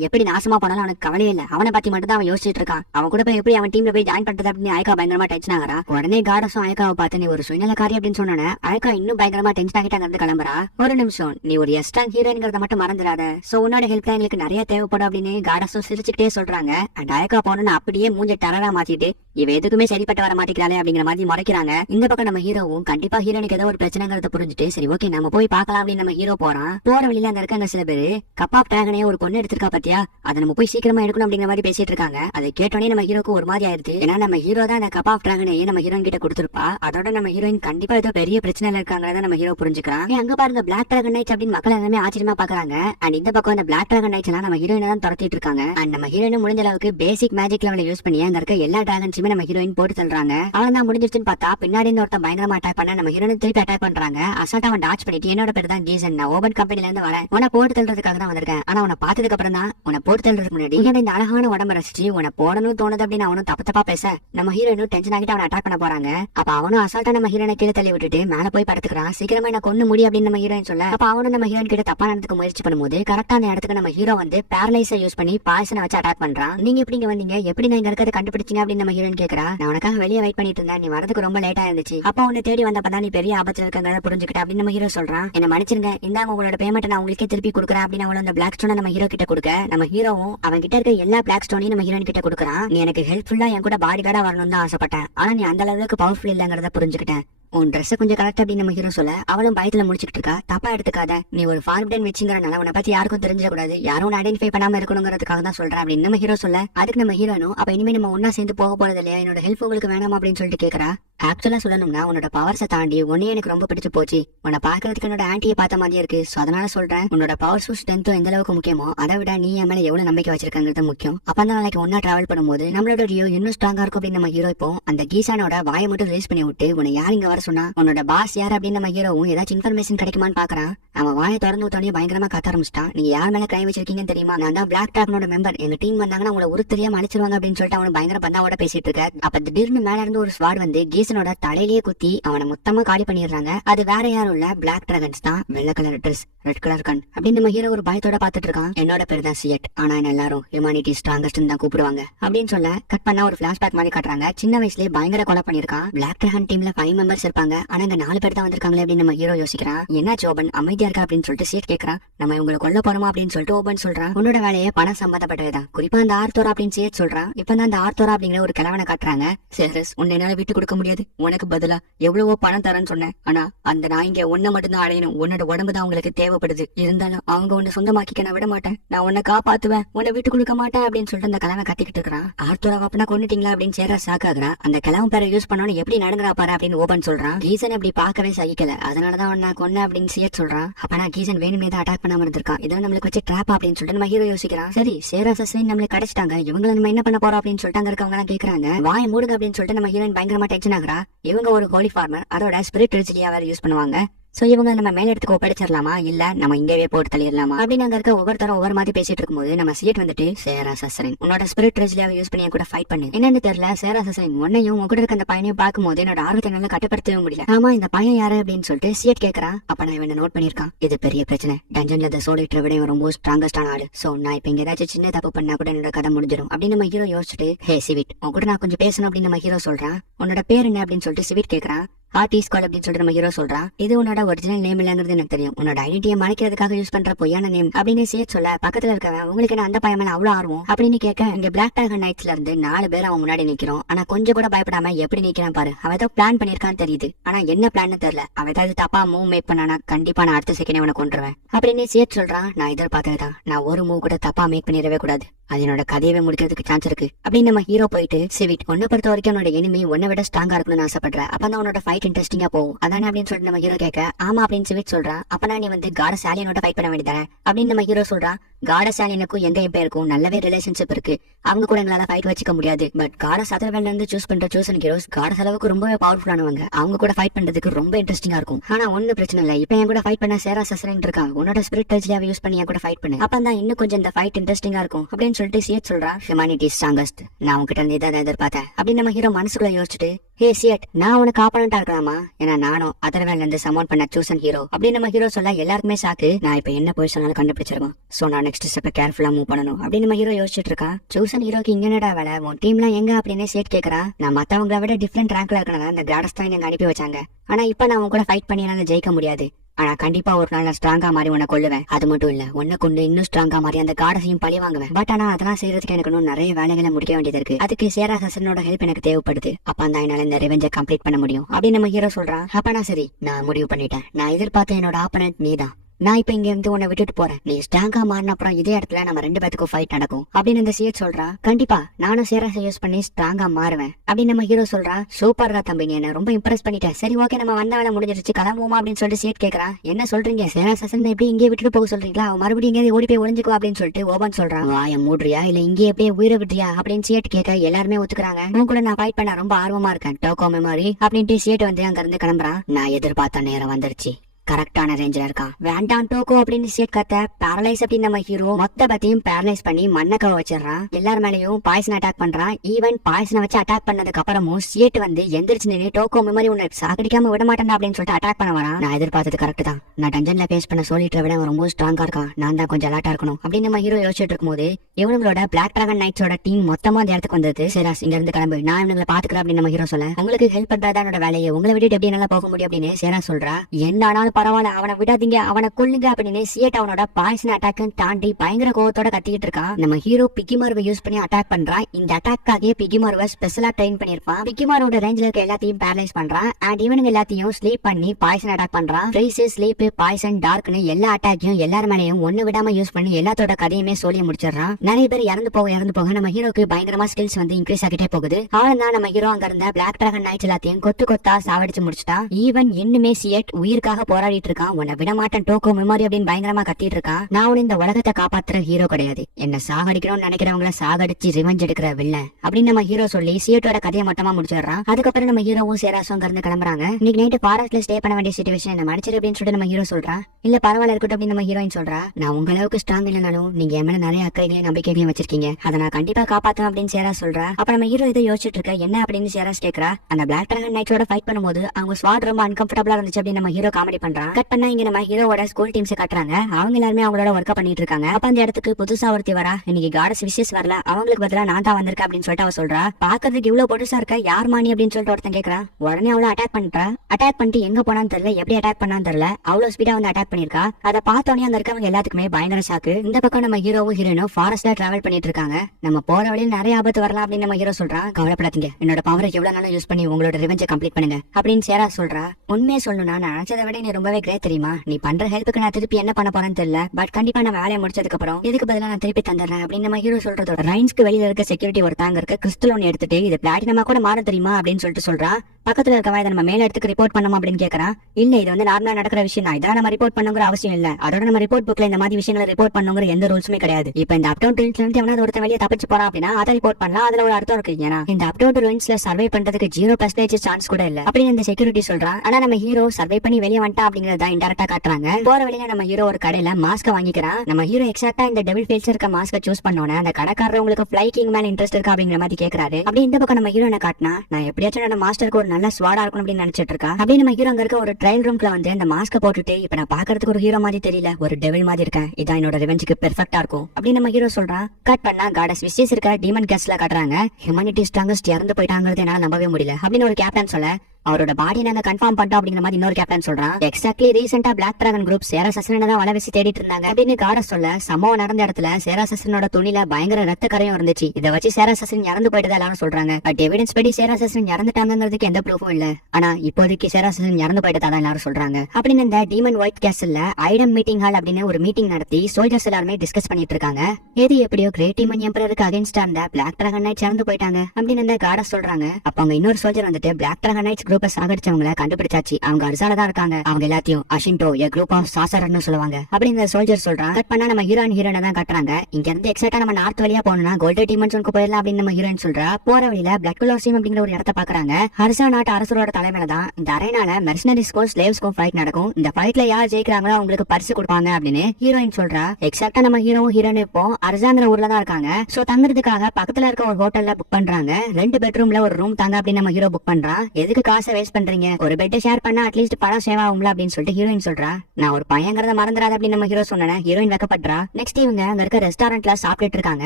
எப்படி நாசமா போனாலும் அவனுக்கு கவலையே இல்ல, அவனை பத்தி மட்டும் தான் அவன் யோசிச்சுட்டு இருக்கான். அவன் கூட போய் எப்படி அவன் டீம்ல போய் ஜாயின் பண்றது அப்படின்னு அயக்கா பயங்கரமா டென்ஷன் ஆகிறா. உடனே கார்டஸும் அயக்காவை பார்த்து நீ ஒரு சுயநலக்காரி அப்படின்னு சொன்னானே, அயக்கா இன்னும் பயங்கரமா டென்ஷன் ஆகிட்டு அங்க இருந்து கிளம்புறா. ஒரு நிமிஷம், நீ ஒரு எஸ்டாங் ஹீரோயின்ங்கிறத மட்டும் மறந்துடாத, சோ உன்னோட ஹெல்ப் தான் எங்களுக்கு நிறைய தேவைப்படும் அப்படின்னு கார்டஸும் சிரிச்சுக்கிட்டே சொல்றாங்க. அண்ட் அயக்கா போனோன்னு அப்படியே மூஞ்ச டரரா மாத்திட்டு இவ எதுக்குமே சரிப்பட்டு வர மாட்டேங்கிறாளே அப்படிங்கிற மாதிரி முறைக்கிறாங்க. இந்த பக்கம் நம்ம ஹீரோவும் கண்டிப்பா ஹீரோனுக்கு ஏதோ ஒரு பிரச்சனைங்கிறத புரிஞ்சுட்டு சரி ஓகே நம்ம போய் பார்க்கலாம் அப்படின்னு நம்ம ஹீரோ போறான். போற வழியில அங்க இருக்காங்க சில பேரு, கப் ஆஃப் டிராகனே ஒரு பொண்ணு எடுத்திருக்கா பாத்தியா, அதை நம்ம போய் சீக்கிரமா எடுக்கணும் அப்படிங்கிற மாதிரி பேசிட்டு இருக்காங்க. அதை கேட்டோடனே நம்ம ஹீரோக்கு ஒரு மாதிரி ஆயிருது. ஏன்னா நம்ம ஹீரோ தான் அந்த கப் ஆஃப் டிராகனையே நம்ம ஹீரோயின் கிட்ட கொடுத்திருப்பா. அதோட நம்ம ஹீரோயின் கண்டிப்பா ஏதோ பெரிய பிரச்சனைல இருக்காங்கிறத நம்ம ஹீரோ புரிஞ்சுக்கிறான். அங்க பாருங்க பிளாக் டிராகன் நைட்ஸ் அப்படின்னு மக்கள் எல்லாமே ஆச்சரியமா பாக்குறாங்க. அண்ட் இந்த பக்கம் அந்த பிளாக் டிராகன் நைட்ஸ் எல்லாம் நம்ம ஹீரோயினை தான் துரத்திட்டு இருக்காங்க. அண்ட் நம்ம ஹீரோயின் முடிஞ்ச அளவுக்கு பேசிக் மேஜிக் லெவலை யூஸ் பண்ணி அங்க இருக்க எல்லா டிராகன்ஸுமே நம்ம ஹீரோயின் போட்டு தள்ளுறாங்க. அவன் தான் முடிஞ்சிருச்சுன்னு பார்த்தா பின்னாடி இருந்து ஒருத்தன் பயங்கரமா அட்டாக் பண்ண நம்ம ஹீரோயின் திருப்பி அட்டாக் பண்றாங்க. அசால்ட்டா அவன் டாச் பண்ணிட்டு என்னோட பேர் தான் ஜீசன், நான் ஓபன் கம்பெனில இருந்து வரேன், உன்னை போட்டு தள்ளுறதுக்காக தான் வந்திருக்கேன். ஆனா உன்னை பார்த்ததுக்கு அப்புறம் தான் உன்னை போட்டு தள்ளுறதுக்கு முன்னாடி இந்த அழகான உடம்பு ரசிச்சு உன்னை போடணும் தோணுது அப்படின்னு அவனும் தப்பா பேச நம்ம ஹீரோயினும் டென்ஷன் ஆகிட்டு அவனை அட்டாக் பண்ண போறாங்க. அப்ப அவனும் அசால்ட்டா நம்ம ஹீரோனை கீழே தள்ளி விட்டுட்டு மேல போய் படுத்துக்கிறான். சீக்கிரமா என்ன கொன்னு முடி அப்படின்னு நம்ம ஹீரோயின் சொல்ல, அப்ப அவனும் நம்ம ஹீரோயின் கிட்ட தப்பா நடந்துக்க முயற்சி பண்ணும்போது கரெக்டா அந்த இடத்துக்கு நம்ம ஹீரோ வந்து பேரலைஸை யூஸ் பண்ணி பாய்சனை வச்சு அட்டாக் பண்றான். நீங்க எப்படிங்க வந்தீங்க, எப்படி நான் இங்க இருக்கிறத கண்டுபிடிச்சீங்க அப்படின்னு நம்ம ஹீரோயின் கேக்குறா. நான் உனக்காக வெளியே வெயிட் பண்ணிட்டு இருந்தேன், நீ வரதுக்கு ரொம்ப லேட்டா இருந்துச்சு, அப்ப உன்னை தேடி வந்தப்பதான் நீ பெரிய ஆபத்துல இருக்கங்கிறத புரிஞ்சுக்கிட்ட அப்படின்னு நம்ம ஹீரோ சொல்றான். என்ன மன்னிச்சிருங்க, இந்தாங்க உங்களோட பேமெண்ட் நான் உங்களுக்கே திருப்பி கொடுக்குறேன் அப்படின்னு அவளோட அந்த பிளாக் ஸ்டோனை நம்ம ஹீரோ கிட்ட கொடுக்க, நம்ம ஹீரோவும் அவன் கிட்ட இருக்க எல்லா பிளாக் ஸ்டோனையும் நம்ம ஹீரோயின் கிட்ட கொடுக்குறான். நீ எனக்கு ஹெல்ப்ஃபுல்லா என் கூட பாடி கார்டா வரணும் தான் ஆசைப்பட்டேன், ஆனா நீ அந்த அளவுக்கு பவர்ஃபுல் இல்லங்கிறத புரிஞ்சுக்கிட்டேன். உன் ட்ரெஸ் கொஞ்சம் கரெக்ட் அப்படின்னு நம்ம ஹீரோ சொல்ல, அவளும் பயத்துல முடிச்சுட்டு இருக்கா. தப்பா எடுத்துக்காத, நீ ஒரு ஃபார்ம்டன் வச்சுங்கிறனால உன்னை பத்தி யாருக்கும் தெரிஞ்சிடக்கூடாது, யாரும் ஐடென்டிஃபை பண்ணாம இருக்கணுங்கிறதுக்காக தான் சொல்றேன் அப்படின்னு நம்ம ஹீரோ சொல்ல, அதுக்கு நம்ம ஹீரோனும் அப்ப இனிமே நம்ம ஒன்னா சேர்ந்து போக போறது இல்லையா, என்னோட ஹெல்ப் உங்களுக்கு வேணாமா அப்படின்னு சொல்லிட்டு கேக்குறா. ஆக்சுவலா சொல்லணும்னா உன்னோட பவர்ஸை தாண்டி உன்னையே எனக்கு ரொம்ப பிடிச்சு போச்சு, உன்னை பாக்குறதுக்கு என்னோட ஆன்டியை பார்த்த மாதிரியே இருக்கு, சோ அதனால சொல்றேன் உன்னோட பவர்ஸும் ஸ்ட்ரென்த்தும் எந்த அளவுக்கு முக்கியமோ அதை விட நீ என் மேல எவ்வளவு நம்பிக்கை வச்சிருக்காங்கிறது முக்கியம். அப்ப அந்த நாளைக்கு ஒன்னா டிராவல் பண்ணும்போது நம்மளோட ரியோ இன்னும் ஸ்ட்ராங்கா இருக்கும் அப்படின்னு நம்ம ஹீரோ இப்போ அந்த கீசானோட வாயை மட்டும் ரிலீஸ் பண்ணி விட்டு உன்னை யார் இங்க வர சொன்னா, உன்னோட பாஸ் யார் அப்படின்னு நம்ம ஹீரோவும் ஏதாச்சும் இன்ஃபர்மேஷன் கிடைக்குமான்னு பாக்குறான். அவன் வாயை திறந்து விட்டோடனே பயங்கரமா கத்த ஆரம்பிச்சிட்டான். நீங்க யார் மேல கை வச்சிருக்கீங்கன்னு தெரியுமா, நான் தான் பிளாக் டிராகனோட மெம்பர், எங்க டீம் வந்தாங்கன்னா உங்களை ஒரு தெரியாம அழிச்சிருவாங்க அப்படின்னு சொல்லிட்டு அவன் பயங்கர பந்தாவோட பேசிட்டு இருக்க. அப்ப திடீர்னு மேல இருந்து ஒரு ஸ்வாட் வந்து கீசனோட தலையிலேயே குத்தி அவனை மொத்தமா காலி பண்ணிடுறாங்க. அது வேற யாரும் இல்ல, பிளாக் டிராகன்ஸ் தான். வெள்ளை கலர் ட்ரெஸ், ரெட் கலர் கண் அப்படின்னு நம்ம ஹீரோ ஒரு பயத்தோட பாத்துட்டு இருக்கான். என்னோட பேர் தான் சியட், ஆனா என்ன எல்லாரும் ஹியூமானிட்டி ஸ்ட்ராங்கஸ்ட் தான் கூப்பிடுவாங்க அப்படின்னு சொல்ல கட் பண்ணா ஒரு பிளாஷ்பேக் மாதிரி காட்டுறாங்க. சின்ன வயசுலயே பயங்கர கொலை பண்ணிருக்கான். பிளாக் டிராகன் டீம்ல 5 மெம்பர்ஸ் இருப்பாங்க, ஆனா இங்க 4 பேர் தான் வந்திருக்காங்களே அப்படின்னு நம்ம ஹீரோ யோசிக்கிறான். என்ன ஓபன் அமைதியா இருக்கா அப்படின்னு சொல்லிட்டு சியட் கேக்குறான். நம்ம இவங்களை கொல்ல போறோமா அப்படின்னு சொல்லிட்டு ஓபன் சொல்றான். உன்னோட வேலையை பணம் சம்பந்தப்பட்டதுதான், குறிப்பா அந்த ஆர்த்தோரா அப்படின்னு சியட் சொல்றான். இப்பதான் அந்த ஆர்த்தோரா அப்படிங்கிற ஒரு கிழவனை காட்டுறாங்க. சேரஸ், உன்னை என்னால விட்டு கொடுக்க முடியாது, உனக்கு பதிலா எவ்வளவோ பணம் தரேன்னு சொன்னேன், ஆனா அந்த நாய்ங்க ஒன்ன மட்டும்தான் அடையணும், உன்னோட உடம்பு தான் உங்களுக்கு தேவைப்படுது, இருந்தாலும் அவங்க உன்னை சொந்தமாக்கிக்க நான் விட மாட்டேன், நான் உன்னை காப்பாத்துவேன், உன்னை விட்டு கொடுக்க மாட்டேன் அப்படின்னு சொல்லிட்டு அந்த கிழவன் கத்திக்கிட்டு இருக்கிறான். ஆர்த்தோரா அப்பனா கொண்டுட்டீங்களா அப்படின்னு சேரஸ் சாக்காகிறா. அந்த கிழவன் பேரை யூஸ் பண்ணோன்னு எப்படி நடங்குறா பாரு அப்படின்னு ஓபன் சொல்றான். கீசன் அப்படி பார்க்கவே சகிக்கல, அதனாலதான் உன்னை கொன்ன அப்படின்னு சியட் சொல்றான். அப்பனா கீசன் வேணுமே தான் அட்டாக் பண்ணாம இருந்திருக்கான், இதை நம்மளுக்கு வச்சு ட்ராப் அப்படின்னு சொல்லிட்டு நம்ம ஹீரோ யோசிக்கிறான். சரி, சேரஸ் அஸ்வின் நம்மளுக்கு கிடைச்சிட்டாங்க, இவங்களை நம்ம என்ன பண்ண போறோம் அப்படின்னு சொல்லிட்டு அங்க இருக்கவங்க எல்லாம் கேக்குறாங்க. வாயை மூடுங்க அப்படின்னு சொல்லிட்டு நம்ம ஹீரோயின் பயங்கரமா டென்ஷன் ஆகுறா. இவங்க ஒரு ஹோலி ஃபார்மர், அதோட ஸ்பிரிட் ரிச்சிலியா வேற யூஸ் பண்ணுவாங்க. சோ இவங்க நம்ம மேல இடத்துக்கு ஒப்படைச்சிடலாமா இல்ல நம்ம இங்கேயே போட்டு தள்ளிடலாமா அப்படின்னு அங்க இருக்க ஒவ்வொருத்தரும் ஒவ்வொரு மாதிரி பேசிட்டு இருக்கும்போது நம்ம சியட் வந்துட்டு, சேராஸ் அஸ்வின் உன்னோட ஸ்பிரிட் ரிச்சிலியா யூஸ் பண்ணி கூட ஃபைட் பண்ணு. என்னன்னு தெரியல, சேராஸ் அஸ்வின் உன்னையும் உங்க கூட இருக்க அந்த பையனையும் பார்க்கும்போது என்னோட ஆர்வத்தை நல்லா கட்டுப்படுத்தவே முடியல. ஆமா, இந்த பையன் யாரு அப்படின்னு சொல்லிட்டு சியட் கேக்குறான். அப்ப நான் இவனை நோட் பண்ணிருக்கான். இது பெரிய பிரச்சனை, டஞ்சன்ல இந்த சோலிட்டரை விட இவன் ரொம்ப ஸ்ட்ராங்கஸ்டான ஆளு. சோ நான் இப்ப இங்க ஏதாச்சும் சின்ன தப்பு பண்ணா கூட என்னோட கதை முடிஞ்சிடும் அப்படின்னு நம்ம ஹீரோ யோசிச்சுட்டு, ஹே சிவிட், உன் கூட நான் கொஞ்சம் பேசணும் அப்படின்னு நம்ம ஹீரோ சொல்றான். உன்னோட பேர் என்ன அப்படின்னு சொல்லிட்டு சிவிட் கேக்குறான். ஆர்டிஸ்ட் கால் அப்படின்னு சொல்லிட்டு நம்ம ஹீரோ சொல்றான். இது உன்னோட ஒரிஜினல் நேம் இல்லங்கிறது எனக்கு தெரியும், உன்னோட ஐடென்டிட்டியை மறைக்கிறதுக்காக யூஸ் பண்ற பொய்யான நேம் அப்படின்னு சேட் சொல்ல பக்கத்துல இருக்கவன் உங்களுக்கு என்ன அந்த பையன் மேல அவ்வளவு ஆர்வம் அப்படின்னு கேட்க, இங்க பிளாக் டிராகன் நைட்ஸ்ல இருந்து 4 பேர் அவன் முன்னாடி நிக்கிறோம். ஆனா கொஞ்சம் கூட பயப்படாம எப்படி நிக்கிறான் பாரு. அவன் ஏதோ பிளான் பண்ணிருக்கான்னு தெரியுது, ஆனா என்ன பிளான்னு தெரியல. அவன் ஏதாவது தப்பா மூவ் மேக் பண்ணானா கண்டிப்பா நான் அடுத்த செகண்ட் அவனை கொண்டுருவேன் அப்படின்னு சேட் சொல்றான். நான் எதிர்பார்த்ததுதான், நான் ஒரு மூவ் கூட தப்பா மேக் பண்ணிடவே கூடாது, அது என்னோட கதையவே முடிக்கிறதுக்கு சான்ஸ் இருக்கு அப்படின்னு நம்ம ஹீரோ போயிட்டு, சிவிட் உன்னை பொறுத்த வரைக்கும் உன்னோட எனிமி உன்னை விட ஸ்ட்ராங்கா இருக்கணும்னு ஆசைப்படுறேன், அப்பதான் உன்னோட ஃபைட் இன்ட்ரெஸ்டிங்கா போகும் அதானே அப்படின்னு சொல்லிட்டு நம்ம ஹீரோ கேட்க, ஆமா அப்படின்னு சிவிட் சொல்றான். அப்பனா நீ வந்து காட சாலியனோட ஃபைட் பண்ண வேண்டியதானே அப்படின்னு நம்ம ஹீரோ சொல்றான். காட சாலியனுக்கும் எங்க பேருக்கும் நல்லாவே ரிலேஷன்ஷிப் இருக்கு, அவங்க கூட எங்களால ஃபைட் வச்சுக்க முடியாது. பட் காட சதர்வேல்ல இருந்து சூஸ் பண்ற சூசன் ஹீரோஸ் காட அளவுக்கு ரொம்பவே பவர்ஃபுல்லானவங்க, அவங்க கூட ஃபைட் பண்றதுக்கு ரொம்ப இன்ட்ரெஸ்டிங்கா இருக்கும். ஆனா ஒன்னும் பிரச்சனை இல்ல, இப்ப என் கூட ஃபைட் பண்ண சேராஸ் அஸ்வின் இருக்கான், உன்னோட ஸ்பிரிட் டச்லியாவை யூஸ் பண்ணி என் கூட ஃபைட் பண்ணு, அப்பதான் இன்னும் கொஞ்சம் இந்த ஃபைட் இன்ட்ரெஸ்டிங்கா இருக்கும் அப்படின்னு சொல்லிட்டு சியட் சொல்றான். ஹியூமானிட்டி ஸ்ட்ராங்கஸ்ட், நான் உங்ககிட்ட இருந்து இதை எதிர்பார்த்தேன் அப்படின்னு நம்ம ஹீரோ மனசுக்குள்ள யோசிச்சுட்டு, ஹே சியட், நான் உனக்கு ஆப்பனண்டா இருக்கலாமா, ஏன்னா நானும் அதர்வேல்ல இருந்து சமௌண்ட் பண்ண சூசன் ஹீரோ அப்படின்னு நம்ம ஹீரோ சொல்ல எல்லாருக்குமே சாக்கு. நான் இப்ப என்ன பொசிஷனால கண்டுபிடிச்சிருக்கோம், சோ நான் நெக்ஸ்ட் ஸ்டெப் கேர்ஃபுல்லா மூவ் பண்ணணும் அப்படின்னு நம்ம ஹீரோ யோசிச்சுட்டு இருக்கான். சூசன் ஹீரோக்கு இங்க என்னடா வேலை, உன் டீம்லாம் எங்க அப்படின்னு சேட் கேக்குறா. நான் மத்தவங்களை விட டிஃபரெண்ட் ரேங்க்ல இருக்கனால இந்த கிராடஸ் தான் எங்க அனுப்பி வச்சாங்க, ஆனா இப்ப நான் உன் கூட ஃபைட் பண்ணி என்னால ஜெயிக்க முடியாது, ஆனா கண்டிப்பா ஒரு நாள் நான் ஸ்ட்ராங்கா மாறி உன்னை கொள்ளுவேன், அது மட்டும் இல்ல உன்னை கொண்டு இன்னும் ஸ்ட்ராங்கா மாறி அந்த காடஸையும் பழி வாங்குவேன். பட் ஆனா அதெல்லாம் செய்யறதுக்கு எனக்கு இன்னும் நிறைய வேலைகளை முடிக்க வேண்டியது இருக்கு, அதுக்கு சேராஸ் அஸ்வினோட ஹெல்ப் எனக்கு தேவைப்படுது, அப்ப தான் என்னால இந்த ரிவெஞ்சை கம்ப்ளீட் பண்ண முடியும் அப்படின்னு நம்ம ஹீரோ சொல்றான். அப்ப நான் சரி, நான் முடிவு பண்ணிட்டேன், நான் எதிர்பார்த்த என்னோட ஆப்பனன்ட் நீதான், நான் இப்ப இங்க இருந்து உன்னை விட்டுட்டு போறேன், நீ ஸ்ட்ராங்கா மாறின அப்புறம் இதே இடத்துல நம்ம 2 பேத்துக்கும் ஃபைட் நடக்கும் அப்படின்னு இந்த சியட் சொல்றா. கண்டிப்பா நானும் சேராஸை யூஸ் பண்ணி ஸ்ட்ராங்கா மாறுவேன் அப்படின்னு நம்ம ஹீரோ சொல்றா. சூப்பர்ரா தம்பி, நீ என்ன ரொம்ப இம்ப்ரெஸ் பண்ணிட்டேன், சரி ஓகே நம்ம வந்த வேலை முடிஞ்சிருச்சு கிளம்புவோமா அப்படின்னு சொல்லிட்டு சியட் கேக்குறான். என்ன சொல்றீங்க, சேராஸ் அஸ்வின் எப்படி இங்கே விட்டுட்டு போக சொல்றீங்களா, அவன் மறுபடியும் இங்கே ஓடி போய் ஒளிஞ்சுக்கோ அப்படின்னு சொல்லிட்டு ஓபன் சொல்றான். வாய மூடுறியா இல்ல இங்கே எப்படியே உயிரை விடுறியா அப்படின்னு சியட் கேட்க எல்லாருமே ஒத்துக்குறாங்க. உன் கூட நான் ஃபைட் பண்ண ரொம்ப ஆர்வமா இருக்கேன், டோக்கோ மெமரி அப்படின்ட்டு சியட் வந்து அங்க இருந்து கிளம்புறான். நான் எதிர்பார்த்த நேரம் வந்துருச்சு, கரெக்டான ரேஞ்சில இருக்கான், வேண்டாம் டோக்கோ அப்படின்னு சேட் கத்த. பேரலைஸ் அப்படின்னு நம்ம ஹீரோ மொத்த பத்தியும் பேரலைஸ் பண்ணி மண்ணக்கவ வச்சிடறான். எல்லார் மேலயும் பாய்சன் அட்டாக் பண்றான். ஈவன் பாய்சனை வச்சு அட்டாக் பண்ணதுக்கு அப்புறமும் சேட் வந்து எந்திரிச்சு நின்று டோக்கோ மெமரி உன்னை சாகடிக்காம விட மாட்டேன் அப்படின்னு சொல்லிட்டு அட்டாக் பண்ண வரான். நான் எதிர்பார்த்தது கரெக்ட் தான், நான் டஞ்சன்ல பேஸ் பண்ண சொல்லிட்டு விட ரொம்ப ஸ்ட்ராங்கா இருக்கான், நான் தான் கொஞ்சம் அலர்ட்டா இருக்கணும் அப்படின்னு நம்ம ஹீரோ யோசிச்சுட்டு இருக்கும்போது இவங்களோட பிளாக் டிராகன் நைட்ஸோட டீம் மொத்தமா அந்த இடத்துக்கு வந்தது. சேராஸ் இங்க இருந்து கிளம்பு, நான் இவங்களை பாத்துக்கிறேன் அப்படின்னு நம்ம ஹீரோ சொல்ல, உங்களுக்கு ஹெல்ப் பண்றதா என்னோட வேலையை, உங்களை விட்டுட்டு எப்படி நல்லா போக முடியும் அப்படின்னு சேராஸ் சொல்றா. என்ன ஆனாலும் பரவாயில்ல, அவனை விட அவனை கொல்லுங்க அப்படின்னு சியட் அவனோட பாய்சன் அட்டாக் தாண்டி பயங்கர கோவத்தோட கத்திக்கிட்டு இருக்கான். நம்ம ஹீரோ பிக்கிமார்வை யூஸ் பண்ணி அட்டாக் பண்றான். இந்த அட்டாக்காக பிக்கிமார்வை ஸ்பெஷலா ட்ரெயின் பண்ணிருப்பான். பிக்கிமாரோட ரேஞ்சில இருக்க எல்லாத்தையும் பேரலைஸ் பண்றான். அண்ட் இவனுங்க எல்லாத்தையும் ஸ்லீப் பண்ணி பாய்சன் அட்டாக் பண்றான். ஃப்ரீஸ், ஸ்லீப், பாய்சன், டார்க்னு எல்லா அட்டாக்கையும் எல்லார் மேலையும் ஒண்ணு விடாம யூஸ் பண்ணி எல்லாத்தோட கதையுமே சொல்லி முடிச்சிடறான். நிறைய பேர் இறந்து போக நம்ம ஹீரோக்கு பயங்கரமா ஸ்கில்ஸ் வந்து இன்க்ரீஸ் ஆகிட்டே போகுது. ஆனா நம்ம ஹீரோ அங்க இருந்த பிளாக் டிராகன் நைட்ஸ் எல்லாத்தையும் கொத்து கொத்தா சாவடிச்சு முடிச்சுட்டான். ஈவன் இன்னுமே சியட் உயிருக்காக போராடி போராடிட்டு இருக்கான். உன்னை விட மாட்டேன் டோக்கோ மெமரி அப்படின்னு பயங்கரமா கத்திட்டு இருக்கான். நான் உன்னை இந்த உலகத்தை காப்பாத்துற ஹீரோ கிடையாது, என்ன சாகடிக்கணும்னு நினைக்கிறவங்கள சாகடிச்சு ரிவெஞ்ச் எடுக்கிற வில்லன் அப்படின்னு நம்ம ஹீரோ சொல்லி சியோட்டோட கதையை மொத்தமா முடிச்சிடறான். அதுக்கப்புறம் நம்ம ஹீரோவும் சேராசும் அங்க இருந்து கிளம்புறாங்க. இன்னைக்கு நைட்டு ஃபாரஸ்ட்ல ஸ்டே பண்ண வேண்டிய சிச்சுவேஷன் என்ன மடிச்சிரு அப்படின்னு சொல்லிட்டு நம்ம ஹீரோ சொல்றான். இல்ல பரவாயில்ல இருக்கட்டும் அப்படின்னு நம்ம ஹீரோயின் சொல்றா. நான் உங்க அளவுக்கு ஸ்ட்ராங் இல்லைனாலும் நீங்க என் மேல நிறைய அக்கறைகளையும் நம்பிக்கைகளையும் வச்சிருக்கீங்க, அதை நான் கண்டிப்பா காப்பாத்துவேன் அப்படின்னு சேரா சொல்றா. அப்ப நம்ம ஹீரோ இதை யோசிச்சுட்டு இருக்க என்ன அப்படின்னு சேராஸ் கேக்குறா. அந்த பிளாக் டிராகன் நைட்ஸோட ஃபைட் பண்ணும்போது அவங்க ஸ்வாட் ரொம்ப அன்கம்ஃபர்டபுளா இருந்துச்சு அப்படின்னு நம்ம ஹீரோ காமெடி பண்றான். கட் பண்ணா இங்க நம்ம ஹீரோவோட ஸ்கூல் டீம்ஸ் காட்டுறாங்க. அவங்க எல்லாருமே அவங்களோட ஒர்க் பண்ணிட்டு இருக்காங்க. அப்ப அந்த இடத்துக்கு புதுசா ஒருத்தி வரா. இன்னைக்கு காடஸ் விஷஸ் வரல, அவங்களுக்கு பதிலா நான் தான் வந்திருக்கேன் அப்படின்னு சொல்லிட்டு அவ சொல்றா. பாக்குறதுக்கு இவ்வளவு பொடுசா இருக்க, யார் மாணி அப்படின்னு சொல்லிட்டு ஒருத்தன் கேக்குறா. உடனே அவளை அட்டாக் பண்றா. அட்டாக் பண்ணிட்டு எங்க போனான்னு தெரியல, எப்படி அட்டாக் பண்ணான்னு தெரியல, அவ்வளவு ஸ்பீடா வந்து அட்டாக் பண்ணிருக்கா. அதை பார்த்தோன்னே அங்க இருக்கவங்க எல்லாத்துக்குமே பயங்கர ஷாக்கு. இந்த பக்கம் நம்ம ஹீரோவும் ஹீரோனும் ஃபாரஸ்ட்ல டிராவல் பண்ணிட்டு இருக்காங்க. நம்ம போற வழியில் நிறைய ஆபத்து வரலாம் அப்படின்னு நம்ம ஹீரோ சொல்றான். கவலைப்படாதீங்க, என்னோட பவரை எவ்வளவு நாளும் யூஸ் பண்ணி உங்களோட ரிவெஞ்சை கம்ப்ளீட் பண்ணுங்க அப்படின்னு சேரா சொல்றா. உண்மையை சொல்லணும்னா நான் நினைச்சதை விட நீ ரொம்பவே கிரேட் தெரியுமா. நீ பண்ற ஹெல்ப்புக்கு நான் திருப்பி என்ன பண்ண போறேன்னு தெரியல, பட் கண்டிப்பா நான் வேலையை முடிச்சதுக்கு அப்புறம் இதுக்கு பதிலா நான் திருப்பி தந்துடுறேன் அப்படின்னு நம்ம ஹீரோ சொல்றதோட ரைன்ஸ்க்கு வெளியில இருக்க செக்யூரிட்டி ஒருத்தாங்க இருக்க கிறிஸ்டல் ஒன்னு எடுத்துட்டு இது பிளாட்டினமா கூட மாற தெரியுமா அப்படின்னு சொல்லிட்டு சொல்றா. பக்கத்துல இருக்கவன் இதை நம்ம மேல இடத்துக்கு ரிப்போர்ட் பண்ணமா அப்படின்னு கேக்குறான். இல்ல இது வந்து நார்மலா நடக்கிற விஷயம் தான், இதெல்லாம் நம்ம ரிப்போர்ட் பண்ணுங்கிற அவசியம் இல்ல, அதோட நம்ம ரிப்போர்ட் புக்ல இந்த மாதிரி விஷயங்களை ரிப்போர்ட் பண்ணுங்கிற எந்த ரூல்ஸுமே கிடையாது. இப்ப இந்த அப்டவுன் ட்ரெயின்ஸ்ல இருந்து எவனாவது ஒருத்தன் வெளியே தப்பிச்சு போறான் அப்படின்னா அதை ரிப்போர்ட் பண்ணலாம், அதுல ஒரு அர்த்தம் இருக்கு. ஏன்னா இந்த அப்டவுன் ட்ரெயின்ஸ்ல சர்வே பண்றதுக்கு 0% சான்ஸ் கூட இல்ல அப்படின்னு இந்த செக்யூரிட்டி சொல்றான். ஆனா நம்ம ஹீரோ சர்வே பண்ணி வெளியே வந்துட்டா அப்படிங்கறத இன்டெரக்டா காட்டுறாங்க. போற வழியில நம்ம ஹீரோ ஒரு கடையில மாஸ்க் வாங்கிக்கிறான். நம்ம ஹீரோ எக்ஸாக்டா இந்த டெவில் ஃபேஸ் இருக்க மாஸ்க சூஸ் பண்ணோன்னே அந்த கடைக்காரர் உங்களுக்கு ஃப்ளை கிங் மேல இன்ட்ரெஸ்ட் இருக்கா அப்படிங்கிற மாதிரி கேக்குறாரு. அப்படி இந்த பக்கம் நம்ம ஹீரோனை காட்டினா நான் எப்படியாச்சும் என்னோட மாஸ்டருக்கு ஒரு நல்ல ஸ்வாடா இருக்கணும் அப்படின்னு நினைச்சிட்டு இருக்கா. அப்படி நம்ம ஹீரோ அங்க இருக்க ஒரு ட்ரையல் ரூம்ல வந்து அந்த மாஸ்க போட்டுட்டு இப்ப நான் பாக்குறதுக்கு ஒரு ஹீரோ மாதிரி தெரியல, ஒரு டெவில் மாதிரி இருக்கேன், இதான் என்னோட ரிவெஞ்சுக்கு பெர்ஃபெக்ட்டா இருக்கும் அப்படின்னு நம்ம ஹீரோ சொல்றான். கட் பண்ணா காடஸ் விஷஸ் இருக்க டீமன் கேஸ்ல காட்டுறாங்க. ஹியூமனிட்டி ஸ்ட்ராங்கஸ்ட் இறந்து போயிட்டாங்கிறது என்னால நம்பவே முடியல அப்படின்னு ஒரு கேப்டன் சொல்ல, அவரோட பாடி நாங்க கன்ஃபார்ம் பண்ணிட்டோம் அப்படிங்கிற மாதிரி இன்னொரு கேப்டன் சொல்றான். எக்ஸாக்ட்லி ரீசெண்டா பிளாக் டிராகன் குரூப் சேராஸ் அசரனை தான் வளவசி தேடிட்டு இருந்தாங்க அப்படின்னு காடஸ் சொல்ல, சம்பவம் நடந்த இடத்துல சேராஸ் அசரனோட துணில பயங்கர ரத்த கரையும் இருந்துச்சு. இதை வச்சு சேராஸ் அசரன் இறந்து போயிட்டதா எல்லாரும் சொல்றாங்க. பட் எவிடன்ஸ் படி சேராஸ் அசரன் இறந்துட்டாங்கிறதுக்கு எந்த ப்ரூஃபும் இல்ல. ஆனா இப்போதைக்கு சேராஸ் அசரன் இறந்து போயிட்டதா தான் எல்லாரும் சொல்றாங்க அப்படின்னு இந்த டீமன் ஒயிட் கேசல்ல ஐடம் மீட்டிங் ஹால் அப்படின்னு ஒரு மீட்டிங் நடத்தி சோல்ஜர்ஸ் எல்லாருமே டிஸ்கஸ் பண்ணிட்டு இருக்காங்க. எது எப்படியோ கிரேட் டீமன் எம்பரருக்கு அகைன்ஸ்டா இருந்த பிளாக் டிராகன் நைட்ஸ் இறந்து போயிட்டாங்க அப்படின்னு இந்த காடஸ் சொல்றாங்க. அப்ப அவங்க இன்னொரு சோல்ஜர் வந்துட்டு பிளாக் டிராகன் நைட்ஸ் குரூப்பை சாகடிச்சவங்கள கண்டுபிடிச்சாச்சு, அவங்க அர்சால தான் இருக்காங்க, அவங்க எல்லாத்தையும் அஷின்டோ எ குரூப் ஆஃப் சாசர்னு சொல்லுவாங்க அப்படின்னு இந்த சோல்ஜர் சொல்றான். கட் பண்ணா நம்ம ஹீரோனை தான் காட்டுறாங்க. இங்க இருந்து எக்ஸாக்ட்டா நம்ம நார்த் வழியா போனோம்னா கோல்டன் டீமன்ஸ்க்கு போயிடலாம் அப்படின்னு நம்ம ஹீரோயின் சொல்றா. போற வழியில பிளட் கொலோசியம் அப்படிங்கிற ஒரு இடத்தை பாக்குறாங்க. ஹர்சா நாட்டு அரசரோட தலைமையில தான் இந்த அரேனால மெர்சனரிஸ்க்கும் ஸ்லேவ்ஸ்க்கும் ஃபைட் நடக்கும். இந்த ஃபைட்ல யார் ஜெயிக்கிறாங்களோ அவங்களுக்கு பரிசு கொடுப்பாங்க அப்படின்னு ஹீரோயின் சொல்றா. எக்ஸாக்ட்டா நம்ம ஹீரோவும் ஹீரோயின் இப்போ அர்சாங்கிற ஊர்ல தான் இருக்காங்க. சோ தங்குறதுக்காக பக்கத்துல இருக்க ஒரு ஹோட்டல்ல புக் பண்றாங்க. 2 பெட்ரூம்ல ஒரு ரூம் தாங்க அப்படின்னு நம்ம ஹீரோ புக் பண்றான். எதுக்கு காசை வேஸ்ட் பண்றீங்க, ஒரு பெட் ஷேர் பண்ணா அட்லீஸ்ட் பணம் சேவ் ஆகும்ல அப்படின்னு சொல்லிட்டு ஹீரோயின் சொல்றா. நான் ஒரு பையங்கிறத மறந்துடாத அப்படின்னு நம்ம ஹீரோ சொன்ன ஹீரோயின் வெக்கப்படுறா. நெக்ஸ்ட் இவங்க அங்க இருக்க ரெஸ்டாரண்ட்ல சாப்பிட்டு இருக்காங்க.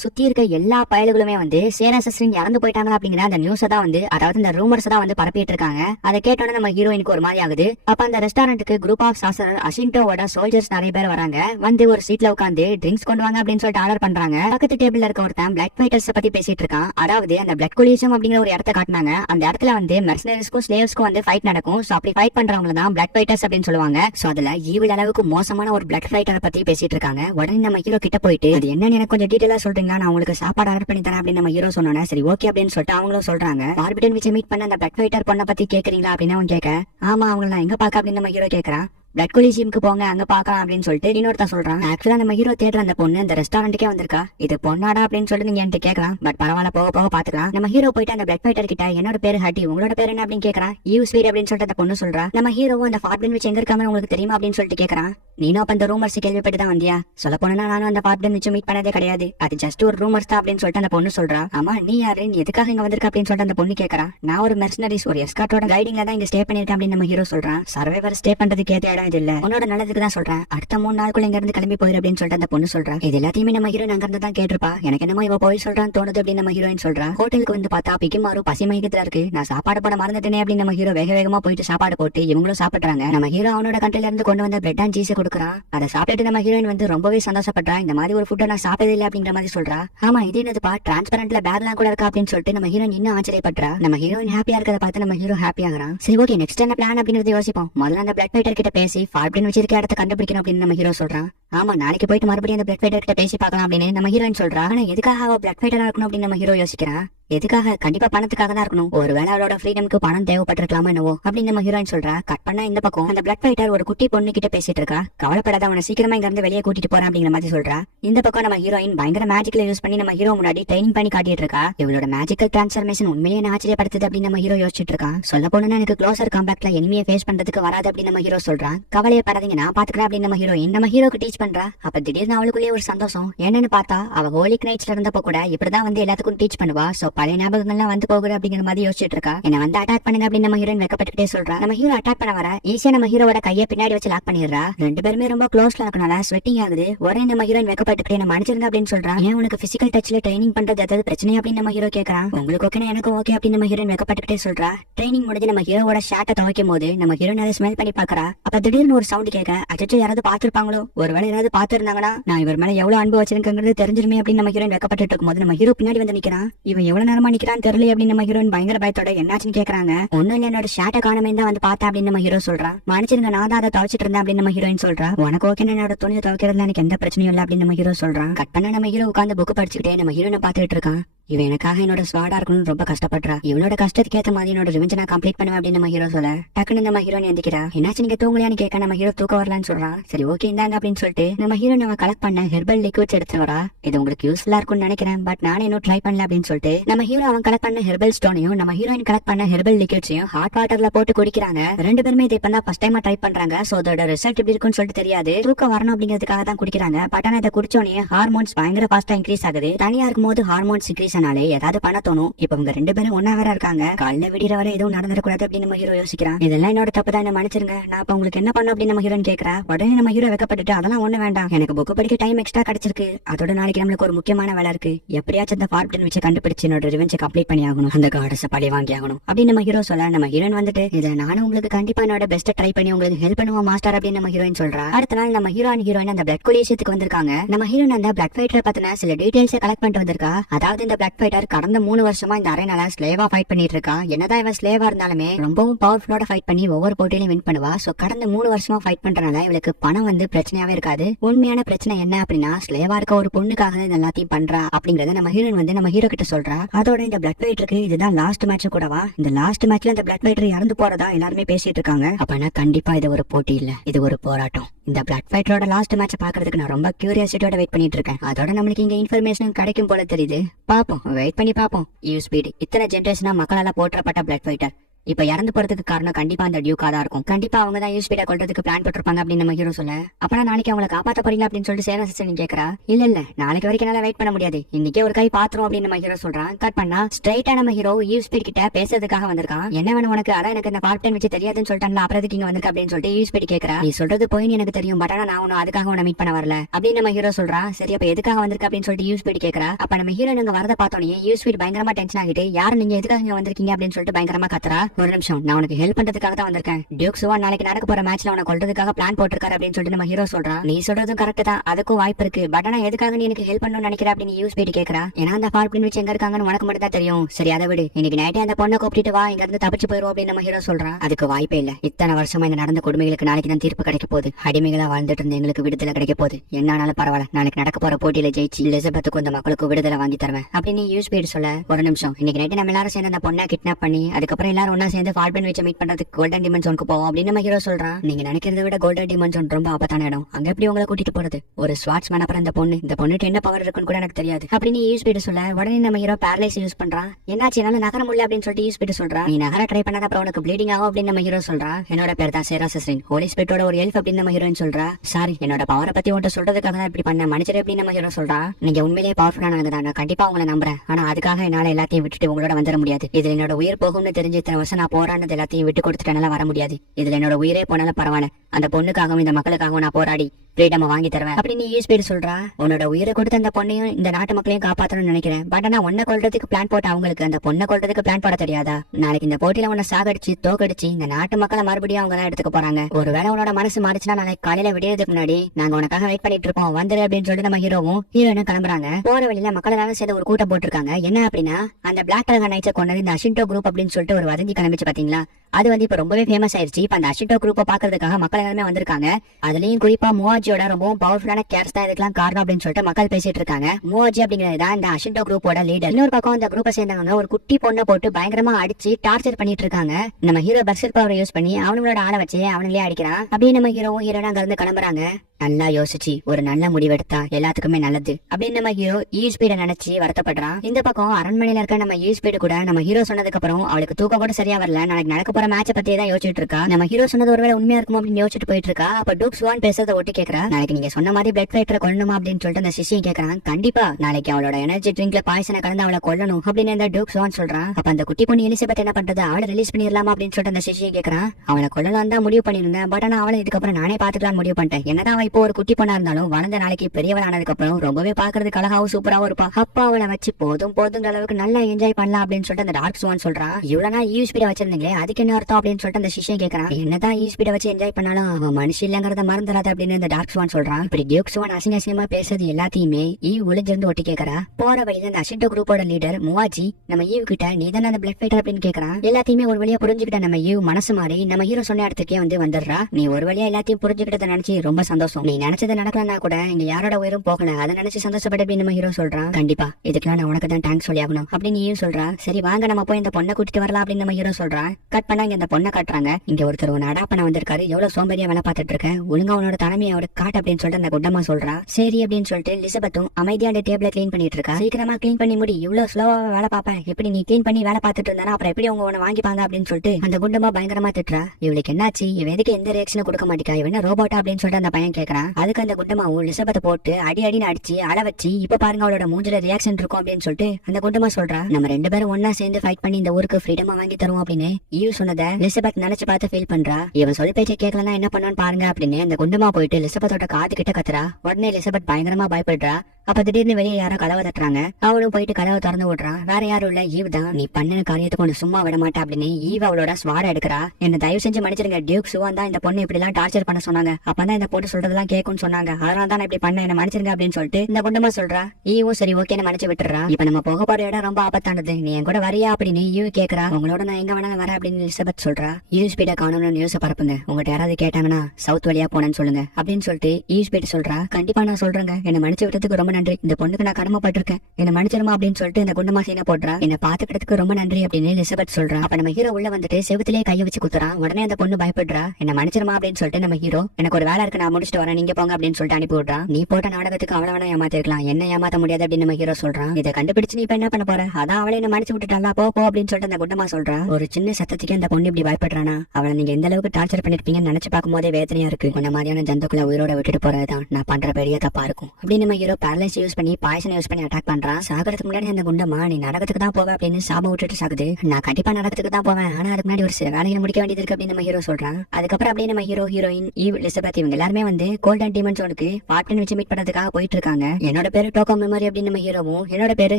சுத்தி இருக்க எல்லா பயலுகளுமே வந்து சேராஸ் அசரன் இறந்து போயிட்டாங்க அப்படிங்கிற அந்த நியூஸ் தான் வந்து, அதாவது இந்த ரூமர்ஸ் தான் வந்து பரப்பிட்டு இருக்காங்க. அதை கேட்டோன்னே நம்ம ஹீரோயினுக்கு ஒரு மாதிரி ஆகுது. அப்ப அந்த ரெஸ்டாரண்ட்டுக்கு குரூப் ஆஃப் சாசர் அஷின்டோவோட சோல்ஜர்ஸ் நிறைய பேர் வராங்க. வந்து ஒரு சீட்ல உட்காந்து ட்ரிங்க்ஸ் கொண்டு வாங்க அப்படின்னு சொல்லிட்டு ஆர்டர் பண்றாங்க. பக்கத்து டேபிள்ல இருக்க ஒருத்தன் பிளட் ஃபைட்டர்ஸ் பத்தி பேசிட்டு இருக்கான். அதாவது அந்த பிளட் கொலிஷம் அப்படிங்கிற ஒரு இடத்தை காட்டினாங்க. அந்த இடத்துல வந்து மெர்சனரிஸ்க்கும் ஸ்லேவ்ஸ்க்கும் வந்து ஃபைட் நடக்கும். சோ அப்படி ஃபைட் பண்றவங்க தான் பிளட் ஃபைட்டர்ஸ் அப்படின்னு சொல்லுவாங்க. சோ அதுல ஈவில் அளவுக்கு மோசமான ஒரு பிளட் ஃபைட்டரை பத்தி பேசிட்டு இருக்காங்க. உடனே நம்ம ஹீரோ கிட்ட போயிட்டு அது என்னன்னு எனக்கு கொஞ்சம் டீடைலா சொல்றீங்களா, நான் உங்களுக்கு சாப்பாடு ஆர்டர் பண்ணி தரேன் அப்படின்னு நம்ம ஹீரோ சொன்னோன்னே சரி ஓகே அப்படின்னு சொல்லிட்டு அவங்களும் சொல்றாங்க. பார்பிடன் வச்சு மீட் பண்ண அந்த பிளட் ஃபைட்டர் பொண்ணை பத்தி கேக்குறீங்களா அப்படின்னு அவன் கேட்க, ஆமா அவங்களை நான் எங்க பாக்க அப்படின்னு நம்ம ஹீரோ கேக்குறான். பிளட் கொலிசியம்க்கு போங்க, அங்க பாக்கலாம் அப்படின்னு சொல்லிட்டு இன்னொருத்தன் சொல்றான். ஆக்சுவலா நம்ம ஹீரோ தேடுற அந்த பொண்ணு இந்த ரெஸ்டாரண்ட்டுக்கே வந்திருக்கா. இது பொண்ணாடா அப்படின்னு சொல்லிட்டு நீங்க என்கிட்ட கேட்கலாம், பட் பரவாயில்ல போக போக பாத்துக்கலாம். நம்ம ஹீரோ போயிட்டு அந்த பிளட் ஃபைட்டர் கிட்ட என்னோட பேரு ஹட்டி, உங்களோட பேர் என்ன அப்படின்னு கேக்குறான். யூ ஸ்வீட் அப்படின்னு சொல்லிட்டு அந்த பொண்ணு சொல்றா. நம்ம ஹீரோவும் அந்த பார்பிடன் வச்சு எங்க இருக்காங்கன்னு உங்களுக்கு தெரியுமா அப்படின்னு சொல்லிட்டு கேக்குறான். நீனும் அப்ப அந்த ரூமர்ஸ் கேள்விப்பட்டு தான் வந்தியா? சொல்ல போனா நானும் அந்த பார்பிடன் வச்சு மீட் பண்ணதே கிடையாது, அது ஜஸ்ட் ஒரு ரூமர்ஸ் தான் அப்படின்னு சொல்லிட்டு அந்த பொண்ணு சொல்றா. ஆமா நீ யாரு, நீ எதுக்காக இங்க வந்திருக்க அப்படின்னு சொல்லிட்டு அந்த பொண்ணு கேக்குறா. நான் ஒரு மெர்சனரிஸ், ஒரு எஸ்கார்ட்டோட கைடிங்ல தான் இங்க ஸ்டே பண்ணிருக்கேன் அப்படின்னு நம்ம ஹீரோ சொல்றான். சர்வைவர் ஸ்டே பண்றதுக்கு ஏத்த இடம் இது இல்ல, உன்னோட நல்லதுக்கு தான் சொல்றேன், அடுத்த 3 நாளுக்குள்ள இங்க இருந்து கிளம்பி போயிரு அப்படின்னு சொல்லிட்டு அந்த பொண்ணு சொல்றா. இது எல்லாத்தையுமே நம்ம ஹீரோயின் அங்க இருந்து தான் கேட்டிருப்பா. எனக்கு என்னமோ இவ போய் சொல்றான்னு தோணுது அப்படின்னு நம்ம ஹீரோயின் சொல்றா. ஹோட்டலுக்கு வந்து பார்த்தா பிக்கிமாரு பசி மயக்கத்துல இருக்கு. நான் சாப்பாடு போட மறந்துட்டேனே அப்படின்னு நம்ம ஹீரோ வேக வேகமா போயிட்டு சாப்பாடு போட்டு இவங்களும் சாப்பிடுறாங்க. நம்ம ஹீரோ அவனோட கண்ட்ரில இருந்து கொண்டு வந்த பிரெட் அண்ட் சீஸ் கொடுக்குறான். அதை சாப்பிட்டு நம்ம ஹீரோயின் வந்து ரொம்பவே சந்தோஷப்படுறா. இந்த மாதிரி ஒரு ஃபுட்டை நான் சாப்பிட்டதே இல்லை அப்படிங்கிற மாதிரி சொல்றா. ஆமா இது என்னதுப்பா டிரான்ஸ்பரண்ட்ல பேக்லாம் கூட இருக்கா அப்படின்னு சொல்லிட்டு நம்ம ஹீரோயின் இன்னும் ஆச்சரியப்படுறா. நம்ம ஹீரோயின் ஹாப்பியா இருக்கதை பார்த்து நம்ம ஹீரோ ஹாப்பி ஆகுறான். சரி ஓகே நெக்ஸ்ட் என்ன பிளான் அப்படிங்கறத யோசிப்போம். முதல்ல அந்த பிளட் ஃபைட்டர் கிட்ட பேசி பார்பிடன் வச்சிருக்க இடத்த கண்டுபிடிக்கணும் அப்படின்னு நம்ம ஹீரோ சொல்றான். ஆமா நாளைக்கு போயிட்டு மறுபடியும் அந்த பிளட் ஃபைட்டர் கிட்ட பேசி பார்க்கலாம் அப்படின்னு நம்ம ஹீரோயின் சொல்றா. ஆனா எதுக்காக அவ பிளட் ஃபைட்டரா இருக்கணும் அப்படின்னு நம்ம ஹீரோ யோசிக்கிறான். எதுக்காக? கண்டிப்பா பணத்துக்காக தான் இருக்கணும். ஒருவேளை அவளோட ஃப்ரீடம்க்கு பணம் தேவைப்பட்டிருக்கலாமோ என்னவோ அப்படின்னு நம்ம ஹீரோயின் சொல்றா. கட் பண்ணா இந்த பக்கம் அந்த பிளட் ஃபைட்டர் ஒரு குட்டி பொண்ணு கிட்ட பேசிட்டு இருக்கா. கவலைப்படாத, அவனை சீக்கிரமா இங்க இருந்து வெளியே கூட்டிட்டு போறேன் அப்படிங்கிற மாதிரி சொல்றா. இந்த பக்கம் நம்ம ஹீரோயின் பயங்கர மேஜிக்கல யூஸ் பண்ணி நம்ம ஹீரோ முன்னாடி ட்ரைனிங் பண்ணி காட்டிட்டு இருக்கா. இவளோட மேஜிக்கல் டிரான்ஸ்ஃபர்மேஷன் உண்மையிலேயே என்ன ஆச்சரியப்படுத்துது அப்படின்னு நம்ம ஹீரோ யோசிச்சுட்டு இருக்கான். சொல்ல போனா எனக்கு க்ளோசர் காம்பேக்ட்ல எனிமியை ஃபேஸ் பண்றதுக்கு வராது அப்படின்னு நம்ம ஹீரோ சொல்றான். கவலையை படாதீங்க, நான் பாத்துக்கிறேன் அப்படின்னு நம்ம ஹீரோயின் நம்ம ஹீரோக்கு டீச் பண்றா. அப்ப திடீர்னு அவளுக்குள்ளேயே ஒரு சந்தோஷம். என்னன்னு பார்த்தா அவ ஹோலி நைட்ஸ்ல இருந்தப்ப கூட இப்படிதான் வந்து எல்லாத்துக்கும் டீச் பண்ணுவா. சோ பழைய ஞாபகங்கள்லாம் வந்து போகுது அப்படிங்கிற மாதிரி யோசிச்சுட்டு இருக்கா. என்ன வந்து அட்டாக் பண்ணுங்க அப்படின்னு நம்ம ஹீரோயின் வெக்கப்பட்டுட்டே சொல்றா. நம்ம ஹீரோ அட்டாக் பண்ண வர ஈஸியா நம்ம ஹீரோட கையை பின்னாடி வச்சு லாக் பண்ணிடுறா. ரெண்டு பேருமே ரொம்ப க்ளோஸ்ல இருக்கனால ஸ்வெட்டிங் ஆகுது. உடனே நம்ம ஹீரோயின் வெக்கப்பட்டுட்டே என்ன மன்னிச்சிருங்க அப்படின்னு சொல்றா. ஏன் உனக்கு பிசிக்கல் டச்ல ட்ரைனிங் பண்றது ஏதாவது பிரச்சனை அப்படின்னு நம்ம ஹீரோ கேக்குறான். உங்களுக்கு ஓகே, எனக்கு ஓகே அப்படின்னு நம்ம ஹீரோயின் வெக்கப்பட்டுட்டே சொல்றா. ட்ரைனிங் முடிஞ்சு நம்ம ஹீரோட ஷாட்டை துவைக்கும் போது நம்ம ஹீரோயின் அதை ஸ்மெல் பண்ணி பாக்குறா. அப்ப திடீர்னு ஒரு சவுண்ட் கேட்க, அச்சோ யாராவது பாத்துருப்பாங்களோ, ஒருவேளை யாராவது பாத்துருந்தாங்கன்னா நான் இவர் மேல எவ்வளவு அன்பு வச்சிருக்கேங்கிறது தெரிஞ்சிருமே அப்படின்னு நம்ம ஹீரோயின் வெக்கப்பட்டு இருக்கும்போது நம்ம ஹீரோ பின்னாடி வந்து நிக்கிறான். இவன் எவ்வளவு நேரமா நிக்கிறான்னு தெரியல அப்படின்னு நம்ம ஹீரோயின் பயங்கர பயத்தோட என்னாச்சுன்னு கேக்குறாங்க. ஒண்ணும் இல்ல, என்னோட ஷாட்டை காணமே தான் வந்து பார்த்தா அப்படின்னு நம்ம ஹீரோ சொல்றா. மன்னிச்சிருங்க, நான் தான் அதை துவைச்சிட்டு இருந்தேன் அப்படின்னு நம்ம ஹீரோயின் சொல்றா. உனக்கு ஓகே, என்னோட துணியை துவைக்கிறதுல எனக்கு எந்த பிரச்சனையும் இல்ல அப்படின்னு நம்ம ஹீரோ சொல்றான். கட் பண்ண நம்ம ஹீரோ உட்காந்து புக் படிச்சுக்கிட்டே நம்ம ஹீரோனை பாத்துட்டு இருக்கான். இவன் எனக்காக என்னோட ஸ்வாடா இருக்கணும்னு ரொம்ப கஷ்டப்படுறா. இவனோட கஷ்டத்துக்கு ஏத்த மாதிரி என்னோட ரிவெஞ்ச் நான் கம்ப்ளீட் பண்ணுவேன் அப்படின்னு நம்ம ஹீரோ சொல்ல, டக்குன்னு நம்ம ஹீரோயின் எந்திக்கிறா. என்னாச்சு, நீங்க தூங்கலையான்னு கேட்க நம்ம ஹீரோ தூக்க வரலான்னு சொல்றான். சரி ஓகே இந்தாங்க அப்படின்னு சொல்லிட்டு நம்ம ஹீரோ நம்ம கலெக்ட் பண்ண ஹெர்பல் லிக்விட்ஸ் எடுத்து வரா. இது உங்களுக்கு யூஸ்ஃபுல்லா இருக்கும்னு நினைக்கிறேன், பட் நானே இன்னும் ட்ரை பண்ணல அப்படின்னு சொல்லிட்டு நம்ம ஹீரோ அவன் கலெக்ட் பண்ண ஹெர்பல் ஸ்டோனையும் நம்ம ஹீரோயின் கலெக்ட் பண்ண ஹெர்பல் லிக்விட்ஸையும் ஹாட் வாட்டர்ல போட்டு குடிக்கிறாங்க. ரெண்டு பேருமே இதை இப்ப ஃபர்ஸ்ட் டைமா ட்ரை பண்றாங்க. சோ அதோட ரிசல்ட் எப்படி இருக்குன்னு சொல்லிட்டு தெரியாது. தூக்கம் வரணும் அப்படிங்கிறதுக்காக தான் குடிக்கிறாங்க. பட் ஆனா இதை குடிச்சோடனே ஹார்மோன்ஸ் பயங்கர ஃபாஸ்டா இன்க்ரீஸ் ஆகுது. தனியா இருக்கும்போது ஹார்மோன்ஸ் இன்க்ரீஸ் ஆனாலே ஏதாவது பண்ண தோணும். இப்ப இவங்க ரெண்டு பேரும் ஒன்னா வேற இருக்காங்க. காலைல விடிற வரை எதுவும் நடந்துடக்கூடாது அப்படின்னு நம்ம ஹீரோ யோசிக்கிறான். இதெல்லாம் என்னோட தப்பு தான், என்ன மன்னிச்சிருங்க, நான் இப்ப உங்களுக்கு என்ன பண்ணும் அப்படின்னு நம்ம ஹீரோன் கேட்கறா. உடனே நம்ம ஹீரோ வெக்கப்பட்டுட்டு அதெல்லாம் ஒண்ணு வேண்டாம், எனக்கு புக் படிக்க டைம் எக்ஸ்ட்ரா கிடைச்சிருக்கு. அதோட நாளைக்கு நம்மளுக்கு ஒரு முக்கியமான வேலை இருக்கு. எப்படியாச்சும் அந்த ஃபார்ப்டன் வச்சு கண்டுபிடிச்சு என்னோட ரிவெஞ்சை கம்ப்ளீட் பண்ணி ஆகணும், அந்த கார்டஸை பழி வாங்கி ஆகணும் அப்படின்னு நம்ம ஹீரோ சொல்ல, நம்ம ஹீரோன் வந்துட்டு இதை நானும் உங்களுக்கு கண்டிப்பா என்னோட பெஸ்ட் ட்ரை பண்ணி உங்களுக்கு ஹெல்ப் பண்ணுவோம் மாஸ்டர் அப்படின்னு நம்ம ஹீரோயின் சொல்றா. அடுத்த நாள் நம்ம ஹீரோ அண்ட் ஹீரோயின் அந்த பிளட் கொலிஷத்துக்கு வந்திருக்காங்க. நம்ம ஹீரோயின் அந்த பிளட் ஃபைட்டரை பத்தின சில டீடைல்ஸ் கலெக்ட் பண்ணிட்டு வந்திருக்கா. அதாவது இந்த பிளட் ஃபைட்டர் கடந்த 3 வருஷமா இந்த அரேனால ஸ்லேவா ஃபைட் பண்ணிட்டு இருக்கா. என்னதான் இவன் ஸ்லேவா இருந்தாலுமே ரொம்பவும் பவர்ஃபுல்லோட ஃபைட் பண்ணி ஒவ்வொரு போட்டியிலும் வின் பண்ணுவா. சோ கடந்த 3 வருஷமா ஃபைட் பண்றனால இவளுக்கு பணம் வந்து பிரச்சனையாவே இருக்காது. உண்மையான பிரச்சனை என்ன அப்படின்னா ஸ்லேவா இருக்க ஒரு பொண்ணுக்காக இது எல்லாத்தையும் பண்றா அப்படிங்கறத நம்ம ஹீரோயின் வந்து நம்ம ஹீரோ கிட்ட சொல்றா. அதோட இந்த பிளட் ஃபைட்டருக்கு இதுதான் லாஸ்ட் மேட்ச் கூடவா. இந்த லாஸ்ட் மேட்ச்ல இந்த பிளட் ஃபைட்டர் இறந்து போறதா எல்லாருமே பேசிட்டு இருக்காங்க. அப்பனா கண்டிப்பா இது ஒரு போட்டி இல்ல, இது ஒரு போராட்டம். இந்த பிளட் ஃபைட்டரோட லாஸ்ட் மேட்ச் பாக்குறதுக்கு நான் ரொம்ப கியூரியாசிட்டியோட வெயிட் பண்ணிட்டு இருக்கேன். அதோட நம்மளுக்கு இங்க இன்ஃபர்மேஷன் கிடைக்கும் போல தெரியுது. பாப்போம், வெயிட் பண்ணி பாப்போம். யூஸ்பீட் இத்தனை ஜென்ரேஷனா மக்களால போற்றப்பட்ட பிளட் ஃபைட்டர் இப்ப இறந்து போறதுக்கு காரணம் கண்டிப்பா அந்த டியூக்கா தான் இருக்கும். கண்டிப்பா அவங்க தான் யூஸ்பீட கொல்றதுக்கு பிளான் போட்டிருப்பாங்க அப்படின்னு நம்ம ஹீரோ சொல்ல, அப்பனா நாளைக்கு அவங்களை காப்பாத்த போறீங்களா அப்படின்னு சொல்லிட்டு சேனா சிஸ்டர் கேக்குறா. இல்ல நாளைக்கு வரைக்கும் என்னால வெயிட் பண்ண முடியாது, இன்னைக்கே ஒரு கை பாத்துரும் அப்படின்னு நம்ம ஹீரோ சொல்றான். கட் பண்ணா ஸ்ட்ரைட்டா நம்ம ஹீரோ யூஸ்பீட் கிட்ட பேசுறதுக்காக வந்திருக்கான். என்ன வேணும் உனக்கு, அதான் எனக்கு இந்த பார்ட் டைம் வச்சு தெரியாதுன்னு சொல்லிட்டாங்க, அப்புறம் இங்க வந்திருக்க அப்படின்னு சொல்லிட்டு யூஸ்பீட் கேக்குறா. நீ சொல்றது போயின்னு எனக்கு தெரியும், பட் ஆனா நான் உன்னை அதுக்காக உன்னை மீட் பண்ண வரல அப்படின்னு நம்ம ஹீரோ சொல்றான். சரி அப்ப எதுக்காக வந்திருக்க அப்படின்னு சொல்லிட்டு யூஸ்பீட் கேக்குறா. அப்ப நம்ம ஹீரோ நீங்க வரத பார்த்தோன்னே யூஸ்பீட் பயங்கரமா டென்ஷன் ஆகிட்டு, யாரு நீங்க எதுக்காக இங்க வந்திருக்கீங்க அப்படின்னு சொல்லிட்டு பயங்கரமா கத்துறா. ஒரு நிமிஷம், நான் ஹெல்ப் பண்றதுக்காக தான் வந்திருக்கேன். டியூக் சுவா நாளைக்கு நடக்க போற மேட்ச்ல அவனை கொல்றதுக்காக பிளான் போட்டிருக்காரு அப்படின்னு சொல்லிட்டு நம்ம ஹீரோ சொல்றான். நீ சொல்றதும் கரெக்ட் தான், அதுக்கும் வாய்ப்பு இருக்கு, பட் ஆனா எதுக்காக நீ எனக்கு ஹெல்ப் பண்ணணும்னு நினைக்கிற அப்படின்னு யூஸ்பீட் கேக்குறா. ஏன்னா அந்த ஃபார்ப்டன் வச்சு எங்க இருக்காங்கன்னு உனக்கு மட்டும் தான் தெரியும். சரி அதை விடு, இன்னைக்கு நைட்டே அந்த பொண்ணை கூப்பிட்டு வா, இங்க இருந்து தப்பிச்சு போயிருவோம் அப்படின்னு நம்ம ஹீரோ சொல்றான். அதுக்கு வாய்ப்பே இல்ல, இத்தனை வருஷமா இந்த நடந்த கொடுமைகளுக்கு நாளைக்கு தான் தீர்ப்பு கிடைக்க போகுது. அடிமைகளா வாழ்ந்துட்டு இருந்த எங்களுக்கு விடுதலை கிடைக்க போகுது. என்னாலும் பரவாயில்ல, நாளைக்கு நடக்க போற போட்டியில ஜெயிச்சு எலிசபெத்துக்கும் இந்த மக்களுக்கு விடுதலை வாங்கி தருவேன் அப்படின்னு யூஸ்பீட் சொல்ல. ஒரு நிமிஷம், இன்னைக்கு நைட்டு நம்ம எல்லாரும் சேர்ந்து அந்த பொண்ணை கிட்னாப் பண்ணி அதுக்கப்புறம் எல்லாரும் ஒன்னா சேர்ந்து ஃபார்ப்டன் வச்சு மீட் பண்றதுக்கு கோல்டன் டிமென்ஷனுக்கு போவோம் அப்படின்னு நம்ம ஹீரோ சொல்றான். நீங்க நினைக்கிறத விட கோல்டன் டிமென்ஷன் ரொம்ப ஆபத்தான இடம், அங்க எப்படி உங்களை கூட்டிட்டு போறது? ஒரு ஸ்வாட்ஸ்மேன் அப்புறம் இந்த பொண்ணுட்டு என்ன பவர் இருக்குன்னு கூட எனக்கு தெரியாது அப்படின்னு யூஸ்பீட் சொல்ல. உடனே நம்ம ஹீரோ பேரலைஸ் யூஸ் பண்றான். என்னாச்சு, என்னால நகர முடியல அப்படின்னு சொல்லிட்டு யூஸ்பீட் சொல்றா. நீ நகர ட்ரை பண்ணாத, அப்புறம் உனக்கு ப்ளீடிங் ஆகும் அப்படின்னு நம்ம ஹீரோ சொல்றா. என்னோட பேர் தான் சேரா சிஸ்ரின், ஹோலி ஸ்பிரிட்டோட ஒரு எல்ஃப் அப்படின்னு நம்ம ஹீரோயின் சொல்றா. சாரி, என்னோட பவரை பத்தி உன்கிட்ட சொல்றதுக்காக தான் இப்படி பண்ண, மனுஷரே அப்படின்னு நம்ம ஹீரோ சொல்றா. நீங்க உண்மையிலேயே பவர்ஃபுல்லானவங்க தான், நான் கண்டிப்பா உங்களை நம்புறேன். ஆனா அதுக்காக என்னால எல்லாத்தையும் விட்டுட்டு உங்களோட வந்துட முடியாது. இதுல என்னோட உயிர் போகும்னு தெரிஞ்சு இத்தனை வருஷம் நான் போராடினது எல்லாத்தையும் விட்டு கொடுத்துட்டு என்னால வர முடியாது. இதுல என்னோட உயிரே போனாலும் பரவாயில்ல, அந்த பொண்ணுக்காகவும் இந்த மக்களுக்காகவும் நான் போராடி ஃப்ரீடம் வாங்கி தருவேன் அப்படின்னு யூஸ்பீட் சொல்றா. உன்னோட உயிரை கொடுத்து அந்த பொண்ணையும் இந்த நாட்டு மக்களையும் காப்பாற்றணும்னு நினைக்கிறேன், பட் ஆனா உன்னை கொல்றதுக்கு பிளான் போட்ட அவங்களுக்கு அந்த பொண்ணை கொல்றதுக்கு பிளான் போட தெரியாதா? நாளைக்கு இந்த போட்டியில உன்னை சாகடிச்சு தோக்கடிச்சு இந்த நாட்டு மக்களை மறுபடியும் அவங்க தான் எடுத்துக்க போறாங்க. ஒருவேளை உன்னோட மனசு மாறிச்சுன்னா நாளைக்கு காலையில விடியறதுக்கு முன்னாடி நாங்க உனக்காக வெயிட் பண்ணிட்டு இருப்போம், வந்துரு அப்படின்னு சொல்லிட்டு நம்ம ஹீரோவும் ஹீரோயினும் கிளம்புறாங்க. போற வழியில மக்கள் எல்லாரும் சேர்ந்து ஒரு கூட்டம் போட்டிருக்காங்க. என்ன அப்படின்னா அந்த பிளாக் ட்ராகன் நைட்ஸை கொண்டது இந்த அஷின்டோ குரூப் அப்படின்னு சொல்லிட்டு ஒரு வதந்தி கிளம்பிச்சு பாத்தீங்களா? அது வந்து இப்ப ரொம்பவே ஃபேமஸ் ஆயிருச்சு. இப்ப அந்த அஷிண்டோ குரூப்பை பாக்குறதுக்காக மக்கள் எல்லாருமே வந்திருக்காங்க. அதுலயும் குறிப்பா மூவாஜியோட ரொம்பவும் பவர்ஃபுல்லான கேரக்டர்ஸ் தான் இதுக்கெல்லாம் காரணம் அப்படின்னு சொல்லிட்டு மக்கள் பேசிட்டு இருக்காங்க. மூவாஜி அப்படிங்கிறது தான் இந்த அஷிண்டோ குரூப்போட லீடர். இன்னொரு பக்கம் அந்த குரூப்பை சேர்ந்தவங்க ஒரு குட்டி பொண்ணை போட்டு பயங்கரமா அடிச்சு டார்ச்சர் பண்ணிட்டு இருக்காங்க. நம்ம ஹீரோ பர்சல் பவரை யூஸ் பண்ணி அவங்களோட ஆளை வச்சு அவங்களே அடிக்கிறான். அப்படியே நம்ம ஹீரோவும் ஹீரோனா அங்க இருந்து கிளம்புறாங்க. நல்லா யோசிச்சு ஒரு நல்ல முடிவெடுத்தா எல்லாத்துக்குமே நல்லது அப்படின்னு நம்ம ஹீரோ ஈஸ்பீட நினைச்சு வருத்தப்படுறான். இந்த பக்கம் அரண்மனையில இருக்க நம்ம ஈஸ்பீடு கூட நம்ம ஹீரோ சொன்னதுக்கு அப்புறம் அவளுக்கு தூக்கம் கூட சரியா வரல. நாளைக்கு நடக்க போற மேட்சை பத்தி தான் யோசிச்சுட்டு இருக்கா. நம்ம ஹீரோ சொன்னது ஒருவேளை உண்மையா இருக்கும் அப்படின்னு யோசிச்சுட்டு போயிட்டு இருக்கா. அப்ப டூக் ஸ்வான் பேசுறத ஒட்டி கேக்குறா. நாளைக்கு நீங்க சொன்ன மாதிரி பிளட் ஃபைட்டரை கொல்லணுமா அப்படின்னு சொல்லிட்டு அந்த சிஷியை கேக்குறான். கண்டிப்பா நாளைக்கு அவளோட எனர்ஜி ட்ரிங்க்ல பாய்சனை கலந்து அவளை கொல்லணும் அப்படின்னு இந்த டூக் ஸ்வான் சொல்றான். அப்ப அந்த குட்டி பொண்ணு எலிசபெத் என்ன பண்றது, அவளை ரிலீஸ் பண்ணிடலாமா அப்படின்னு சொல்லிட்டு அந்த சிஷியை கேக்குறான். அவளை கொல்லலாம் தான் முடிவு பண்ணிருந்தேன். பட் ஆனா அவளை இதுக்கப்புறம் நானே பாத்துக்கலாம் முடிவு பண்ணிட்டேன். என்னதான் அவ இப்போ ஒரு குட்டி பொண்ணா இருந்தாலும் வளர்ந்த நாளைக்கு பெரியவள் ஆனதுக்கு அப்புறம் ரொம்பவே பாக்குறதுக்கு அழகாவும் சூப்பராவும் இருப்பா. அப்பா அவளை வச்சு போதும் போதுங்கிற அளவுக்கு நல்லா என்ஜாய் பண்ணலாம் அப்படின்னு சொல்லிட்டு அந்த டார்க் ஸ்வான் சொல்றான். இவ்வளவு நாள் ஈஸ்பீட வச்சிருந்தீங்களே அதுக்கு என்ன அர்த்தம் அப்படின்னு சொல்லிட்டு அந்த சிஷியை கேக்குறான். என்னதான் ஈஸ்பீட வச்சு என்ஜாய் பண்ணாலும் அவன் மனுஷன் இல்லங்கிறத மறந்துடாது அப்படின்னு இந்த டார்க் ஸ்வான் சொல்றான். இப்படி டியூக் ஸ்வான் அசிங்கமா பேசுறது எல்லாத்தையுமே ஈவ் ஒளிஞ்சிருந்து ஒட்டி கேக்குறா. போற வழியில அந்த அஷிண்டோ குரூப்போட லீடர் மூவாஜி நம்ம ஈவ் கிட்ட நீ தானே அந்த பிளட் ஃபைட்டர் அப்படின்னு கேக்குறான். எல்லாத்தையுமே ஒரு வழியா புரிஞ்சுக்கிட்ட நம்ம ஈவ் மனசு மாறி நம்ம ஹீரோ சொன்ன இடத்துக்கே வந்து வந்துடுறா. நீ ஒரு வழியா எல்லாத்தையும் புரிஞ்சுக்கிட்டத நினைச்சு ரொம்ப சந்தோஷம். நீ நினைச்சது நடக்கலன்னா கூட இங்க யாரோட உயிரும் போகல, அதை நினைச்சு சந்தோஷப்பட்டு அப்படின்னு நம்ம ஹீரோ சொல்றான். கண்டிப்பா இதுக்கெல்லாம் நான் உனக்கு தான் தேங்க்ஸ் சொல்லி ஆகணும் அப்படின்னு நீயும் சொல்றா. சரி வாங்க நம்ம போய் இந்த பொண்ணை கூட்டிட்டு வரலாம் அப்படின்னு நம்ம ஹீரோ சொல்றான். கட் பண்ணா இங்க இந்த பொண்ணை காட்டுறாங்க. இங்க ஒருத்தர் உன்னை அடாப்ட் பண்ண வந்திருக்காரு, எவ்வளவு சோம்பேறியா வேலை பார்த்துட்டு இருக்க, ஒழுங்கா உன்னோட தலைமையை அவரு காட்டு அப்படின்னு சொல்லிட்டு அந்த குண்டமா சொல்றா. சரி அப்படின்னு சொல்லிட்டு எலிசபெத்தும் அமைதியா அந்த டேபிள கிளீன் பண்ணிட்டு இருக்கா. சீக்கிரமா கிளீன் பண்ணி முடி, இவ்வளவு ஸ்லோவா வேலை பார்ப்பேன், எப்படி நீ கிளீன் பண்ணி வேலை பார்த்துட்டு இருந்தா அப்புறம் எப்படி உங்க உன்னை வாங்கிப்பாங்க அப்படின்னு சொல்லிட்டு அந்த குண்டமா பயங்கரமா திட்டுறா. இவளுக்கு என்னாச்சு, இவ எதுக்கு எந்த ரியாக்ஷனும் கொடுக்க மாட்டேக்கா, இவன ரோபோட்டா அப்படின்னு சொல்லிட்டு அந்த பையன் கேக்குறான். அதுக்கு அந்த குண்டமாவும் எலிசபெத்தை போட்டு அடி அடின்னு அடிச்சு அழ வச்சு இப்ப பாருங்க அவளோட மூஞ்சில ரியாக்ஷன் இருக்கும் அப்படின்னு சொல்லிட்டு அந்த குண்டமா சொல்றா. நம்ம ரெண்டு பேரும் ஒன்னா சேர்ந்து ஃபைட் பண்ணி இந்த ஊருக்கு ஃப்ரீடமா வாங்கி தருவோம் அப்படின்னு ஈவ் சொன்னதை எலிசபெத் நினைச்சு பார்த்து ஃபீல் பண்றா. இவன் சொல் பேச்சை கேட்கலன்னா என்ன பண்ணான்னு பாருங்க அப்படின்னு அந்த குண்டமா போயிட்டு எலிசபெத்தோட காது கிட்ட கத்துறா. உடனே எலிசபெத் பயங்கரமா பயப்படுறா. அப்ப திடீர்னு வெளியே யாரோ கதவை தட்டுறாங்க. அவனும் போயிட்டு கதவை திறந்து விடுறான். வேற யாரும் இல்ல, ஈவ் தான். நீ பண்ணின காரியத்துக்கு ஒண்ணு சும்மா விட மாட்டா அப்படின்னு ஈவ் அவளோட ஸ்வாட எடுக்கிறா. என்ன தயவு செஞ்சு மன்னிச்சிருங்க, டியூக் சுவான் தான் இந்த பொண்ணு இப்படி எல்லாம் டார்ச்சர் பண்ண சொன்னாங்க. அப்பதான் இந்த பொண்ணு சொல்றதெல்லாம் கேட்கும்னு சொன்னாங்க, அதனால தான் இப்படி பண்ண, என்ன மன்னிச்சிருங்க அப்படின்னு சொல்லிட்டு இந்த குண்டமா சொல்றா. ஈவும் சரி ஓகே மன்னிச்சு விட்டுறா. இப்ப நம்ம போக போற இடம் ரொம்ப ஆபத்தானது, நீ என் கூட வரியா அப்படின்னு ஈவ் கேக்குறா. உங்களோட நான் எங்க வேணாலும் வரேன் அப்படின்னு எலிசபெத் சொல்றா. ஈவ் ஸ்பீட காணணும்னு நியூஸ் பரப்புங்க, உங்கள்கிட்ட யாராவது கேட்டாங்கன்னா சவுத் வழியா போனேன்னு சொல்லுங்க அப்படின்னு சொல்லிட்டு ஈவ் ஸ்பீட் சொல்றா. கண்டிப்பா நான் சொல்றேங்க, என்ன மன்னிச்சு விட்டதுக்கு ரொம்ப நன்றி, இந்த பொண்ணுக்கு நான் கடமைப்பட்டிருக்கேன், என்ன மன்னிச்சிருமா அப்படின்னு சொல்லிட்டு இந்த குண்டமா சீனை போடுறா. என்ன பாத்துக்கிறதுக்கு ரொம்ப நன்றி அப்படின்னு எலிசபெத் சொல்றா. அப்ப நம்ம ஹீரோ உள்ள வந்துட்டு செவுத்திலேயே கையை வச்சு குத்துறான். உடனே அந்த பொண்ணு பயப்படுறா. என்ன மன்னிச்சிருமா அப்படின்னு சொல்லிட்டு நம்ம ஹீரோ எனக்கு ஒரு வேலை இருக்கு நான் முடிச்சுட்டு வரேன் நீங்க போங்க அப்படின்னு சொல்லிட்டு அனுப்பி விடுறா. நீ போட்ட நாடகத்துக்கு அவளை வேணா ஏமாத்திருக்கலாம், என்ன ஏமாத்த முடியாது அப்படின்னு நம்ம ஹீரோ சொல்றான். இதை கண்டுபிடிச்சு நீ இப்ப என்ன பண்ண போற, அதான் அவளை என்ன மன்னிச்சு விட்டுட்டாளா, போ போ அப்படின்னு சொல்லிட்டு அந்த குண்டமா சொல்றா. ஒரு சின்ன சத்தத்துக்கு அந்த பொண்ணு இப்படி பயப்படுறானா, அவளை நீங்க எந்த அளவுக்கு டார்ச்சர் பண்ணிருப்பீங்கன்னு நினைச்சு பார்க்கும் போதே வேதனையா இருக்கு. உன்ன மாதிரியான ஜந்துக்குள்ள உயிரோட விட்டுட்டு போறதுதான் நான் பண்ற பெரிய தப்பா இருக்கும் அப்படின்னு நம்ம ஹீரோ பேரலைஸ் யூஸ் பண்ணி பாய்சன் யூஸ் பண்ணி அட்டாக் பண்றான். சாகிறதுக்கு முன்னாடி அந்த குண்டமா நீ நடக்கிறதுக்கு தான் போவேன் அப்படின்னு சாப விட்டுட்டு சாகுது. நான் கண்டிப்பா நடக்கிறதுக்கு தான் போவேன், ஆனா அதுக்கு முன்னாடி ஒரு சில வேலைகளை முடிக்க வேண்டியது இருக்கு அப்படின்னு நம்ம ஹீரோ சொல்றான். அதுக்கப்புறம் அப்படியே நம்ம ஹீரோ ஹீரோயின் ஈவ் எலிசபெத் இவங்க எல்லாருமே வந்து கோல்டன் டீமன் ஜோனுக்கு பார்ட்னர் வச்சு மீட் பண்றதுக்காக போயிட்டு இருக்காங்க. என்னோட பேரு டோக்கோ மெமரி அப்படின்னு நம்ம ஹீரோவும், என்னோட பேரு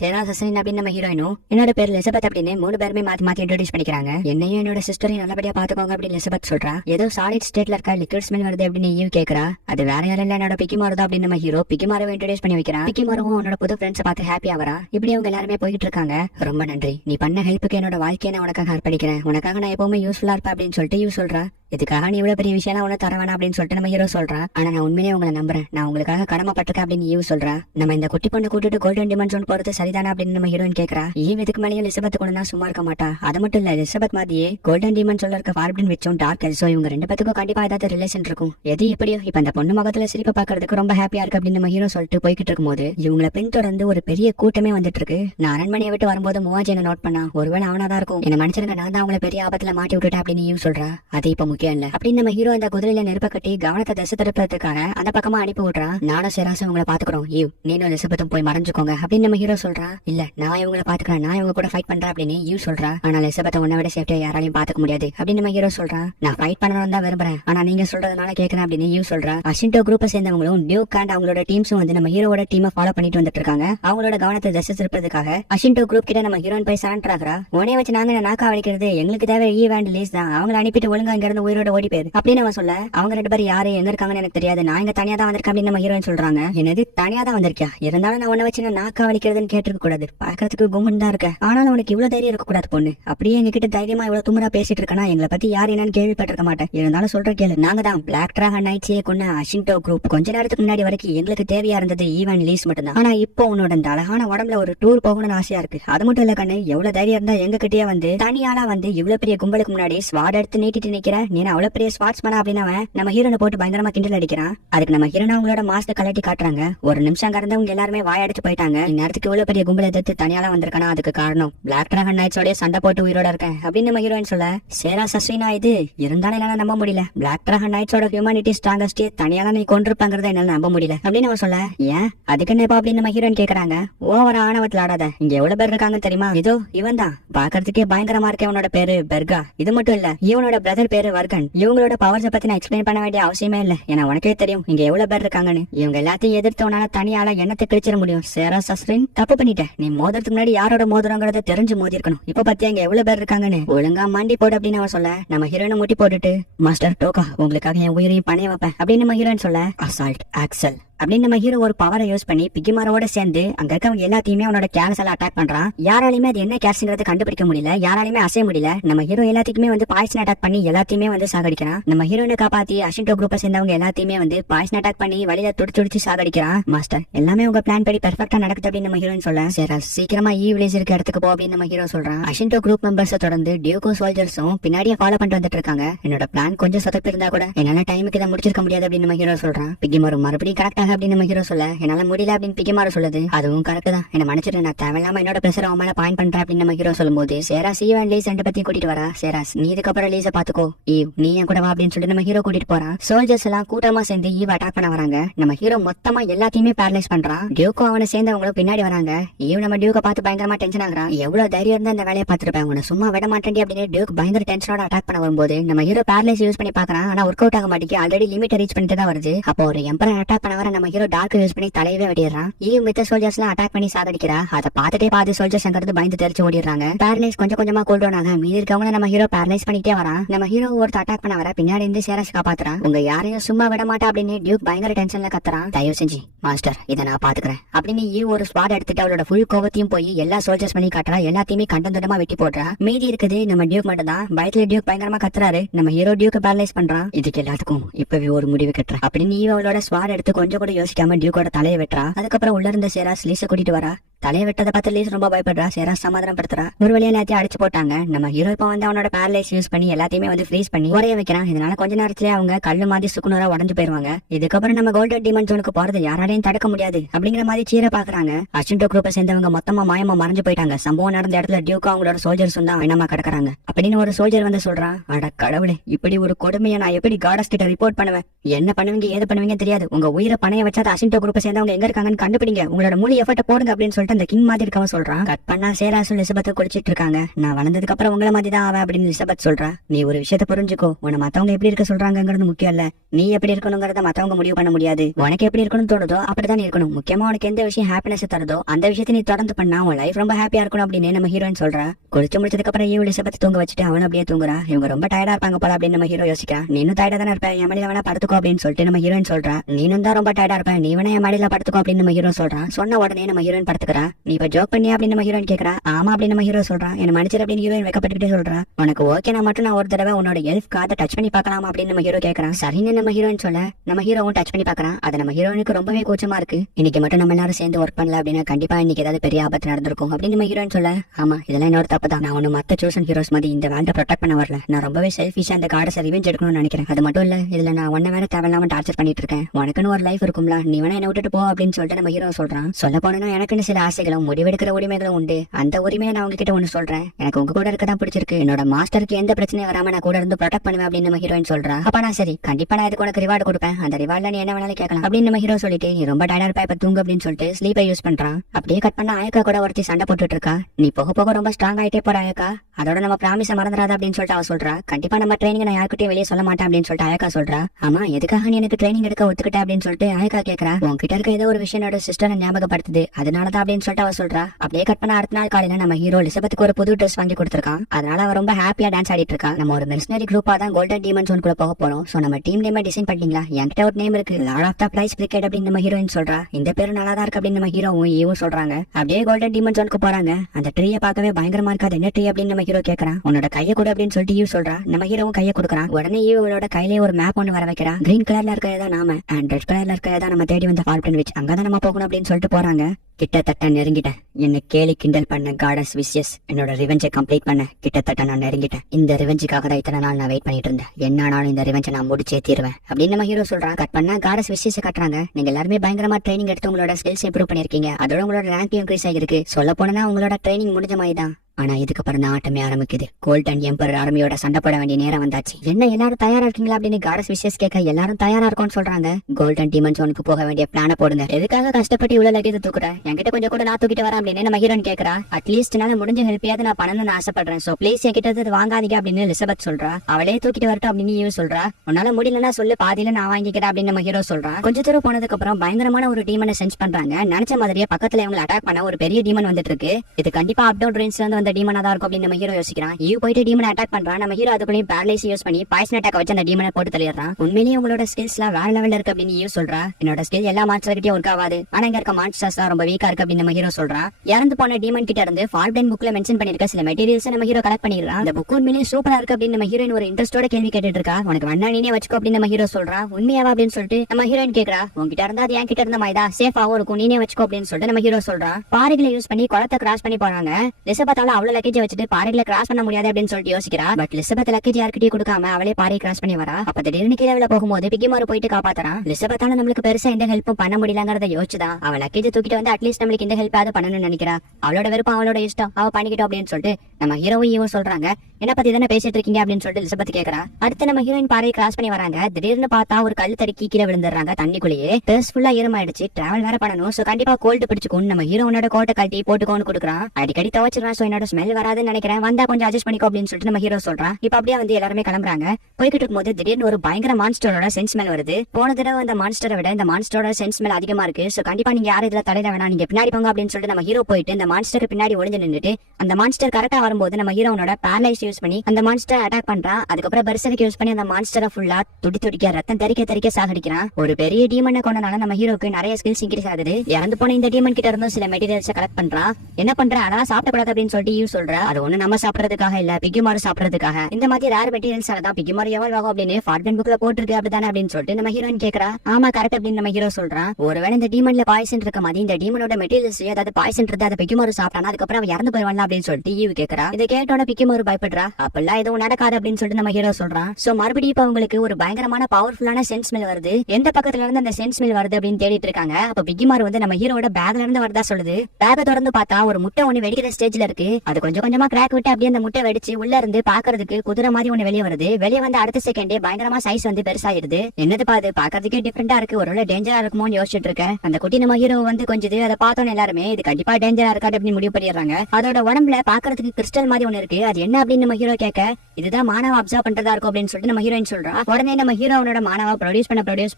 சேரா சசனின் அப்படின்னு நம்ம ஹீரோயினும், என்னோட பேரு எலிசபெத் அப்படின்னு மூணு பேருமே மாத்தி மாத்தி இன்ட்ரோடியூஸ் பண்ணிக்கிறாங்க. என்னையும் என்னோட சிஸ்டரையும் நல்லபடியா பாத்துக்கோங்க அப்படின்னு எலிசபெத் சொல்றா. ஏதோ சாலிட் ஸ்டேட்ல இருக்க லிக்விட் ஸ்மெல் வருது அப்படின்னு ஈவ் கேக்குறா. அது வேற யாரும் இல்ல, என்னோட பிக்கி மாறுதா அப்படின்னு நம்ம ஹீரோ பிக்கி மாரவை இன்ட்ரோடியூஸ் பண்ணி வைக்கிறான். பிக்கி மாரவும் உன்னோட புது ஃப்ரெண்ட்ஸ் பார்த்து ஹாப்பி ஆவரா. இப்படி அவங்க எல்லாருமே போயிட்டு இருக்காங்க. ரொம்ப நன்றி, நீ பண்ண ஹெல்ப்புக்கு என்னோட வாழ்க்கையை நான் உனக்காக அர்ப்பணிக்கிறேன், உனக்காக நான் எப்பவுமே யூஸ்ஃபுல்லா இருப்பேன் அப்படின்னு சொல்லிட்டு யூ சொல்றா. இதுக்காக நீ இவ்வளவு பெரிய விஷயம் ஒண்ணு தர வேணாம் அப்படின்னு சொல்லிட்டு நம்ம ஹீரோ சொல்றா. ஆனா நான் உண்மையிலேயே உங்களை நம்புறேன், நான் உங்களுக்காக கடமைப்பட்டிருக்கேன் அப்படின்னு ஈவ் சொல்றா. நம்ம இந்த குட்டி பொண்ணு கூட்டிட்டு கோல்டன் டிமன் ஜோன் போறது சரிதானா அப்படின்னு நம்ம ஹீரோயின் கேக்குறா. ஈவ் இதுக்கு மேலேயும் எலிசபெத் கூட தான் சும்மா இருக்க மாட்டா. அது மட்டும் இல்ல, எலிசபெத் மாதிரியே கோல்டன் டிமன் ஜோன்ல இருக்க ஃபார்பின் வச்சும் டார்க் எல்சோ இவங்க ரெண்டு பேத்துக்கும் கண்டிப்பா ஏதாவது ரிலேஷன் இருக்கும். எது எப்படியோ இப்ப அந்த பொண்ணு முகத்துல சிரிப்பை பாக்குறதுக்கு ரொம்ப ஹாப்பியா இருக்கு அப்படின்னு நம்ம ஹீரோ சொல்லிட்டு போய்கிட்டு இருக்கும்போது இவங்களை பின்தொடர்ந்து ஒரு பெரிய கூட்டமே வந்துட்டு இருக்கு. நான் அரண்மனையை விட்டு வரும்போது மூவாஜி என்ன நோட் பண்ணா. ஒருவேளை அவனாதான் இருக்கும், என்ன மனுஷனுங்க நான் தான் அவங்களை பெரிய ஆபத்துல மாட்டி விட்டுட்டேன் அப்படின்னு ஈவ் சொல்றா. அது இப்ப முக்கியம் இல்ல அப்படின்னு நம்ம ஹீரோ அந்த குதிரையில நெருப்ப கட்டி கவனத்தை திசை திருப்பதுக்காக அந்த பக்கமா அனுப்பி விடுறான். நானும் சேராசும் உங்களை பாத்துக்கிறோம், ஈவ் நீனும் எலிசபெத்தும் போய் மறைஞ்சுக்கோங்க அப்படின்னு நம்ம ஹீரோ சொல்றா. இல்ல நான் இவங்களை பாத்துக்கிறேன், நான் இவங்க கூட ஃபைட் பண்றேன் அப்படின்னு ஈவ் சொல்றா. ஆனா எலிசபெத்தை உன்னை விட சேஃப்டியா யாராலையும் பாத்துக்க முடியாது அப்படின்னு நம்ம ஹீரோ சொல்றா. நான் ஃபைட் பண்ணணும் தான் விரும்புறேன், ஆனா நீங்க சொல்றதுனால கேட்கறேன் அப்படின்னு ஈவ் சொல்றா. அஷிண்டோ குரூப்பை சேர்ந்தவங்களும் டியூக் அண்ட் அவங்களோட டீம்ஸும் வந்து நம்ம ஹீரோட டீமை ஃபாலோ பண்ணிட்டு வந்துட்டு இருக்காங்க. அவங்களோட கவனத்தை திசை திருப்பதுக்காக அஷிண்டோ குரூப் கிட்ட நம்ம ஹீரோயின் போய் சரண்டர் ஆகுறா. உடனே வச்சு நாங்க நாக்கா வலிக்கிறது, எங்களுக்கு தேவை ஈவ் அண்ட் லீஸ் தான், அவங்களை அனுப்பிட்டு ஒழுங்கா இங்க இருந்து உயிரோட ஓடி போயிரு அப்படின்னு அவன் சொல்ல, அவங்க 2 பேரும் யாரு எங்க இருக்காங்கன்னு எனக்கு தெரியாது, நான் இங்க தனியா தான் வந்திருக்கேன் அப்படின்னு நம்ம ஹீரோயின் சொல்றாங்க. என்னது தனியா தான் வந்திருக்கியா? இருந்தாலும் நான் உன்ன வச்சு நாக்கா வலிக்கிறதுன்னு கேட்டிருக்க கூடாது, பாக்கிறதுக்கு கும்மன் தான் இருக்க, ஆனாலும் உனக்கு இவ்வளவு தைரியம் இருக்க கூடாது பொண்ணு, அப்படியே எங்க கிட்ட தைரியமா இவ்வளவு துமுறா பேசிட்டு இருக்கனா, எங்களை பத்தி யார் என்னன்னு கேள்விப்பட்டிருக்க மாட்டேன், இருந்தாலும் சொல்ற கேளு, நாங்க தான் பிளாக் டிராகன் நைட்ஸே கொண்ட அஷின்டோ குரூப். கொஞ்ச நேரத்துக்கு முன்னாடி வரைக்கும் எங்களுக்கு தேவையா இருந்தது ஈவன் லீஸ் மட்டும் தான், ஆனா இப்போ உன்னோட இந்த அழகான உடம்புல ஒரு டூர் போகணும்னு ஆசையா இருக்கு. அது மட்டும் இல்ல கண்ணு, எவ்வளவு தைரியம் இருந்தா எங்க கிட்டயே வந்து தனியாளா வந்து இவ்வளவு பெரிய கும்பலுக்கு முன்னாடி ஸ்வாட் எடுத்து நீட்டிட்டு நிக்கிற, நீ அவ்வளவு பெரிய ஸ்வாட்ஸ்மேனா அப்படின்னு அவன் நம்ம ஹீரோனை போட்டு பயங்கரமா கிண்டல் அடிக்கிறான். அதுக்கு நம்ம ஹீரோனை அவங்களோட மாஸ்க் கலட்டி காட்டுறாங்க. ஒரு நிமிஷம் அங்க இருந்தவங்க எல்லாருமே வாயடிச்சு போயிட்டாங்க. இந்நேரத்துக்கு இவ்வளவு பெரிய கும்பலை எதிர்த்து தனியாளா வந்திருக்கானா, அதுக்கு காரணம் பிளாக் டிராகன் நைட்ஸோட சண்டை போட்டு உயிரோட இருக்கேன் அப்படின்னு நம்ம ஹீரோயின் சொல்ல, சேரா சஸ்வினா இது இருந்தாலும் என்னால நம்ப முடியல, பிளாக் டிராகன் நைட்ஸோட ஹியூமனிட்டி ஸ்ட்ராங்கஸ்ட் தனியால நீ கொண்டிருப்பாங்கிறத என்னால நம்ப முடியல அப்படின்னு அவன் சொல்ல, ஏன் அதுக்கு என்ன அப்படின்னு நம்ம ஹீரோயின் கேக்குறாங்க. ஓவர ஆணவத்துல ஆடாத, இங்க எவ்வளவு பேர் இருக்காங்கன்னு தெரியுமா, இதோ இவன் தான் பாக்குறதுக்கே பயங்கரமா இருக்க, இவனோட பேரு பெர்கா, இது மட்டும் இல்ல இவனோட பிரதர் பேரு வர்கன். இவங்களோட பவர்ஸை பத்தி நான் எக்ஸ்பிளைன் பண்ண வேண்டிய அவசியமே இல்ல, ஏன்னா உனக்கே தெரியும் இங்க எவ்வளவு பேர் இருக்காங்கன்னு. இவங்க எல்லாத்தையும் எதிர்த்தவனால தனியால எண்ணத்தை கிழிச்சிட முடியும். சேரா சஸ்ரின் தப்பு பண்ணிட்ட, நீ மோதிரத்துக்கு முன்னாடி யாரோட மோதிரங்கிறத தெரிஞ்சு மோதி இருக்கணும். இப்ப பத்தியா இங்க எவ்வளவு பேர் இருக்காங்கன்னு, ஒழுங்கா மாண்டி போடு அப்படின்னு அவன் சொல்ல, நம்ம ஹீரோனை முட்டி போட்டுட்டு மாஸ்டர் டோக்கா உங்களுக்காக என் உயிரையும் பணைய வைப்பேன் அப்படின்னு நம்ம ஹீரோயின் சொல்ல, அசால்ட் ஆக்சல் அப்படின்னு நம்ம ஹீரோ ஒரு பவரை யூஸ் பண்ணி பிக்கிமாரோட சேர்ந்து அங்க இருக்கவங்க எல்லாத்தையுமே அவனோட கேர்ஸால அட்டாக் பண்றான். யாராலையுமே அது என்ன கேர்ஸ்ங்கிறத கண்டுபிடிக்க முடியல, யாராலையுமே அசைய முடியல. நம்ம ஹீரோ எல்லாத்துக்குமே வந்து பாய்சன் அட்டாக் பண்ணி எல்லாத்தையுமே வந்து சாகடிக்கிறான். நம்ம ஹீரோனை காப்பாத்தி அஷின்டோ குரூப்பை சேர்ந்தவங்க எல்லாத்தையுமே வந்து பாய்சன் அட்டாக் பண்ணி வழியில துடிச்சு சாகடிக்கிறான். மாஸ்டர் எல்லாமே உங்க பிளான் படி பெர்ஃபெக்ட்டா நடக்குது அப்படின்னு நம்ம ஹீரோன்னு சொல்ல, சரி சீக்கிரமா ஈவிலேஜ் இருக்க இடத்துக்கு போ அப்படின்னு நம்ம ஹீரோ சொல்றான். அஷின்டோ குரூப் மெம்பர்ஸை தொடர்ந்து டியூக்கும் சோல்ஜர்ஸும் பின்னாடியே ஃபாலோ பண்ணிட்டு வந்துட்டு இருக்காங்க. என்னோட பிளான் கொஞ்சம் சொதப்பி இருந்தா கூட என்னால டைமுக்கு இதை முடிச்சிருக்க முடியாது அப்படின்னு நம்ம ஹீரோ சொல்றான். பிக்கிமாரு மறுபடியும் கரெக்டாக அப்படின்னு நம்ம ஹீரோ சொல்ல, என்னால முடியல அப்படின்னு பிக்கிமாரு சொல்லுது. அதுவும் கரெக்ட் தான், என்ன மன்னிச்சிரு, நான் தேவையில்லாம என்னோட பிரஷர் அவன் மேல பாயிண்ட் பண்றேன் அப்படின்னு நம்ம ஹீரோ சொல்லும்போது, சேராஸ் ஈவன் லீஸ் ரெண்டு பத்தி கூட்டிட்டு வரா. சேராஸ் நீ இதுக்கப்புறம் லீஸை பாத்துக்கோ, ஈவ் நீ என் கூட வா அப்படின்னு சொல்லிட்டு நம்ம ஹீரோ கூட்டிட்டு போறான். சோல்ஜர்ஸ் எல்லாம் கூட்டமா சேர்ந்து ஈவ் அட்டாக் பண்ண வராங்க. நம்ம ஹீரோ மொத்தமா எல்லாத்தையுமே பேரலைஸ் பண்றான். டியூக்கோ அவனை சேர்ந்தவங்களும் பின்னாடி வராங்க. ஈவ் நம்ம டியூக்கை பார்த்து பயங்கரமா டென்ஷன் ஆகுறான். எவ்வளவு தைரியம் இருந்தா அந்த வேலையை பார்த்துருப்பேன், உன சும்மா விட மாட்டேன் அப்படின்னு டியூக் பயங்கர டென்ஷனோட அட்டாக் பண்ண வரும்போது நம்ம ஹீரோ பேரலைஸ் யூஸ் பண்ணி பாக்குறான். ஆனா ஒர்க் அவுட் ஆக மாட்டேங்குது, ஆல்ரெடி லிமிட் ரீச் பண்ணிட்டு தான் வருது. அப்போ ஒரு எம்பரர் அட்டாக் பண்ண வர நம்ம ஹீரோ டார்க் யூஸ் பண்ணி தலையவே வெட்டிடுறான். ஈவ் மித்த சோல்ஜர்ஸ் எல்லாம் அட்டாக் பண்ணி சாகடிக்கிறா. அதை பார்த்துட்டே பாதி சோல்ஜர்ஸ் அங்கிருந்து பயந்து தெரிச்சு ஓடிடுறாங்க. பேரலைஸ் கொஞ்சம் கொஞ்சமா கூல் டவுன் ஆக மீதி இருக்கவங்க நம்ம ஹீரோ பேரலைஸ் பண்ணிட்டே வரான். நம்ம ஹீரோ ஒருத்தர் அட்டாக் பண்ண வர பின்னாடி இருந்து சேரஸ் காப்பாத்துறான். உங்க யாரையும் சும்மா விட மாட்டா அப்படின்னு டியூக் பயங்கர டென்ஷன்ல கத்துறான். தயவு செஞ்சு மாஸ்டர் இதை நான் பாத்துக்கிறேன் அப்படின்னு ஈவ் ஒரு ஸ்வாட் எடுத்துட்டு அவளோட ஃபுல் கோவத்தையும் போய் எல்லா சோல்ஜர்ஸ் பண்ணி காட்டுறா. எல்லாத்தையுமே கண்டந்தமா வெட்டி போடுறா. மீதி இருக்குது நம்ம டியூக் மட்டும் தான். பயத்துல டியூக் பயங்கரமா கத்துறாரு. நம்ம ஹீரோ டியூக் பேரலைஸ் பண்றான். இதுக்கு எல்லாத்துக்கும் இப்பவே ஒரு முடிவு கட்டுறேன் அப்படின்னு ஈவ் அவளோட ஸ்வாட் எடுத்து கொஞ்சம் கூட யோசிக்காம டியூக்கோட தலையை வெட்டுறா. அதுக்கப்புறம் உள்ள இருந்த சேராஸ் லீஸை கூட்டிட்டு வரா. தலையை வெட்டதை பார்த்து லீஸ் ரொம்ப பயப்படுறா. சேராஸ் சமாதானம் படுத்துறா. ஒரு வழியா எல்லாத்தையும் அடிச்சு போட்டாங்க. நம்ம ஹீரோ இப்ப வந்து அவனோட பேரலைஸ் யூஸ் பண்ணி எல்லாத்தையுமே வந்து ஃப்ரீஸ் பண்ணி உரைய வைக்கிறான். இதனால கொஞ்ச நேரத்திலே அவங்க கல்லு மாதிரி சுக்குனரா உடஞ்சு போயிருவாங்க. இதுக்கப்புறம் நம்ம கோல்டன் டிமன் ஜோனுக்கு போறது யாராலையும் தடுக்க முடியாது அப்படிங்கிற மாதிரி சீர பாக்குறாங்க. அஷின்டோ குரூப்பை சேர்ந்தவங்க மொத்தமா மாயமா மறைஞ்சு போயிட்டாங்க. சம்பவம் நடந்த இடத்துல டியூக்கா அவங்களோட சோல்ஜர்ஸ் தான் வேணாமா கிடக்குறாங்க அப்படின்னு ஒரு சோல்ஜர் வந்து சொல்றான். அட கடவுளே, இப்படி ஒரு கொடுமையை நான் எப்படி காடஸ் கிட்ட ரிப்போர்ட் பண்ணுவேன்? என்ன பண்ணுவீங்க ஏது பண்ணுவீங்க தெரியாது. உங்க உயிரை பணைய வச்சா அஷின்டோ குரூப்பை சேர்ந்தவங்க எங்க இருக்காங்கன்னு கண்டுபிடிங்க. உங்களோட முழு எஃபர்ட் போடுங்க அப்படின்னு சொல்லிட்டு அந்த கிங் மாதிரி இருக்கவன் சொல்றான். கட் பண்ணா சேராசும் லிசபெத் குளிச்சிட்டு இருக்காங்க. நான் வளர்ந்ததுக்கு அப்புறம் உங்களை மாதிரி தான் அவன் அப்படின்னு லிசபெத் சொல்றா. நீ ஒரு விஷயத்தை புரிஞ்சுக்கோ, உன்னை மத்தவங்க எப்படி இருக்க சொல்றாங்கிறது முக்கியம் இல்ல, நீ எப்படி இருக்கணுங்கிறத மத்தவங்க முடிவு பண்ண முடியாது. உனக்கு எப்படி இருக்கணும்னு தோணுதோ அப்படிதான் இருக்கணும். முக்கியமா உனக்கு எந்த விஷயம் ஹாப்பினஸ் தருதோ அந்த விஷயத்தை நீ தொடர்ந்து பண்ணா உன் லைஃப் ரொம்ப ஹாப்பியா இருக்கணும் அப்படின்னு நம்ம ஹீரோயின் சொல்றா. குளிச்சு முடிச்சதுக்கு அப்புறம் ஈவ் லிசபெத் தூங்க வச்சுட்டு அவன் அப்படியே தூங்குறா. இவங்க ரொம்ப டயர்டா இருப்பாங்க போல அப்படின்னு நம்ம ஹீரோ யோசிக்கிறான். நீனும் டயர்டா தானே இருப்ப, என் மடியில வேணா படுத்துக்கோ அப்படின்னு சொல்லிட்டு நம்ம ஹீரோயின் சொல்றா. நீனும் தான் ரொம்ப டயர்டா இருப்ப, நீ வேணா என் மடியில படுத்துக்கோ அப்படின்னு நம்ம ஹீரோ சொல்றான். சொன்ன உடனே நம்ம ஹீரோயின் படுத்துக்கிறா. நீ இப்ப ஜோக் பண்ணி அப்படின்னு நம்ம ஹீரோயின் கேக்குறா. ஆமா அப்படின்னு நம்ம ஹீரோ சொல்றான். என்ன மன்னிச்சிரு அப்படின்னு ஹீரோயின் வைக்கப்பட்டுக்கிட்டே சொல்றா. உனக்கு ஓகேனா மட்டும் நான் ஒரு தடவை உன்னோட எல்ஃப் காதை டச் பண்ணி பார்க்கலாமா அப்படின்னு நம்ம ஹீரோ கேக்குறான். சரின்னு நம்ம ஹீரோயின் சொல்ல நம்ம ஹீரோவும் டச் பண்ணி பாக்குறான். அது நம்ம ஹீரோயினுக்கு ரொம்பவே கூச்சமா இருக்கு. இன்னைக்கு மட்டும் நம்ம எல்லாரும் சேர்ந்து ஒர்க் பண்ணல அப்படின்னா கண்டிப்பா இன்னைக்கு ஏதாவது பெரிய ஆபத்து நடந்திருக்கும் அப்படின்னு நம்ம ஹீரோயின் சொல்ல, ஆமா இதெல்லாம் என்னோட தப்பு தான். நான் ஒன்னு மத்த சூசன் ஹீரோஸ் மாதிரி இந்த வேல்ட ப்ரொடெக்ட் பண்ண வரல. நான் ரொம்பவே செல்ஃபிஷா அந்த காடை ரிவெஞ்ச் எடுக்கணும்னு நினைக்கிறேன். அது மட்டும் இல்ல, இதுல நான் ஒன்ன வேற தேவையில்லாம டார்ச்சர் பண்ணிட்டு இருக்கேன். உனக்குன்னு ஒரு லைஃப் இருக்கும்ல, நீ வேணா என்ன விட்டுட்டு போ அப்படின்னு சொல்லிட்டு நம்ம ஹீரோ சொல்றான். சொல்ல போனா எனக்குன்னு சில ஆசைகளும் முடிவெடுக்கிற உரிமைகளும் உண்டு. அந்த உரிமையை நான் உங்ககிட்ட ஒண்ணு சொல்றேன். எனக்கு உங்க கூட இருக்கதான் பிடிச்சிருக்கு. என்னோட மாஸ்டருக்கு எந்த பிரச்சனையும் வராம நான் கூட இருந்து ப்ரொடெக்ட் பண்ணுவேன் அப்படின்னு நம்ம ஹீரோயின் சொல்றா. அப்ப நான் சரி கண்டிப்பா நான் இதுக்கு உனக்கு ரிவார்டு கொடுப்பேன். அந்த ரிவார்ட்ல நீ என்ன வேணாலும் கேட்கலாம் அப்படின்னு நம்ம ஹீரோ சொல்லிட்டு, நீ ரொம்ப டயர்டா இருப்பா இப்ப தூங்கு அப்படின்னு சொல்லிட்டு ஸ்லீப்பை யூஸ் பண்றான். அப்படியே கட் பண்ண ஆயக்கா கூட ஒருத்தி சண்டை போட்டுட்டு இருக்கா. நீ போக போக ரொம்ப ஸ்ட்ராங் ஆயிட்டே போற ஆயக்கா, அதோட நம்ம ப்ராமிஸ மறந்துடாத அப்படின்னு சொல்லிட்டு அவ சொல்றா. கண்டிப்பா நம்ம ட்ரைனிங் நான் யாருக்கிட்டையும் வெளியே சொல்ல மாட்டேன் அப்படின்னு சொல்லிட்டு ஆயக்கா சொல்றா. ஆமா எதுக்காக நீ எனக்கு ட்ரைனிங் எடுக்க ஒத்துக்கிட்ட அப்படின்னு சொல்லிட்டு ஆயக்கா கேக்குறா. உன்கிட்ட இருக்க ஏதோ ஒரு விஷயம் என்னோட சிஸ்டரை ஞாபகப்படுத்துது, அதனாலதான் அப்படின்னு அப்படின்னு சொல்லிட்டு அவ சொல்றா. அப்படியே கட் பண்ண அடுத்த நாள் காலையில நம்ம ஹீரோ எலிசபெத்துக்கு ஒரு புது ட்ரெஸ் வாங்கி கொடுத்திருக்கான். அதனால அவ ரொம்ப ஹாப்பியா டான்ஸ் ஆடிட்டு இருக்கா. நம்ம ஒரு மிஷனரி குரூப்பா தான் கோல்டன் டீமன் ஜோன் குள்ள போக போறோம். சோ நம்ம டீம் நேம் டிசைன் பண்ணிட்டீங்களா? என்கிட்ட ஒரு நேம் இருக்கு, lord of the price brigade அப்படின்னு நம்ம ஹீரோயின் சொல்றா. இந்த பேரு நல்லா தான் இருக்கு அப்படின்னு நம்ம ஹீரோவும் ஈவும் சொல்றாங்க. அப்படியே கோல்டன் டீமன் ஜோனுக்கு போறாங்க. அந்த ட்ரீயை பார்க்கவே பயங்கரமா இருக்காது. என்ன ட்ரீ அப்படின்னு நம்ம ஹீரோ கேக்குறான். உன்னோட கையை கொடு அப்படின்னு சொல்லிட்டு ஈவ் சொல்றா. நம்ம ஹீரோவும் கையை கொடுக்குறான். உடனே ஈவோட கையிலே ஒரு மேப் ஒன்று வர வைக்கிறா. கிரீன் கலர்ல இருக்கிறதா நாம அண்ட் ரெட் கலர்ல இருக்கிறதா நம்ம தேடி வந்த ஃபால்டன் விச், அங்கதான் நம்ம போகணும் அப்படின்னு சொல்லிட்டு போறாங்க. கிட்டத்தட்ட நெருங்கிட்டேன். என்ன கேலி கிண்டல் பண்ண காடஸ் விசியஸ், என்னோட ரிவெஞ்சை கம்ப்ளீட் பண்ண கிட்டத்தட்ட நான் நெருங்கிட்டேன். இந்த ரிவெஞ்சுக்காக தான் இத்தனை நாள் நான் வெயிட் பண்ணிட்டு இருந்தேன். என்னாலும் இந்த ரிவெஞ்சை நான் முடிச்சே தீருவேன் அப்படின்னு நம்ம ஹீரோ சொல்றான். கட் பண்ணா காடஸ் விசியஸ் காட்டுறாங்க. நீங்க எல்லாருமே பயங்கரமா ட்ரைனிங் எடுத்து உங்களோட ஸ்கில்ஸ் இம்ப்ரூவ் பண்ணிருக்கீங்க. அதோட உங்களோட ரேங்க் இன்க்ரீஸ் ஆகிருக்கு. சொல்ல போனா உங்களோட ட்ரைனிங் முடிஞ்ச மாதிரி தான். ஆனா இதுக்கப்புறம் தான் ஆட்டமே ஆரம்பிக்குது. கோல்டன் எம்பரர் ஆர்மியோட சண்டை போட வேண்டிய நேரம் வந்தாச்சு. என்ன எல்லாரும் தயாரா இருக்கீங்களா அப்படின்னு காடஸ் விசியஸ் கேட்க எல்லாரும் தயாரா இருக்கும்னு சொல்றாங்க. கோல்டன் டீமன் ஜோனுக்கு போக வேண்டிய பிளான போடுங்க. எதுக்காக கஷ்டப்பட்டு இவ்வளவு லக்கேஜ் தூக்குற? என்கிட்ட கொஞ்சம் கூட நான் தூக்கிட்டு வரேன் அப்படின்னு நம்ம ஹீரோன் கேக்குறா. அட்லீஸ்ட் என்னால முடிஞ்ச ஹெல்ப்பியாவது நான் பண்ணணும்னு ஆசைப்படுறேன். சோ ப்ளீஸ் என்கிட்ட வாங்காதீங்க அப்படின்னு எலிசபெத் சொல்றா. அவளே தூக்கிட்டு வரட்டும் அப்படின்னு ஈவ் சொல்றா. உன்னால முடியலன்னா சொல்லு, பாதியில நான் வாங்கிக்கிறேன் அப்படின்னு நம்ம ஹீரோ சொல்றா. கொஞ்ச தூரம் போனதுக்கு அப்புறம் பயங்கரமான ஒரு டீமனை சென்ஸ் பண்றாங்க. நினைச்ச மாதிரியே பக்கத்துல இவங்களை அட்டாக் பண்ண ஒரு பெரிய டீமன் வந்துட்டு இருக்கு. இது கண்டிப்பா அப் டவுன் ரேஞ்ச்ல இருந்து வந்த டீமனா தான் இருக்கும் நம்ம ஹீரோ யோசிக்கிறான். ஈவ் போயிட்டு டீமனை அட்டாக் பண்றான். நம்ம ஹீரோ அதுக்குள்ளேயும் பேரலைஸ் யூஸ் பண்ணி பாய்சன் அட்டாக் வச்சு அந்த டீமனை போட்டு தள்ளிடுறான். உண்மையிலேயே உங்களோட ஸ்கில்ஸ்லாம் வேற லெவல்ல இருக்கு அப்படின்னு ஈவ் சொல்றா. என்னோட ஸ்கில் எல்லா மான்ஸ்டர்கிட்டயும் ஒர்க் ஆகாது, ஆனா இங்க இருக்க மான்ஸ்டர்ஸ் தான் ரொம்ப வீக்கா இருக்கு அப்படின்னு நம்ம ஹீரோ சொல்றான். இறந்து போன டீமன் கிட்ட இருந்து ஃபால்டன் புக்ல மென்ஷன் பண்ணிருக்க சில மெட்டீரியல்ஸ் நம்ம ஹீரோ கலெக்ட் பண்ணிடுறான். அந்த புக் உண்மையிலேயே சூப்பரா இருக்கு அப்படின்னு நம்ம ஹீரோயின் ஒரு இன்ட்ரெஸ்டோட கேள்வி கேட்டுட்டு இருக்கா. உனக்கு வேணா நீனே வச்சுக்கோ அப்படின்னு நம்ம ஹீரோ சொல்றான். உண்மையாவா அப்படின்னு சொல்லிட்டு நம்ம ஹீரோயின் கேக்குறா. உங்ககிட்ட இருந்தா அது என் கிட்ட இருந்த மாதிரிதான் சேஃபாவும் இருக்கும், நீனே வச்சுக்கோ அப்படின்னு சொல்லிட்டு நம்ம ஹீரோ சொல்றான். பாறைகளை யூஸ் பண்ணி குளத்தை கிராஸ் பண்ணி போறாங்க. எலிசபெத்தால அவ்வளவு லக்கேஜ் வச்சுட்டு பாறைகளை கிராஸ் பண்ண முடியாது அப்படின்னு சொல்லிட்டு யோசிக்கிறா. பட் எலிசபெத் லக்கேஜ் யார்கிட்டயும் கொடுக்காம அவளே பாறை கிராஸ் பண்ணி வரா. அப்ப திடீர்னு கீழே போகும்போது பிகிமாரு போயிட்டு காப்பாத்துறான். எலிசபெத்தால நம்மளுக்கு பெருசா எந்த ஹெல்ப்பும் பண்ண முடியலங்கறத யோசிச்சுதான் அவ லக்கேஜ் தூக்கிட்டு வந்து அட்லீஸ்ட் நம்மளுக்கு இந்த ஹெல்ப் பண்ணணும்னு நினைக்கிறா. அவளோட விருப்பம் அவளோட இஷ்டம், அவ பண்ணிக்கிட்டோம் அப்படின்னு சொல்லிட்டு நம்ம ஹீரோவும் சொல்றாங்க. என்ன பத்தி தானே பேசிட்டு இருக்கீங்க அப்படின்னு சொல்லிட்டு எலிசபெத் கேக்குறா. அடுத்து நம்ம ஹீரோயின் பாறை கிராஸ் பண்ணி வராங்க. திடீர்னு பார்த்தா ஒரு கல் தடுக்கி கீழே விழுந்துறாங்க தண்ணிக்குள்ளேயே. ட்ரெஸ் ஃபுல்லா ஈரமாயிடுச்சு. டிராவல் வேற பண்ணணும். சோ கண்டிப்பா கோல்டு பிடிச்சுக்கும். நம்ம ஹீரோனோட கோட்டை கட்டி போட்டுக்கோன்னு கொடுக்குறான். அடிக்கடி துவச்சிருவான். சோ என்னோட ஸ்மெல் வராதுன்னு நினைக்கிறேன், வந்தா கொஞ்சம் அட்ஜஸ்ட் பண்ணிக்கோ அப்படின்னு சொல்லிட்டு நம்ம ஹீரோ சொல்றான். இப்ப அப்படியே வந்து எல்லாருமே கிளம்புறாங்க. போய்கிட்டு இருக்கும்போது திடீர்னு ஒரு பயங்கர மான்ஸ்டரோட சென்ஸ் ஸ்மெல் வருது. போன தடவை அந்த மான்ஸ்டரை விட இந்த மான்ஸ்டரோட சென்ஸ் ஸ்மெல் அதிகமா இருக்கு. சோ கண்டிப்பா நீங்க யாரும் இதுல தலையிட வேணாம், நீங்க பின்னாடி போங்க அப்படின்னு சொல்லிட்டு நம்ம ஹீரோ போயிட்டு இந்த மான்ஸ்டருக்கு பின்னாடி ஒளிஞ்சு நின்னுட்டு அந்த மான்ஸ்டர் கரெக்டா வரும்போது நம்ம ஹீரோனோட பேரலைஸ் யூஸ் பண்ணி அந்த மான்ஸ்டர் அட்டாக் பண்றான். அதுக்கப்புறம் பெர்சருக்கு யூஸ் பண்ணி அந்த மான்ஸ்டரை ஃபுல்லா துடிக்க ரத்தம் தெறிக்க சாகடிக்கிறான். ஒரு பெரிய டீமனை கொண்டனால நம்ம ஹீரோக்கு நிறைய ஸ்கில்ஸ் இன்க்ரீஸ் ஆகுது. இறந்து போன இந்த டீமன் கிட்ட இருந்தும் சில மெட்டீரியல்ஸ் கலெக்ட் பண்றான். என்ன பண்ற, அதெல்லாம் சாப்பிடக்கூடாது அப்படின்னு சொல்லிட்டு யூ சொல்ற. அது ஒண்ணு நம்ம சாப்பிடறதுக்காக இல்ல, பிகிமாரு சாப்பிடறதுக்காக. இந்த மாதிரி ரேர் மெட்டீரியல்ஸ் தான் பிகிமாரு எவ்வளவு ஆகும் அப்படின்னு ஃபார்டன் புக்ல போட்டுருக்கு அப்படிதானே அப்படின்னு சொல்லிட்டு நம்ம ஹீரோயின் கேக்குறா. ஆமா கரெக்ட் அப்படின்னு நம்ம ஹீரோ சொல்றான். ஒருவேளை இந்த டீமன்ல பாய்சன் இருக்க மாதிரி இந்த டீமனோட மெட்டீரியல்ஸ் ஏதாவது பாய்சன் இருந்தா அதை பிகிமாரு சாப்பிட்டானா அதுக்கப்புறம் அவன் இறந்து போயிடுவான் அப்படின்னு சொல்லிட்டு ஈவ் கேக்குறா. இதை கேட்டோட பிகிமாரு பயப்படுறா. அப்பெல்லாம் எதுவும் நடக்காது அப்படின்னு சொல்லிட்டு நம்ம ஹீரோ சொல்றான். சோ மறுபடியும் இப்ப உங்களுக்கு ஒரு பயங்கரமான பவர்ஃபுல்லான சென்ஸ் ஸ்மெல் வருது. எந்த பக்கத்துல இருந்து அந்த சென்ஸ் ஸ்மெல் வருது அப்படின்னு தேடிட்டு இருக்காங்க. அப்ப பிகிமாரு வந்து நம்ம ஹீரோட பேக்ல இருந்து வரதா சொல்லுது. பேக திறந்து பார்த்தா ஒரு முட்டை ஒண்ணு வெடிக்கிற ஸ்டேஜ்ல இருக்கு. அது கொஞ்சம் கொஞ்சமா கிராக் விட்டு அப்படியே அந்த முட்டை வெடிச்சு உள்ள இருந்து பாக்குறதுக்கு குதிரை மாதிரி ஒண்ணு வெளியே வருது. வெளியே வந்து அடுத்த செகண்டே பயங்கரமா சைஸ் வந்து பெருசாயிருது. என்னது பாது பாக்குறதுக்கே டிஃபரெண்டா இருக்கு, ஒருவேளை டேஞ்சரா இருக்குமோன்னு யோசிச்சுட்டு இருக்கேன். அந்த குட்டி நம்ம ஹீரோ வந்து கொஞ்சது அதை பார்த்தோன்னு எல்லாருமே இது கண்டிப்பா டேஞ்சரா இருக்காது அப்படின்னு முடிவு பண்ணிடுறாங்க. அதோட உடம்புல பாக்குறதுக்கு கிறிஸ்டல் மாதிரி ஒண்ணு இருக்கு. அது என்ன அப்படின்னு நம்ம ஹீரோ கேட்க இதுதான் மானவ அப்சர்வ் பண்றதா இருக்கும் அப்படின்னு சொல்லிட்டு நம்ம ஹீரோயின் சொல்றா. உடனே நம்ம ஹீரோனோட மானவ ப்ரொடியூஸ்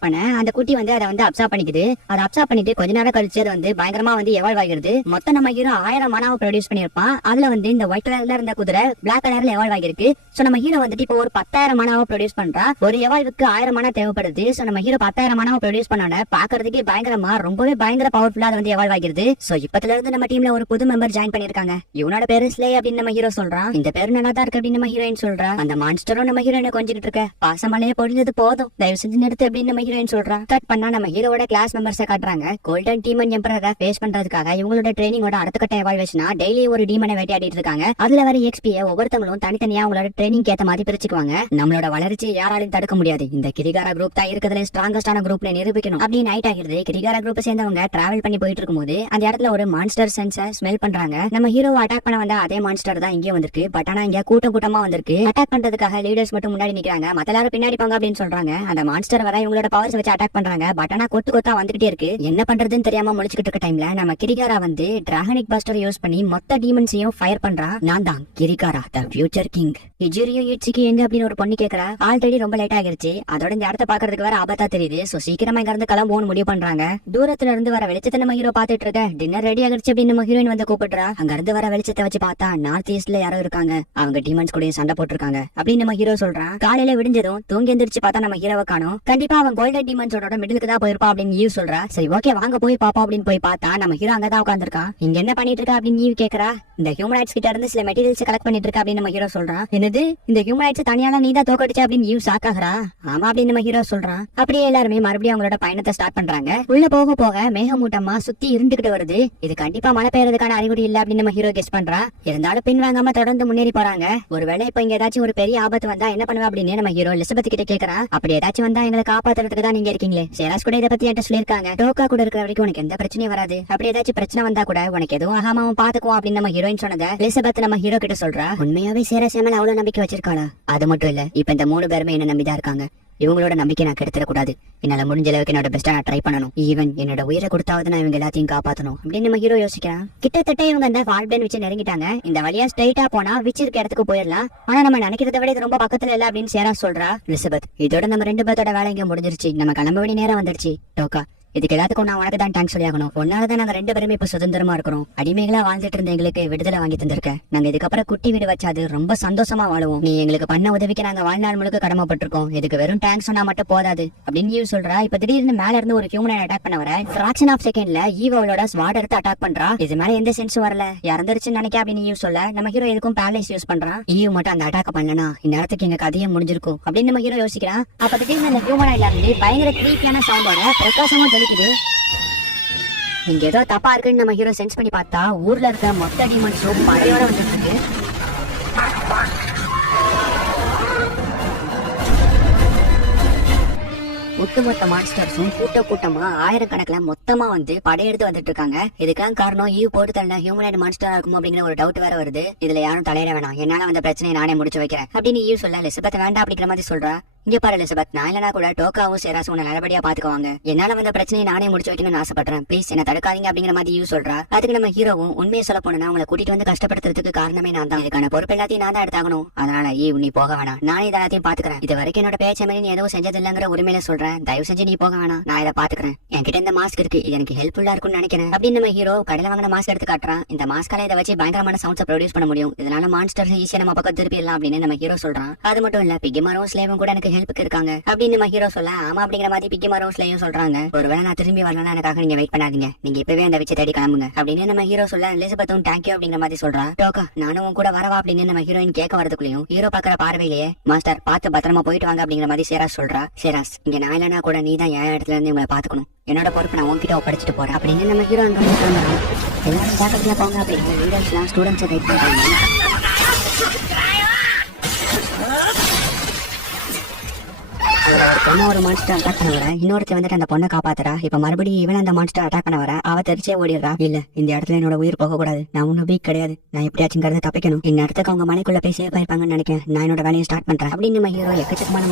பண்ண அந்த குட்டி வந்து அதை வந்து அப்சர்வ் பண்ணிக்குது. அதை அப்சர்வ் பண்ணிட்டு கொஞ்ச நேரம் கழிச்சு அது வந்து பயங்கரமா வந்து எவால்வ் ஆகிருது. மொத்தம் நம்ம ஹீரோ 1000 மானவ ப்ரொடியூஸ் பண்ணிருப்பான். அதுல வந்து இந்த ஒயிட் கலர்ல இருந்த குதிரை பிளாக் கலர்ல எவால்வ் ஆகிருக்கு. சோ நம்ம ஹீரோ வந்துட்டு இப்போ ஒரு 10,000 மானவ ப்ரொடியூஸ் பண்றா. ஒரு எவால்வுக்கு 1000 மானா தேவைப்படுது. சோ நம்ம ஹீரோ 10,000 மானவ ப்ரொடியூஸ் பண்ணோட பாக்குறதுக்கு பயங்கரமா ரொம்பவே பயங்கர பவர்ஃபுல்லா அது வந்து எவால்வ் ஆகிருது. சோ இப்பத்துல இருந்து நம்ம டீம்ல ஒரு புது மெம்பர் ஜாயின் பண்ணிருக்காங்க. இவனோட பேரு ஸ்லே அப்படின்னு நம்ம ஹீரோ சொல்றான். இந்த பேரு நல்லா தான் இருக்கு அப்படின்னு நம்ம ஹீரோயின் சொல்றா. அந்த மான்ஸ்டரும் நம்ம ஹீரோயினை கொஞ்சிட்டு இருக்க. பாசமலையே பொழிஞ்சது போதும், தயவு செஞ்சு நிறுத்து அப்படின்னு நம்ம ஹீரோயின் சொல்றா. கட் பண்ணா நம்ம ஹீரோட கிளாஸ் மெம்பர்ஸை காட்டுறாங்க. கோல்டன் டீமன் எம்பரரை ஃபேஸ் பண்றதுக்காக இவங்களோட ட்ரைனிங்கோட அடுத்த கட்ட எவால்வேஷனா டெய்லி ஒரு டீமனை வேட்டையாடிட்டு இருக்காங்க. அதுல வர எக்ஸ்பியை ஒவ்வொருத்தவங்களும் தனித்தனியா அவங்களோட ட்ரைனிங் ஏத்த மாதிரி பிரிச்சுக்குவாங்க. நம்மளோட வளர்ச்சி யாராலையும் தடுக்க முடியாது. இந்த கிரிகாரா குரூப் தான் இருக்கிறதுல ஸ்ட்ராங்கஸ்டான குரூப்ல நிரூபிக்கணும் அப்படின்னு நைட் ஆகிருது. கிரிகாரா குரூப் சேர்ந்தவங்க டிராவல் பண்ணி போயிட்டு இருக்கும்போது அந்த இடத்துல ஒரு மான்ஸ்டர் சென்ஸை ஸ்மெல் பண்றாங்க. நம்ம ஹீரோவை அட்டாக் பண்ண வந்த அதே மான்ஸ்டர் தான் இங்கே வந்திருக்கு. பட் ஆனா இங்க கூட்டமா வந்திருக்கு. அட்டாக் பண்றதுக்காக லீடர்ஸ் மட்டும் முன்னாடி நிக்கிறாங்க, மத்த எல்லாரும் பின்னாடி போங்க அப்படின்னு சொல்றாங்க. அந்த மான்ஸ்டர் வர இவங்களோட பவர்ஸ் வச்சு அட்டாக் பண்றாங்க. பட் ஆனா கொத்தா வந்துகிட்டே இருக்கு. என்ன பண்றதுன்னு தெரியாம முழிச்சுக்கிட்டு இருக்க டைம்ல நம்ம கிரிகாரா வந்து டிராகனிக் பஸ்டர் யூஸ் பண்ணி மொத்த டீமன்ஸையும் ஃபயர் பண்றா. நான் தான் கிரிகாரா, தி ஃபியூச்சர் கிங். இஜிரியோ இட்சிக்கு எங்க அப்படின்னு ஒரு பொண்ணு கேக்குறா. ஆல்ரெடி ரொம்ப லேட் ஆகிருச்சு, அதோட இந்த இடத்த பாக்குறதுக்கு வேற ஆபத்தா தெரியுது. சோ சீக்கிரமா இங்க இருந்து கிளம்புவோம்னு முடிவு பண்றாங்க. தூரத்துல இருந்து வர வெளிச்சத்தை நம்ம ஹீரோ பாத்துட்டு இருக்க. டின்னர் ரெடி ஆகிடுச்சு அப்படின்னு நம்ம ஹீரோயின் வந்து கூப்பிடுறா. அங்க இருந்து வர வெளிச்சத்தை வச்சு பார்த்தா நார்த் ஈஸ்ட்ல யாரோ இருக்காங்க, அவங்க டீமன்ஸ் கூட சண்டை போட்டுருக்காங்க அப்படின்னு நம்ம ஹீரோ சொல்றான். காலையில விடிஞ்சதும் தூங்கி எந்திரிச்சு பார்த்தா நம்ம ஹீரோவை காணோம். கண்டிப்பா அவன் கோல்டன் டீமன்ஸோட மிடிலுக்கு தான் போயிருப்பா அப்படின்னு ஈவ் சொல்றா. சரி ஓகே வாங்க போய் பாப்பா அப்படின்னு போய் பார்த்தா நம்ம ஹீரோ அங்கதான் உட்காந்துருக்கான். இங்க என்ன பண்ணிட்டு இருக்கா அப்படின்னு ஈவ் கேக்குறா. இந்த ஹியூமனைட்ஸ் கிட்ட இருந்து சில மெட்டீரியல்ஸ் கலெக்ட் பண்ணிட்டு இருக்கா அப்படின்னு நம்ம ஹீரோ சொல்றான். என்னது இந்த ஹியூமனைட்ஸ் தனியால நீ தான் தோக்கடிச்ச அப்படின்னு ஈவ் சாக்காகிறா. ஆமா அப்படின்னு நம்ம ஹீரோ சொல்றான். அப்படியே எல்லாருமே மறுபடியும் அவங்களோட பயணத்தை ஸ்டார்ட் பண்றாங்க. உள்ள போக போக மேகமூட்டமா சுத்தி இருந்துகிட்டு வருது. இது கண்டிப்பா மழை பெய்யறதுக்கான அறிகுறி இல்ல அப்படின்னு நம்ம ஹீரோ கெஸ் பண்றா. இருந்தாலும் பின் வாங்காம தொடர்ந்து முன்னேறி போறாங்க. ஒருவேளை இப்ப இங்க ஏதாச்சும் ஒரு பெரிய ஆபத்து வந்தா என்ன பண்ணுவா அப்படின்னு நம்ம ஹீரோ எலிசபெத் கிட்ட கேக்குறான். அப்படி ஏதாச்சும் வந்தா எங்களை காப்பாத்துறதுக்கு தான் நீங்க இருக்கீங்களே. சேராஸ் கூட இதை பத்தி என்கிட்ட சொல்லிருக்காங்க. டோக்கா கூட இருக்கிற வரைக்கும் உனக்கு எந்த பிரச்சனையும் வராது. அப்படி ஏதாச்சும் பிரச்சனை வந்தா கூட உனக்கு எதுவும் ஆகாம அவன் பாத்துக்குவோம் அப்படின்னு நம்ம ஹீரோயின் சொன்னதை எலிசபெத் நம்ம ஹீரோ கிட்ட சொல்றா. உண்மையாவே சேராஸ் மேல அவ்வளவு நம்பிக்கை வச்சிருக்காளா? அது மட்டும் இல்ல, இப்ப இந்த 3 பேருமே என்ன நம்பிதான் இருக்காங்க. இவங்களோட நம்பிக்கை நான் கெடுத்துடக்கூடாது. என்னால முடிஞ்ச அளவுக்கு என்னோட பெஸ்டா நான் ட்ரை பண்ணணும். ஈவன் என்னோட உயிரை கொடுத்தாவது நான் இவங்க எல்லாத்தையும் காப்பாற்றணும் அப்படின்னு நம்ம ஹீரோ யோசிக்கிறான். கிட்டத்தட்ட இவங்க அந்த வால்பேன் வச்சு நெருங்கிட்டாங்க. இந்த வழியா ஸ்ட்ரைட்டா போனா விச் இருக்க இடத்துக்கு போயிடலாம். ஆனா நம்ம நினைக்கிறத விட இது ரொம்ப பக்கத்துல இல்ல அப்படின்னு சேரா சொல்றா. எலிசபெத், இதோட நம்ம 2 பேர்த்தோட வேலை இங்க முடிஞ்சிருச்சு. நம்ம கிளம்ப வேண்டிய நேரம் வந்துருச்சு. டோக்கா, இதுக்கு எல்லாத்துக்கும் நான் உனக்கு தான் தேங்க்ஸ் சொல்லி ஆகணும். ஒன்னாலதான் நாங்க 2 பேருமே இப்ப சுதந்திரமா இருக்கிறோம். அடிமைகளா வாழ்ந்துட்டு இருந்த எங்களுக்கு விடுதலை வாங்கி தந்திருக்க. நாங்க இதுக்கப்புறம் குட்டி வீடு வச்சாது ரொம்ப சந்தோஷமா வாழுவோம். நீ எங்களுக்கு பண்ண உதவிக்கு நாங்க வாழ்நாள் முழுக்க கடமைப்பட்டிருக்கோம். இதுக்கு வெறும் தேங்க்ஸ் சொன்னா மட்டும் போதாது அப்படின்னு ஈவ் சொல்றா. இப்ப திடீர்னு மேல இருந்து ஒரு ஹியூமனை அட்டாக் பண்ண வர ஃபிராக்ஷன் ஆஃப் செகண்ட்ல ஈவ் அவளோட ஸ்வாட் எடுத்து அட்டாக் பண்றா. இது மேல எந்த சென்ஸும் வரல, இறந்துருச்சுன்னு நினைக்க அப்படின்னு ஈவ் சொல்ல நம்ம ஹீரோ எதுக்கும் பேரலைஸ் யூஸ் பண்றான். ஈவ் மட்டும் அந்த அட்டாக் பண்ணனா இந்நேரத்துக்கு எங்க கதையை முடிஞ்சிருக்கும் அப்படின்னு நம்ம ஹீரோ யோசிக்கிறான். அப்ப திடீர்னு அந்த ஹியூமனாயில இருந்து பயங்கர கிரீப்பியான சவுண்டோட பிரகாசமும் ஜொலிக்குது. இங்க ஏதோ தப்பா இருக்குன்னு நம்ம ஹீரோ சென்ஸ் பண்ணி பார்த்தா ஊர்ல இருக்க மொத்த டீமன்ஸும் படையோட வந்துட்டு இருக்கு. ஒட்டுமொத்த மான்ஸ்டர்ஸும் கூட்டமா ஆயிரக்கணக்கில் மொத்தமா வந்து படையெடுத்து வந்துட்டு இருக்காங்க. இதுக்கெல்லாம் காரணம் ஈவ் போட்டு தள்ள ஹியூமனைட் மான்ஸ்டரா இருக்கும் அப்படிங்கிற ஒரு டவுட் வேற வருது. இதுல யாரும் தலையிட வேணாம், என்னால வந்த பிரச்சனையை நானே முடிச்சு வைக்கிறேன் அப்படின்னு ஈவ் சொல்ல எலிசபெத் வேண்டாம் அப்படிங்கிற மாதிரி சொல்றா. இங்க பாரு எலிசபெத், நான் இல்லனா கூட டோக்காவும் சேராசும் உன்னை நல்லபடியா பாத்துக்குவாங்க. என்னால வந்த பிரச்சனையை நானே முடிச்சு வைக்கணும்னு ஆசைப்படுறேன். ப்ளீஸ் என்ன தடுக்காதீங்க அப்படிங்கிற மாதிரி ஈவ் சொல்றா. அதுக்கு நம்ம ஹீரோவும் உண்மையை சொல்ல போனா உங்களை கூட்டிட்டு வந்து கஷ்டப்படுத்துறதுக்கு காரணமே நான் தான். இதுக்கான பொறுப்பு எல்லாத்தையும் நான் தான் எடுத்தாகணும். அதனால ஈவ் நீ போக வேணாம், நானே இதை எல்லாத்தையும் பாத்துக்கிறேன். இது வரைக்கும் என்னோட பேச்ச மாதிரி நீ எதுவும் செஞ்சது இல்லங்கிற உரிமையில சொல்றேன். தயவு செஞ்சு நீ போக வேணாம், நான் இதை பாத்துக்கிறேன். என்கிட்ட இந்த மாஸ்க் இருக்கு, இது எனக்கு ஹெல்ப்ஃபுல்லா இருக்கும்னு நினைக்கிறேன் அப்படின்னு நம்ம ஹீரோ கடையில வாங்கின மாஸ்க் எடுத்து காட்டுறான். இந்த மாஸ்கால இதை வச்சு பயங்கரமான சவுண்ட்ஸ் ப்ரொடியூஸ் பண்ண முடியும். இதனால மான்ஸ்டர்ஸ் ஈஸியா நம்ம பக்கம் திருப்பிடலாம் அப்படின்னு நம்ம ஹீரோ சொல்றான். அது மட்டும் இல்ல, பிக்கிமாரும் ஸ்லேவும் கூட எனக்கு ஹெல்ப்புக்கு இருக்காங்க அப்படின்னு நம்ம ஹீரோ சொல்ல. ஆமா அப்படிங்கிற மாதிரி பிக்கிமாரும் ஸ்லேயும் சொல்றாங்க. ஒருவேளை நான் திரும்பி வரணும்னா எனக்காக நீங்க வெயிட் பண்ணாதீங்க, நீங்க இப்பவே அந்த வச்சு தேடி கிளம்புங்க அப்படின்னு நம்ம ஹீரோ சொல்ல. எலிசபெத்தும் தேங்க்யூ அப்படிங்கிற மாதிரி சொல்றா. டோக்கா, நானும் கூட வரவா அப்படின்னு நம்ம ஹீரோயின் கேட்க வரதுக்குள்ளயும் ஹீரோ பாக்குற பார்வையிலேயே மாஸ்டர் பார்த்து பத்திரமா போயிட்டு வாங்க அப்படிங்கிற மாதிரி சேராஸ் சொல்றா. சேராஸ், இங்க நான் இல்லனா கூட நீ தான் என் இடத்துல இருந்து உங்களை பாத்துக்கணும். என்னோட பொறுப்பு நான் உன்கிட்ட ஒப்படைச்சிட்டு போறேன் அப்படின்னு நம்ம ஹீரோ அங்க கிளம்புறான். எல்லாரும் ஜாக்கிரதையா போங்க அப்படின்னு லீடர்ஸ்லாம் ஸ்டூடெண்ட்ஸை கைட் பண்றாங்க. ஒரு மான்ஸ்டர் அட்டாக் பண்ண வர இன்னொருத்த வந்துட்டு அந்த பொண்ணை காப்பாத்துறா. இப்ப மறுபடியும் இவன் அந்த மான்ஸ்டர் அட்டாக் பண்ண வர அவ தெரிச்சே ஓடிடுறா. இல்ல, இந்த இடத்துல என்னோட உயிர் போக கூடாது, நான் ஒன்னும் வீக் கிடையாது, நான் எப்படியாச்சுங்கிறத தப்பிக்கணும். இந்த இடத்துக்கு அவங்க மனைக்குள்ள போய் சேஃபா இருப்பாங்கன்னு நினைக்கிறேன். நான் என்னோட வேலையை ஸ்டார்ட் பண்றேன் அப்படின்னு நம்ம ஹீரோ எக்கச்சக்கமான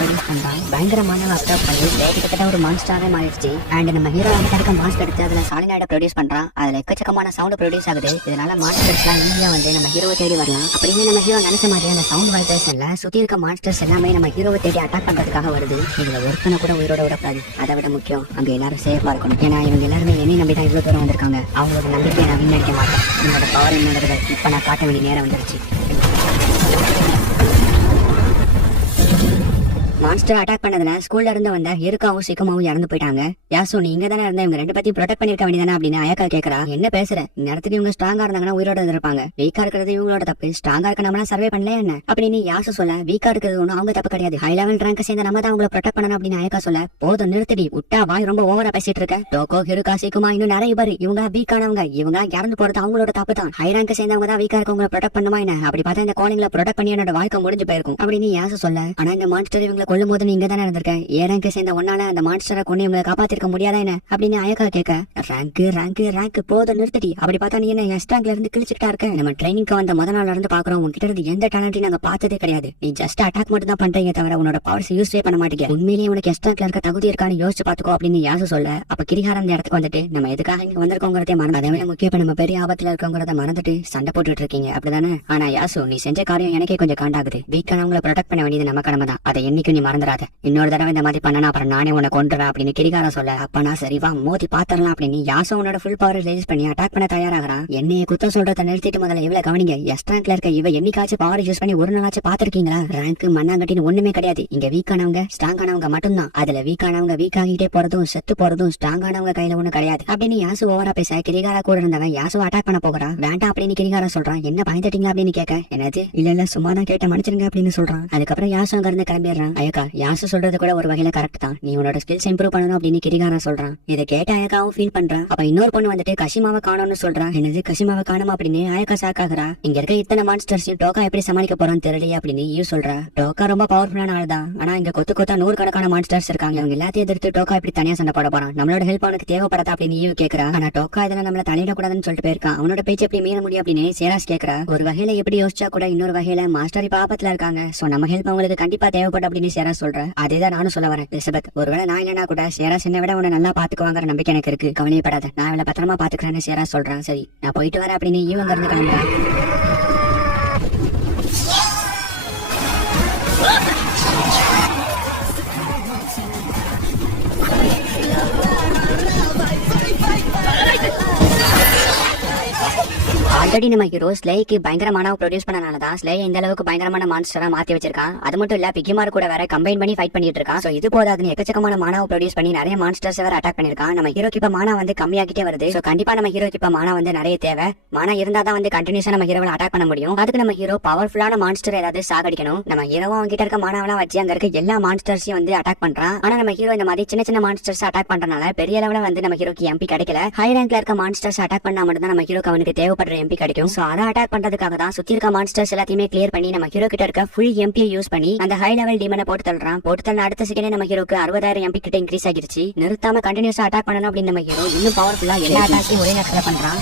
ப்ரொடியூஸ் பண்றான். பயங்கரமான அப்டேட் பண்ணி கிட்டத்தட்ட ஒரு மான்ஸ்டராவே மாறிடுச்சு. அண்ட் நம்ம ஹீரோ அந்த மாஸ்க் எடுத்து அதுல சாலினாய்ட ப்ரொடியூஸ் பண்றான். அதுல எக்கச்சக்கமான சவுண்ட் ப்ரொடியூஸ் ஆகுது. இதனால மான்ஸ்டர்ஸ் எல்லாம் ஈஸியா வந்து நம்ம ஹீரோவை தேடி வரலாம் அப்படின்னு நம்ம ஹீரோ நினைச்ச மாதிரி அந்த சவுண்ட் வைப்ரேஷன்ல சுத்தி இருக்க மான்ஸ்டர்ஸ் எல்லாமே நம்ம ஹீரோவை தேடி அட்டாக் பண்றதுக்காக வருது. இதுல ஒருத்தனை கூட உயிரோட விடக்கூடாது. அதை விட முக்கியம் அங்க எல்லாரும் சேஃபா இருக்கணும். ஏன்னா இவங்க எல்லாருமே என்னை நம்பிதான் இவ்வளவு தூரம் வந்திருக்காங்க. அவங்களோட நம்பிக்கையை நான் வீணடிக்க மாட்டேன். என்னோட பவர் என்னோட இப்ப நான் காட்ட வேண்டிய நேரம் வந்துருச்சு. மான்ஸ்டர் அட்டாக் பண்ணதுல ஸ்கூல்ல இருந்து வந்த ஹிருக்காவும் சிக்குமாவும் இறந்து போயிட்டாங்க. யாசு, நீ இங்க தானே இருந்த, இவங்க 2 பேத்தையும் ப்ரொடெக்ட் பண்ணிருக்க வேண்டியதானே அப்படின்னு அயக்கா கேக்குறா. என்ன பேசுற, இந்த நேரத்துக்கு இவங்க ஸ்ட்ராங்கா இருந்தாங்கன்னா உயிரோட இருந்திருப்பாங்க. வீக்கா இருக்கிறது இவங்களோட தப்பு, ஸ்ட்ராங்கா இருக்க நம்மளா சர்வே பண்ணல என்ன அப்படின்னு யாசு சொல்ல. வீக்கா இருக்கிறது ஒன்னும் அவங்க தப்பு கிடையாது, ஹை லெவல் ரேங்க் சேர்ந்த நம்ம தான் அவங்களை ப்ரொடெக்ட் பண்ணணும் அப்படின்னு அயக்கா சொல்ல. போதும் நிறுத்தடி, விட்டா வாய் ரொம்ப ஓவரா பேசிட்டு இருக்க. டோக்கோ, ஹிருக்கா, சிக்குமா இன்னும் நிறைய பேர் இவங்க வீக்கானவங்க. இவங்க இறந்து போறது அவங்களோட தப்பு தான். ஹை ரேங்க் சேர்ந்தவங்க தான் வீக்கா இருக்கவங்களை ப்ரொடெக்ட் பண்ணுமா என்ன? அப்படி பார்த்தா இந்த கோலிங்ல ப்ரொடெக்ட் பண்ணி என்னோட வாழ்க்கை முடிஞ்சு போயிருக்கும் அப்படின்னு யாசு சொல்ல. ஆனா இந்த மான்ஸ்டர் இவங்களை கொல்ல சொல்லும் போது நீங்க தானே இருந்திருக்க ஏ ரேங்க் சேர்ந்த ஒன்னால அந்த மான்ஸ்டரை கொண்டு இவங்களை காப்பாத்திருக்க முடியாதா என்ன அப்படின்னு அயக்கா கேட்க ரேங்க் போதும் நிறுத்தடி. அப்படி பார்த்தா நீ என்ன எஸ் ரேங்க்ல இருந்து கிழிச்சுட்டா இருக்க. நம்ம ட்ரைனிங்க்கு வந்த முத நாள்ல இருந்து பாக்குறோம் உங்ககிட்ட இருந்து எந்த டேலண்ட்டையும் நாங்க பார்த்ததே கிடையாது. நீ ஜஸ்ட் அட்டாக் மட்டும் தான் பண்றீங்க தவிர உன்னோட பவர்ஸ் யூஸே பண்ண மாட்டீங்க. உண்மையிலேயே உனக்கு எஸ் ரேங்க்ல இருக்க தகுதி இருக்கான்னு யோசிச்சு பாத்துக்கோ அப்படின்னு யாசு சொல்ல, அப்ப கிரிகாரம் அந்த இடத்துக்கு வந்துட்டு நம்ம எதுக்காக இங்க வந்திருக்கோங்கிறதே மறந்து அதை விட முக்கியம் நம்ம பெரிய ஆபத்துல இருக்கோங்கிறத மறந்துட்டு சண்டை போட்டுட்டு இருக்கீங்க அப்படிதானே. ஆனா யாசு நீ செஞ்ச காரியம் எனக்கே கொஞ்சம் காண்டாகுது. வீக்கானவங்களை ப்ரொடெக்ட் பண்ண வேண்டியது நம்ம கடமை தான். அதை என்னைக்கும் நீ மறந்துடாத. இன்னொரு தடவை இந்த மாதிரி பண்ணனா அப்புறம் நானே உன்னை கொண்டுறேன் அப்படின்னு கிரிகாரம் சொல்ல, அப்ப நான் சரிவா மோதி பாத்திரலாம் அப்படின்னு யாசு உன்னோட ஃபுல் பவர் ரிலீஸ் பண்ணி அட்டாக் பண்ண தயாராகிறான். என்னைய குத்தம் சொல்றத நிறுத்திட்டு முதல்ல இவ்வளவு கவனிங்க. எஸ் ரேங்க்ல இருக்க இவ என்னைக்காச்சும் பவர் யூஸ் பண்ணி ஒரு நாளாச்சும் பாத்திருக்கீங்களா? ரேங்க் மண்ணாங்கட்டின்னு ஒண்ணுமே கிடையாது. இங்க வீக்கானவங்க ஸ்ட்ராங்கானவங்க மட்டும்தான். அதுல வீக்கானவங்க வீக் ஆகிட்டே போறதும் செத்து போறதும் ஸ்ட்ராங்கானவங்க கையில ஒண்ணு கிடையாது அப்படின்னு யாசு ஓவரா பேச கிரிகாரா கூட இருந்தவன் யாசு அட்டாக் பண்ண போகிறான். வேண்டாம் அப்படின்னு கிரிகாரா சொல்றான். என்ன பயந்துட்டீங்களா அப்படின்னு கேட்க, என்னது இல்ல சும்மா தான் கேட்ட மன்னிச்சிருங்க அப்படின்னு சொல்றான். அதுக்கப்புறம் யாசு அங்க இருந்து கிளம்பிடுறான். அயக்கா யாசு சொல்றது கூட ஒரு வகையில கரெக்ட் தான். நீ உன்னோட ஸ்கில்ஸ் இம்ப்ரூவ் பண்ணணும் அப்படின்னு கிரிகாரா சொல்றான். இதை கேட்ட அயக்காவும் ஃபீல் பண்றான். அப்ப இன்னொரு பொண்ணு வந்துட்டு கஷிமாவை காணோம்னு சொல்றான். என்னது கஷிமாவை காணுமா அப்படின்னு அயக்கா ஷாக்காகிறா. இங்க இருக்க இத்தனை மான்ஸ்டர்ஸையும் டோக்கா எப்படி சமாளிக்க போறான்னு தெரியலையே அப்படின்னு யூ சொல்றா. டோக்கா ரொம்ப பவர்ஃபுல்லான ஆள் தான். ஆனா இங்க கொத்தா 100 கணக்கான மான்ஸ்டர்ஸ் இருக்காங்க. அவங்க எல்லாத்தையும் எதிர்த்து டோக்கா இப்படி தனியா சண்டை போட போறான். நம்மளோட ஹெல்ப் அவனுக்கு தேவைப்படாதா அப்படின்னு யூ கேக்குறா. ஆனா டோக்கா இதெல்லாம் நம்மள தலையிடக்கூடாதுன்னு சொல்லிட்டு போயிருக்கான். அவனோட பேச்சு எப்படி மீற முடியும் அப்படின்னு சேராஸ் கேக்குறா. ஒரு வகையில எப்படி யோசிச்சா கூட இன்னொரு வகையில மாஸ்டர் இப்ப ஆபத்துல இருக்காங்க. சோ நம்ம ஹெல்ப் அவங்களுக்கு கண்டிப்பா தேவைப்படும் அப்படின்னு சேராஸ் சொல்றேன். அதேதான் நானும் சொல்ல வரேன் எலிசபெத். ஒருவேளை நான் இல்லைன்னா கூட சேராஸ் என்னை விட உன்னை நல்லா பாத்துக்குவாங்கிற நம்பிக்கை எனக்கு இருக்கு. கவலைப்படாத, நான் இவளை பத்திரமா பாத்துக்கிறேன்னு சேராஸ் சொல்றான். சரி நான் போயிட்டு வரேன் அப்படின்னு இவங்க இருந்து கிளம்புறான். ஆல்ரெடி நம்ம ஹீரோ ஸ்லேக்கு பயங்கரமான ப்ரொடியூஸ் பண்ணனாலதான் ஸ்லே இந்த அளவுக்கு பயங்கரமான மான்ஸ்டரா மாத்தி வச்சிருக்கான். அது மட்டும் இல்ல பிகிமார் கூட வேற கம்பைன் பண்ணி ஃபைட் பண்ணிட்டு இருக்கான். சோ இது போதாதுன்னு எக்கச்சக்கமான மானாவை ப்ரொடியூஸ் பண்ணி நிறைய மான்ஸ்டர்ஸ் வேற அட்டாக் பண்ணிருக்கான். நம்ம ஹீரோக்கு இப்ப மானா வந்து கம்மியாகிட்டே வருது. சோ கண்டிப்பா நம்ம ஹீரோக்கு இப்ப மானா வந்து நிறைய தேவை. மானா இருந்தா தான் வந்து கண்டினியூஸா நம்ம ஹீரோவை அட்டாக் பண்ண முடியும். அதுக்கு நம்ம ஹீரோ பவர்ஃபுல்லான மான்ஸ்டர் ஏதாவது சாகடிக்கணும். நம்ம ஹீரோவும் அவங்க கிட்ட இருக்க மானாவெல்லாம் வச்சு அங்க இருக்க எல்லா மான்ஸ்டர்ஸையும் வந்து அட்டாக் பண்றான். ஆனா நம்ம ஹீரோ இந்த மாதிரி சின்ன மான்ஸ்டர்ஸ் அட்டாக் பண்றதுனால பெரிய லெவல வந்து நம்ம ஹீரோக்கு எம்பி கிடைக்கல. ஹை ரேங்க்ல இருக்க மான்ஸ்டர்ஸ் அட்டாக் பண்ணா மட்டும் தான் நம்ம ஹீரோக்கு அவனுக்கு தேவைப்படுற எம்பி கிடைக்கும். சோ அதை அட்டாக் பண்றதுக்காக தான் சுத்தி இருக்க மான்ஸ்டர்ஸ் எல்லாத்தையுமே கிளியர் பண்ணி நம்ம ஹீரோ கிட்ட இருக்க ஃபுல் எம்பியை யூஸ் பண்ணி அந்த ஹை லெவல் டீமனை போட்டு தள்ளுறான். போட்டு தள்ள அடுத்த செகண்டே நம்ம ஹீரோக்கு 60,000 எம்பி கிட்ட இன்க்ரீஸ் ஆகிருச்சு. நிறுத்தாம கண்டினியூஸா அட்டாக் பண்ணணும் அப்படின்னு நம்ம ஹீரோ இன்னும் பவர்ஃபுல்லா எல்லா அட்டாக்கையும் ஒரே நேரத்துல பண்றான்.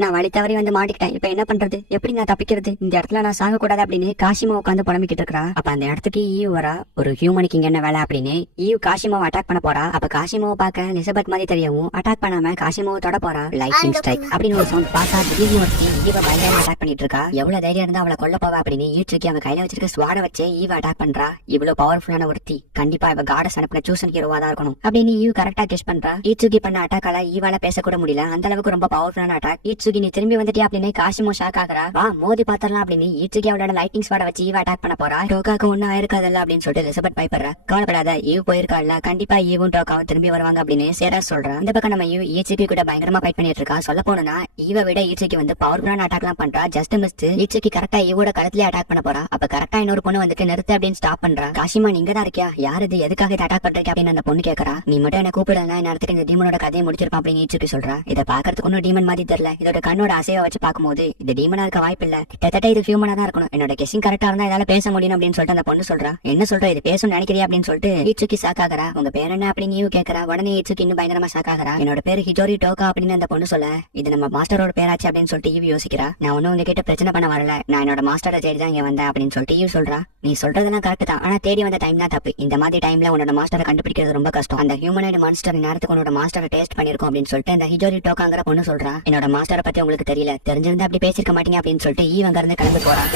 நான் வழி தவறி வந்து மாட்டிக்கிட்டேன். இப்ப என்ன பண்றது? எப்படி நான் தப்பிக்கிறது? இந்த இடத்துல நான் சாக கூடாது அப்படின்னு காஷிமா உட்காந்து புலம்பிக்கிட்டு இருக்கா. அப்ப அந்த இடத்துக்கு ஈவ் வரா. ஒரு ஹியூமனுக்கு இங்க என்ன வேலை அப்படின்னு ஈவ் காஷிமாவை அட்டாக் பண்ண போறா. அப்ப காஷிமாவை பார்க்க எலிசபெத் மாதிரி தெரியவும் அட்டாக் பண்ணாம காஷிமாவை தொட போறா. லைட்னிங் ஸ்ட்ரைக் அப்படின்னு ஒரு சவுண்ட் பார்த்தா திடீர்னு ஒருத்தி ஈவ பயங்கரமா அட்டாக் பண்ணிட்டு இருக்கா. எவ்வளவு தைரியம் இருந்தா அவளை கொல்ல போவா அப்படின்னு ஈச்சுக்கு அவங்க கையில வச்சிருக்க ஸ்வாட வச்சு ஈவ அட்டாக் பண்றா. இவ்வளவு பவர்ஃபுல்லான ஒருத்தி கண்டிப்பா இவ காடஸ் அனுப்பின சூசன் ஹீரோவா தான் இருக்கணும் அப்படின்னு ஈவ் கரெக்டா கெஸ் பண்றா. ஈச்சுகி பண்ண அட்டாக்கால ஈவால பேசக்கூட முடியல. அந்த அளவுக்கு ரொம்ப பவர்ஃபுல்லான அட்டாக். ஈச்சுகி நீ திரும்பி வந்துட்டு அப்படின்னு காஷிமோ ஷாக் ஆகுறா. வா மோதி பாத்திரலாம் அப்படின்னு ஈச்சுகி அவளோட லைட்டிங் ஸ்வாட வச்சு ஈவ அட்டாக் பண்ண போறா. டோக்காக்கு ஒன்னும் ஆயிருக்காதல்ல அப்படின்னு சொல்லிட்டு எலிசபெத் பயப்படுறா. கவலைப்படாத, ஈவ் போயிருக்காள்ல, கண்டிப்பா ஈவும் டோக்காவும் திரும்பி வருவாங்க அப்படின்னு சேராஸ் சொல்றா. இந்த பக்கம் நம்ம ஈவ் ஈச்சுகி கூட பயங்கரமா ஃபைட் பண்ணிட்டு இருக்கா. சொல்ல போனா ஈவ விட ஈச்சுகி வந்து பவர்ஃபுல்லான அட்டாக் எல்லாம் பண்றா. ஜஸ்ட் மிஸ் ஈச்சுகி கரெக்டா ஈவோட கழுத்துல அட்டாக் பண்ண போறா. அப்ப கரெக்டா இன்னொரு பொண்ணு வந்துட்டு நிறுத்து அப்படின்னு ஸ்டாப் பண்றா. காஷிமா நீங்க தான் இருக்கியா? யார் இது? எதுக்காக இதை அட்டாக் பண்றீங்க அப்படின்னு அந்த பொண்ணு கேக்குறா. நீ மட்டும் என்ன கூப்பிடலாம், நேரத்துக்கு இந்த டீமனோட கதையை முடிச்சிருப்பான் அப்படின்னு ஈச்சுகி சொல்றா. இதை பாக்குறதுக்கு ஒன்னும் டீமன் மாதிரி தெரியல. இதோட கண்ணோட அசைவை வச்சு பார்க்கும்போது இது டீமனா இருக்க வாய்ப்பு இல்ல. கிட்டத்தட்ட இது ஹியூமனா தான் இருக்கணும். என்னோட கெஸிங் கரெக்டா இருந்தா இதால பேச முடியும் அப்படின்னு சொல்லிட்டு அந்த பொண்ணு சொல்றா. என்ன சொல்ற? இது பேசணும் நினைக்கிறியா அப்படின்னு சொல்லிட்டு ஈச்சுகி ஷாக் ஆகுறா. உங்க பேர் என்ன அப்படின்னு ஈவ் கேக்குறா. உடனே ஈச்சுகி இன்னும் பயங்கரமா ஷாக் ஆகுறா. என்னோட பேரு ஹிஜோரி டோக்கா அப்படின்னு அந்த பொண்ணு சொல்ல, இது நம்ம மாஸ்டரோட பேராச்சு அப்படின்னு சொல்லிட்டு ஈவ் யோசிக்கிறா. நான் ஒன்னும் உங்ககிட்ட பிரச்சனை பண்ண வரல, நான் என்னோட மாஸ்டரை தேடி தான் இங்க வந்தேன் அப்படின்னு சொல்லிட்டு ஈவ் சொல்றா. நீ சொல்றதெல்லாம் கரெக்ட் தான், ஆனா தேடி வந்த டைம் தான் தப்பு. இந்த மாதிரி டைம்ல உன்னோட மாஸ்டரை கண்டுபிடிக்கிறது ரொம்ப கஷ்டம். அந்த ஹியூமனைடு மான்ஸ்டர் நேரத்துக்கு உன்னோட மாஸ்டரை டேஸ்ட் பண்ணிருக்கோம் அப்படின்னு சொல்லிட்டு அந்த ஹிஜோரி டோக்காங்கிற பொண்ணு சொல்றா. என்னோட மாஸ்டரை பத்தி உங்களுக்கு தெரியல, தெரிஞ்சிருந்தா அப்படி பேசிருக்க மாட்டீங்க அப்படின்னு சொல்லிட்டு ஈவ் அங்க இருந்து கிளம்பி போறான்.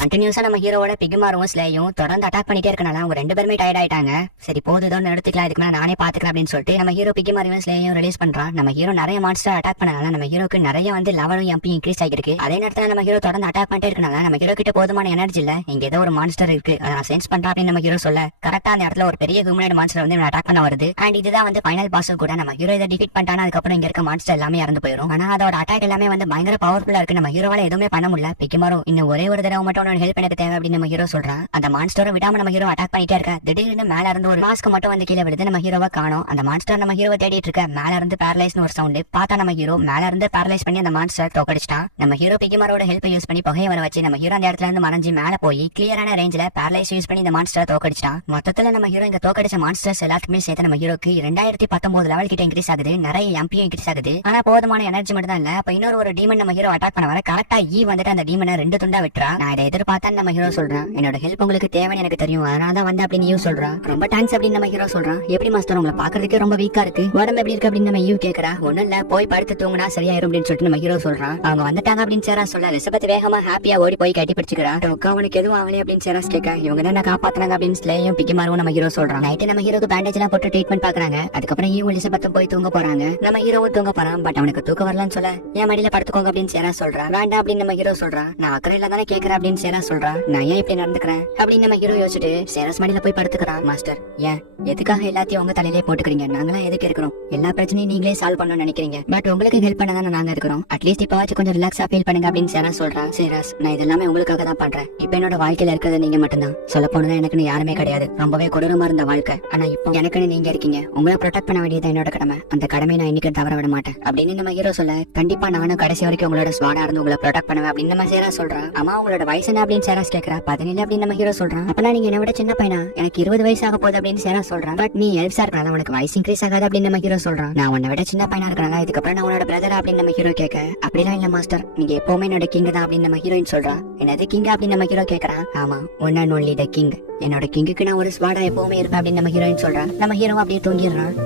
கண்டினியூஸா நம்ம ஹீரோவோட பிகிமாரும் ஸ்லேயும் தொடர்ந்து அட்டாக் பண்ணிட்டே இருக்கனால அவங்க ரெண்டு பேருமே டயர்ட் ஆயிட்டாங்க. சரி போதும் எடுத்துக்கலாம், இதுக்கு மேல நானே பாத்துக்கிறேன் அப்படின்னு சொல்லிட்டு நம்ம ஹீரோ பிகிமாரையும் ஸ்லேயும் ரிலீஸ் பண்றான். நம்ம ஹீரோ நிறைய மான்ஸ்டர் அட்டாக் பண்ணனால நம்ம ஹீரோக்கு நிறைய லெவலும் எம்பி இன்க்ரீஸ் ஆகிருக்கு. அதே நேரத்துல நம்ம ஹீரோ தொடர்ந்து அட்டாக் பண்ணிட்டே இருக்கனால நம்ம ஹீரோ கிட்ட போதுமான எனர்ஜி இல்ல. இங்க ஏதோ ஒரு மான்ஸ்டர் இருக்கு, அதை நான் சென்ஸ் பண்றேன் அப்படின்னு நம்ம ஹீரோ சொல்ல கரெக்டா அந்த இடத்துல ஒரு பெரிய ஹியூமனாய்டு மான்ஸ்டர் அட்டாக் பண்ண வருது. அண்ட் இதுதான் ஃபைனல் பாஸ் கூட. நம்ம ஹீரோ இதை டிஃபீட் பண்ணிட்டானா அதுக்கப்புறம் இங்க இருக்க மான்ஸ்டர் எல்லாமே இறந்து போயிடும். ஆனா அதோட அட்டாக் எல்லாமே பயங்கர பவர்ஃபுல்லா இருக்கு. நம்ம ஹீரோவால எதுவுமே பண்ண முடியல. பிகிமாரோ இன்னும் ஒரே ஒரு தடவை மட்டும் உனக்கு ஹெல்ப் எனக்கு தேவை அப்படின்னு நம்ம ஹீரோ சொல்றான். அந்த மான்ஸ்டரை விடாம நம்ம ஹீரோ அட்டாக் பண்ணிட்டே இருக்க திடீர்னு மேல இருந்து ஒரு மாஸ்க் மட்டும் கீழே விழுது. நம்ம ஹீரோவை காணோம். அந்த மான்ஸ்டர் நம்ம ஹீரோவை தேடிட்டு இருக்க. மேல இருந்து பேரலைஸ்னு ஒரு சவுண்ட் பார்த்தா நம்ம ஹீரோ மேல இருந்து பேரலைஸ் பண்ணி அந்த மான்ஸ்டர் தோக்கடிச்சிட்டான். நம்ம ஹீரோ பிகிமாரோட ஹெல்ப் யூஸ் பண்ணி புகையை வர வச்சு நம்ம ஹீரோ அந்த இடத்துல இருந்து மறைஞ்சு மேல போய் கிளியரான ரேஞ்சில பேரலைஸ் யூஸ் பண்ணி இந்த மான்ஸ்டர் தோக்கடிச்சிட்டான். மொத்தத்துல நம்ம ஹீரோ இங்க தோக்கடிச்ச மான்ஸ்டர்ஸ் எல்லாத்துக்குமே சேர்த்து நம்ம ஹீரோக்கு 2019 லெவல் கிட்ட இன்க்ரீஸ் ஆகுது. நிறைய எம்பி இன்க்ரீஸ் ஆகுது. ஆனா போதுமான எனர்ஜி மட்டும் தான் இல்ல. அப்ப இன்னொரு டீமன் நம்ம ஹீரோ அட்டாக் பண்ண வர கரெக்டா அந்த டீமனை 2 துண்டா விட்டுறா. நான் இதை எதிர்பார்த்தேன் நம்ம ஹீரோ சொல்றான். என்னோட ஹெல்ப் உங்களுக்கு தேவைன்னு எனக்கு தெரியும், அதனால தான் அப்படின்னு யூ சொல்றான். ரொம்ப தேங்க்ஸ் அப்படின்னு நம்ம ஹீரோ சொல்றான். எப்படி மாஸ்டர் உங்களை பாக்குறதுக்கு ரொம்ப வீக்கா இருக்கு, உடம்பு எப்படி இருக்கு அப்படின்னு நம்ம யூ கேக்குறா. ஒண்ணும் இல்ல, போய் படுத்து தூங்குனா சரியாயிரும் அப்படின்னு சொல்லிட்டு நம்ம ஹீரோ சொல்றான். அவங்க வந்துட்டாங்க அப்படின்னு சேரா சொல்ல எலிசபெத் வேகமா ஹாப்பியா ஓடி போய் கட்டி பிடிச்சுக்கிறா. டோக்கா அவனுக்கு எதுவும் ஆகலை அப்படின்னு சேராஸ் கேட்க இவங்க என்ன காப்பாத்துறாங்க அப்படின்னு ஸ்லேயும் பிகிமாரும் நம்ம ஹீரோ சொல்றான். நைட்டு நம்ம ஹீரோக்கு பேண்டேஜ் எல்லாம் போட்டு ட்ரீட்மெண்ட் பாக்குறாங்க. அதுக்கப்புறம் ஈவும் எலிசபெத்தும் போய் தூங்க போறாங்க. நம்ம ஹீரோவும் தூங்க போறான். பட் அவனுக்கு தூக்க வரலன்னு சொல்ல என் மடியில படுத்துக்கோங்க அப்படின்னு சேரா சொல்றான். வேண்டாம் அப்படின்னு நம்ம ஹீரோ சொல்றான். நான் அக்கறையில தானே கேட்கறேன் அப்படின்னு சேரா சொல்றான். நான் ஏன் இப்படி நடந்துக்கிறேன் அப்படின்னு நம்ம ஹீரோ யோசிச்சுட்டு சேரஸ் மடியில போய் படுத்துக்கிறான். மாஸ்டர் ஏன் எதுக்காக எல்லாத்தையும் உங்க தலையிலே போட்டுக்கிறீங்க, நாங்களா எதுக்கு இருக்கிறோம், எல்லா பிரச்சனையும் நீங்களே சால்வ் பண்ணணும்னு நினைக்கிறீங்க, பட் உங்களுக்கு ஹெல்ப் பண்ண தானே நாங்க இருக்கிறோம், அட்லீஸ்ட் இப்பவாச்சும் கொஞ்சம் ரிலாக்ஸா ஃபீல் பண்ணுங்க அப்படின்னு சேரா சொல்றான். சேராஸ் நான் இதெல்லாமே உங்களுக்காக தான் பண்றேன். இப்ப என்னோட வாழ்க்கையில இருக்கிறது நீங்க மட்டும்தான். சொல்ல போனா எனக்குன்னு யாருமே கிடையாது. ரொம்பவே கொடூரமா இருந்த வாழ்க்கை. ஆனா இப்போ எனக்குன்னு நீங்க இருக்கீங்க. உங்களை ப்ரொடெக்ட் பண்ண வேண்டியது என்னோட கடமை. அந்த கடமையை நான் இன்னைக்கு தவற விட மாட்டேன் அப்படின்னு நம்ம ஹீரோ சொல்ல கண்டிப்பா நானும் கடைசி வரைக்கும் உங்களோட ஸ்வாடா இருந்து உங்களை ப்ரொடெக்ட் பண்ணுவேன் அப்படின்னு நம்ம சேரா சொல்றான். ஆமா உங்களோட வயசு என்ன அப்படின்னு சேராஸ் கேட்கறா. 17 அப்படின்னு நம்ம ஹீரோ சொல்றான். அப்பனா நீங்க என்ன விட சின்ன பையனா, எனக்கு 20 வயசு ஆக போகுது அப்படின்னு சேரா சொல்றான். பட் நீ எல்ஃப்ஸா இருக்கனால உனக்கு வயசு இன்க்ரீஸ் ஆகாது அப்படின்னு நம்ம ஹீரோ சொல்றான். நான் உன்னை விட சின்ன பையனா இருக்கனால இதுக்கப்புறம் நான் உன்னோட பிரதர் அப்படின்னு நம்ம ஹீரோ கேட்க அப்படிலாம் இல்ல மாஸ்டர், நீங்க எப்பவுமே என்னோட கிங் தான் அப்படின்னு நம்ம ஹீரோயின் சொல்றா. என்னது கிங் அப்படின்னு நம்ம ஹீரோ கேட்கறான். ஆமா one and only the king, என்னோட கிங்குக்கு நான் ஒரு ஸ்வாடா எப்பவுமே இருப்பேன் அப்படின்னு நம்ம ஹீரோயின் சொல்றான். நம்ம ஹீரோ அப்படியே தூங்கிடுறான்.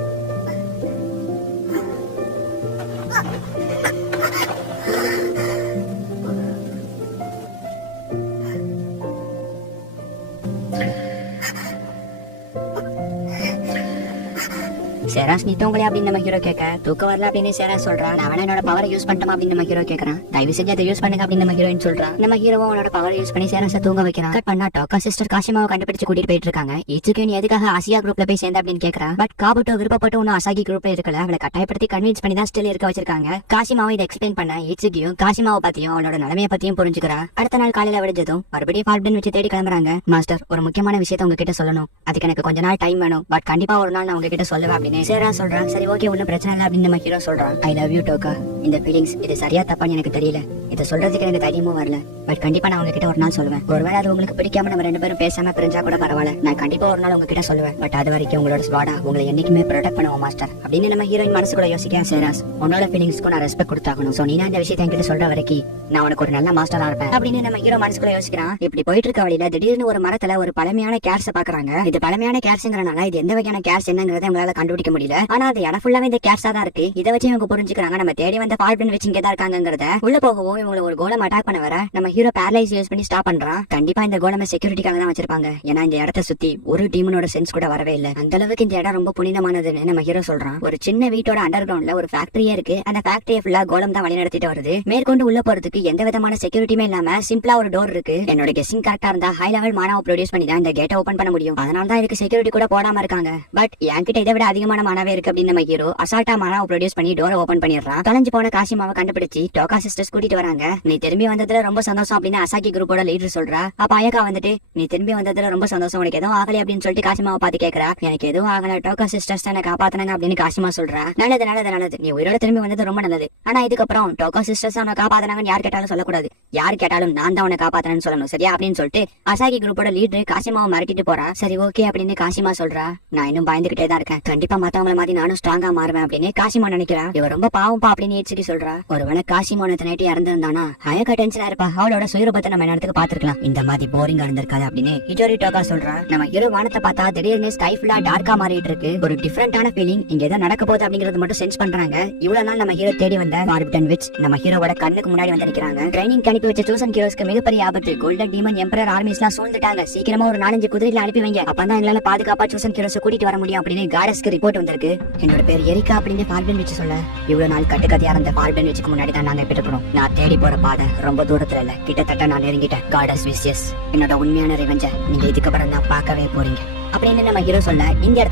சேராஸ் நீ தூங்கலையா அப்படின்னு நம்ம ஹீரோ கேட்க தூக்க வரல அப்படின்னு சேராஸ் சொல்றான். நான் என்னோட பவரை யூஸ் பண்ணிட்டோம் அப்படின்னு நம்ம ஹீரோ கேட்கறான். தயவு செஞ்சு அதை யூஸ் பண்ணுங்க அப்படின்னு நம்ம ஹீரோயின் சொல்றான். நம்ம ஹீரோவும் அவனோட பவரை யூஸ் பண்ணி சேராஸை தூங்க வைக்கிறான். கட் பண்ணா டோக்கா சிஸ்டர் காசிமாவை கண்டுபிடிச்சு கூட்டிட்டு போயிட்டு இருக்காங்க. இச்சுக்கு நீ எதுக்காக ஆசியா குரூப்ல போய் சேர்ந்த அப்படின்னு கேட்கறா. பட் காபுட்டோ விருப்பப்பட்டு ஒன்னும் அசாகி குரூப்ல இருக்கல. அவளை கட்டாயப்படுத்தி கன்வின்ஸ் பண்ணி தான் ஸ்டில் இருக்க வச்சிருக்காங்க. காசிமாவை இதை எக்ஸ்பிளைன் பண்ண இச்சுக்கியும் காசிமாவை பத்தியும் அவளோட நிலைமையை பத்தியும் புரிஞ்சுக்கிறா. அடுத்த நாள் காலையில விடிஞ்சதும் மறுபடியும் ஃபால்பின் வச்சு தேடி கிளம்புறாங்க. மாஸ்டர் ஒரு முக்கியமான விஷயத்தை உங்ககிட்ட சொல்லணும், அதுக்கு எனக்கு கொஞ்ச நாள் டைம் வேணும், பட் கண்டிப்பா ஒரு நாள் நான் உங்ககிட்ட சொல்லுவேன் அப்படின்னு சேரா சொல்றான். சரி ஓகே ஒன்னும் பிரச்சனை இல்லை அப்படின்னு நம்ம ஹீரோ சொல்றான். I love you Tokka. இந்த ஃபீலிங்ஸ் இது சரியா தப்பான்னு எனக்கு தெரியல, இதை சொல்றதுக்கு எனக்கு தைரியமும் வரல, பட் கண்டிப்பா நான் உங்ககிட்ட ஒரு நாள் சொல்லுவேன். ஒருவேளை அது உங்களுக்கு பிடிக்காம நம்ம 2 பேரும் பேசாம பிரிஞ்சா கூட பரவாயில்ல, நான் கண்டிப்பா ஒரு நாள் உங்ககிட்ட சொல்லுவேன். பட் அது வரைக்கும் உங்களோட ஸ்வாடா உங்களை என்னைக்குமே ப்ரொடெக்ட் பண்ணுவோம் மாஸ்டர் அப்படின்னு நம்ம ஹீரோயின் மனசுக்குள்ள யோசிக்க. சேராஸ் உன்னோட ஃபீலிங்ஸ்க்கு நான் ரெஸ்பெக்ட் கொடுத்தாகணும். சோ நீ இந்த விஷயத்தை என்கிட்ட சொல்ற வரைக்கும் நான் உனக்கு ஒரு நல்ல மாஸ்டரா இருப்பேன் அப்படின்னு நம்ம ஹீரோ மனசுக்குள்ள யோசிக்கிறான். இப்படி போயிட்டு இருக்க வழியில திடீர்னு ஒரு மரத்துல ஒரு பழமையான கேர்ஸ் பாக்குறாங்க. இது பழமையான கேர்ஸ்ங்கறனால இது எந்த வகையான கேர்ஸ் என்னங்கறத அவங்களால கண்டுபிடிக்க முடியல. ஆனா அது இடம் ஃபுல்லாவே இந்த கேர்ஸா தான் இருக்கு. இதை வச்சு இவங்க புரிஞ்சுக்கிறாங்க நம்ம தேடி வந்த ஃபால்பின் வச்சு இங்கே தான் இருக்காங்கிறத. உள்ள போகவும் இவங்களை ஒரு கோலம் அட்டாக் பண்ண வர நம்ம ஹீரோ பேரலைஸ் யூஸ் பண்ணி ஸ்டாப் பண்றான். கண்டிப்பா இந்த கோலமை செக்யூரிட்டிக்காக தான் வச்சிருப்பாங்க. ஏன்னா இந்த இடத்தை சுத்தி ஒரு டீமனோட சென்ஸ் கூட வரவே இல்லை. அந்த அளவுக்கு இந்த இடம் ரொம்ப புனிதமானதுன்னு நம்ம ஹீரோ சொல்றான். ஒரு சின்ன வீட்டோட அண்டர் கிரவுண்ட்ல ஒரு ஃபேக்டரியே இருக்கு. அந்த ஃபேக்டரியை ஃபுல்லா கோலம் தான் வழி நடத்திட்டு வருது. மேற்கொண்டு உள்ள போறதுக்கு எந்த விதமான செக்யூரிட்டியுமே இல்லாம சிம்பிளா ஒரு டோர் இருக்கு. என்னோட கெஸ்ஸிங் கரெக்டா இருந்தா ஹை லெவல் மானாவை ப்ரொடியூஸ் பண்ணி தான் இந்த கேட்டை ஓபன் பண்ண முடியும். அதனால தான் இதுக்கு செக்யூரிட்டி கூட போடாம இருக்காங்க. பட் என்கிட்ட இதை விட அதிகமான மானாவே இருக்கு அப்படின்னு நம்ம ஹீரோ அசால்ட்டா மானாவை ப்ரொடியூஸ் பண்ணி டோரை ஓபன் பண்ணிடுறான். தொலைஞ்சு போன காசிமாவை கண்டுபிடிச்சு டோக்கா சிஸ்டர்ஸ் கூட்டிட்டு வராங்க. நீ திரும்பி வந்ததுல ரொம்ப சந்தோஷம் அப்படின்னு அசாகி குரூப்போட லீடர் சொல்றா. அப்ப அயக்கா வந்துட்டு நீ திரும்பி வந்ததுல ரொம்ப சந்தோஷம், உனக்கு எதுவும் ஆகலை அப்படின்னு சொல்லிட்டு காசிமாவை பார்த்து கேட்கறா. எனக்கு எதுவும் ஆகல, டோக்கா சிஸ்டர்ஸ் தான் காப்பாத்தினாங்க அப்படின்னு காசிமா சொல்றா. நல்லது நல்லது நல்லது, நீ உயிரோட திரும்பி வந்தது ரொம்ப நல்லது. ஆனா இதுக்கப்புறம் டோக்கா சிஸ்டர்ஸ் அவனை காப்பாத்தினாங்கன்னு யார் கேட்டாலும் சொல்லக்கூடாது. யார் கேட்டாலும் நான் தான் அவனை காப்பாத்தினேன்னு சொல்லணும், சரியா அப்படின்னு சொல்லிட்டு அசாகி குரூப்போட லீடர் காசிமாவை மிரட்டிட்டு போறா. சரி ஓகே அப்படின்னு காசிமா சொல்றா. நான் இன்னும் பயந்துகிட்டே தான் இருக்கேன், கண்டிப்பா மத்தவங்கள மாதிரி நானும் ஸ்ட்ராங்கா மாறுவேன் அப்படின்னு காசிமோன் நினைக்கிறா. இவ ரொம்ப பாவம்பா அப்படின்னு ஏச்சிக்கு சொல்றா. ஒருவேளை காசிமோன் நைட்டு இறந்திருந்தானா ஹயக்கா டென்ஷனா இருப்பா. அவளோட சுயரூபத்தை நம்ம நேரத்துக்கு பாத்துருக்கலாம். இந்த மாதிரி போரிங்கா இருந்திருக்காது அப்படின்னு ஹிட்டோரி டோகா சொல்றா. நம்ம ஹீரோ வானத்தை பார்த்தா திடீர்னு ஸ்கை ஃபுல்லா டார்க்கா மாறிட்டு இருக்கு. ஒரு டிஃபரெண்டான ஃபீலிங். இங்க ஏதோ நடக்க போகுது அப்படிங்கறது மட்டும் சென்ஸ் பண்றாங்க. இவ்வளவு நாள் நம்ம ஹீரோ தேடி வந்த ஃபார்பிடன் விட்ச் நம்ம ஹீரோவோட கண்ணுக்கு முன்னாடி வந்து நிக்கிறாங்க. ட்ரைனிங் அனுப்பி வச்ச சூசன் ஹீரோஸ்க்கு மிகப்பெரிய ஆபத்து. கோல்டன் டீமன் எம்பரர் ஆர்மிஸ்லாம் சூழ்ந்துட்டாங்க. சீக்கிரமா ஒரு 4-5 குதிரையில அனுப்பி வைங்க. அப்பதான் எங்களால பாதுகாப்பா சூசன் ஹீரோஸ் கூட்டிட்டு வர முடியும் அப்படின்னு காடஸ்க்கு ரிப்போர்ட் வந்திருக்கு. என்னோட பேர் எரிகா அப்படின்னு ஃபார்பிடன் விட்ச் சொல்ல, இவ்வளவு நாள் கட்டுக்கதையா இருந்த ஃபார்பிடன் விட்ச்க்கு முன்னாடி தான் நாங்க போயிட்டு இருக்கோம். நான் தேடி போற பாதை ரொம்ப தூரத்துல இல்ல, கிட்டத்தட்ட நான் நெருங்கிட்டேன். காடஸ் விசியஸ், என்னோட உண்மையான ரிவெஞ்ச நீங்க இதுக்கப்புறம் தான் பார்க்கவே போறீங்க அப்படின்னு நம்ம ஹீரோ சொல்ல, இந்த